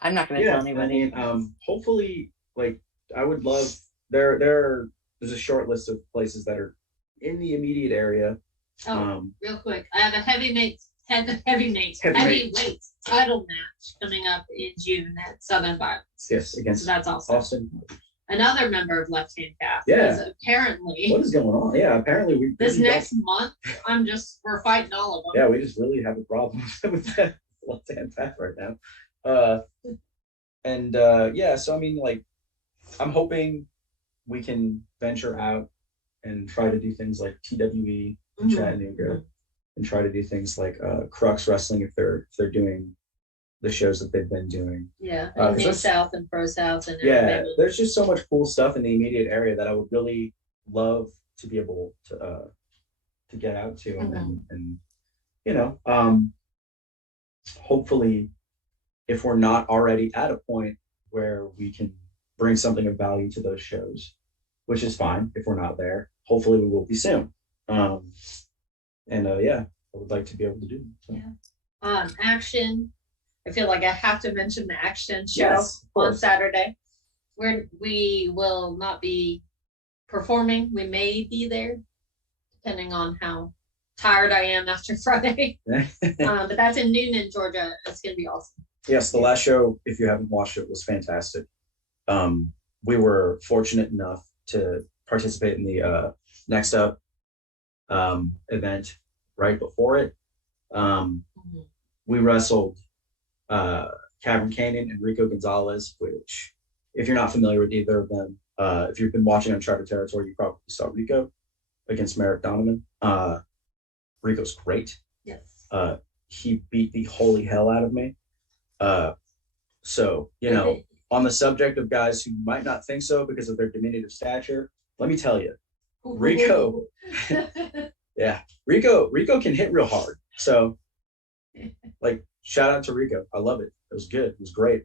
I'm not going to tell anybody. I mean, hopefully, like, I would love there's a short list of places that are in the immediate area. Real quick, I have a heavyweight title match coming up in June at Southern Violence. Yes, against that's awesome. Austin. Another member of Left Hand Path. Yeah. Apparently. What is going on? Yeah, apparently this next month, we're fighting all of them. Yeah, we just really have a problem with that Left Hand Path right now. So I mean, like, I'm hoping we can venture out and try to do things like TWE in Chattanooga, and try to do things like Crux Wrestling if they're doing the shows that they've been doing. Yeah, New South and Pro South and there's just so much cool stuff in the immediate area that I would really love to be able to get out to and hopefully if we're not already at a point where we can bring something of value to those shows, which is fine if we're not there. Hopefully we will be soon. I would like to be able to do that. So. Yeah. Action. I feel like I have to mention the Action show on Saturday, where we will not be performing. We may be there, depending on how tired I am after Friday. But that's in Noonan, Georgia. It's going to be awesome. Yes, the last show, if you haven't watched it, was fantastic. We were fortunate enough to participate in the Next Up event right before it. We wrestled Cavern Canyon and Rico Gonzalez, which, if you're not familiar with either of them, if you've been watching Uncharted Territory, you probably saw Rico against Merrick Donovan. Rico's great. Yes. He beat the holy hell out of me. So, on the subject of guys who might not think so because of their diminutive stature, let me tell you, Rico, Rico can hit real hard. So, like, shout out to Rico. I love it. It was good. It was great.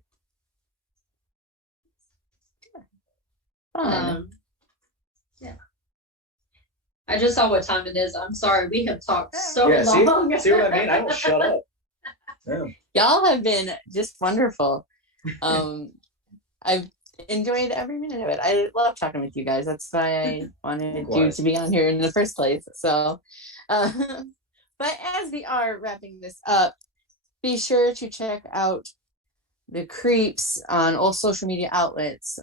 Yeah. I just saw what time it is. I'm sorry. We have talked so long. See what I mean? I don't shut up. Yeah. Y'all have been just wonderful. I've enjoyed every minute of it. I love talking with you guys. That's why I wanted you to be on here in the first place. So, but as we are wrapping this up, be sure to check out the C.R.E.E.P.S on all social media outlets.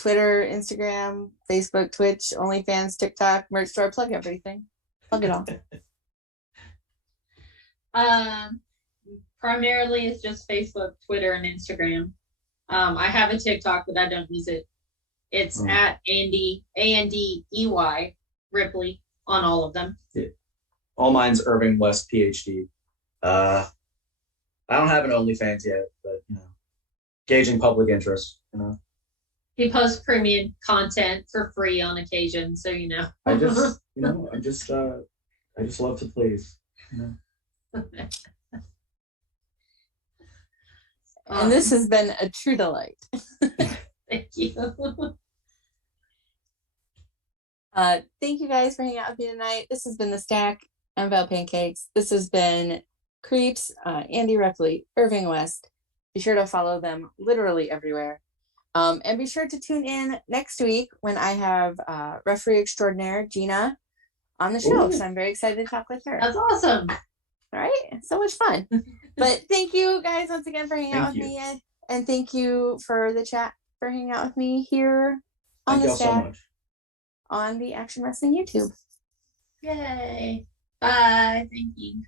Twitter, Instagram, Facebook, Twitch, OnlyFans, TikTok, merch store. Plug everything. Plug it all. Primarily it's just Facebook, Twitter, and Instagram. I have a TikTok, but I don't use it. It's at Andey, ANDEY Ripley on all of them. Yeah. All mine's Irving West, PhD. I don't have an OnlyFans yet, but gauging public interest. He posts premium content for free on occasion, so I just, I just love to please. And this has been a true delight. Thank you. Thank you guys for hanging out with me tonight. This has been The Stack. I'm Val Pancakes. This has been C.R.E.E.P.S, AndeyRipley, Irving West. Be sure to follow them literally everywhere. And be sure to tune in next week when I have referee extraordinaire Gina on the show. So I'm very excited to talk with her. That's awesome. All right. So much fun. But thank you guys once again for hanging out with me. And thank you for the chat for hanging out with me here on The Stack. So much. On the Action Wrestling YouTube. Yay. Bye. Thank you.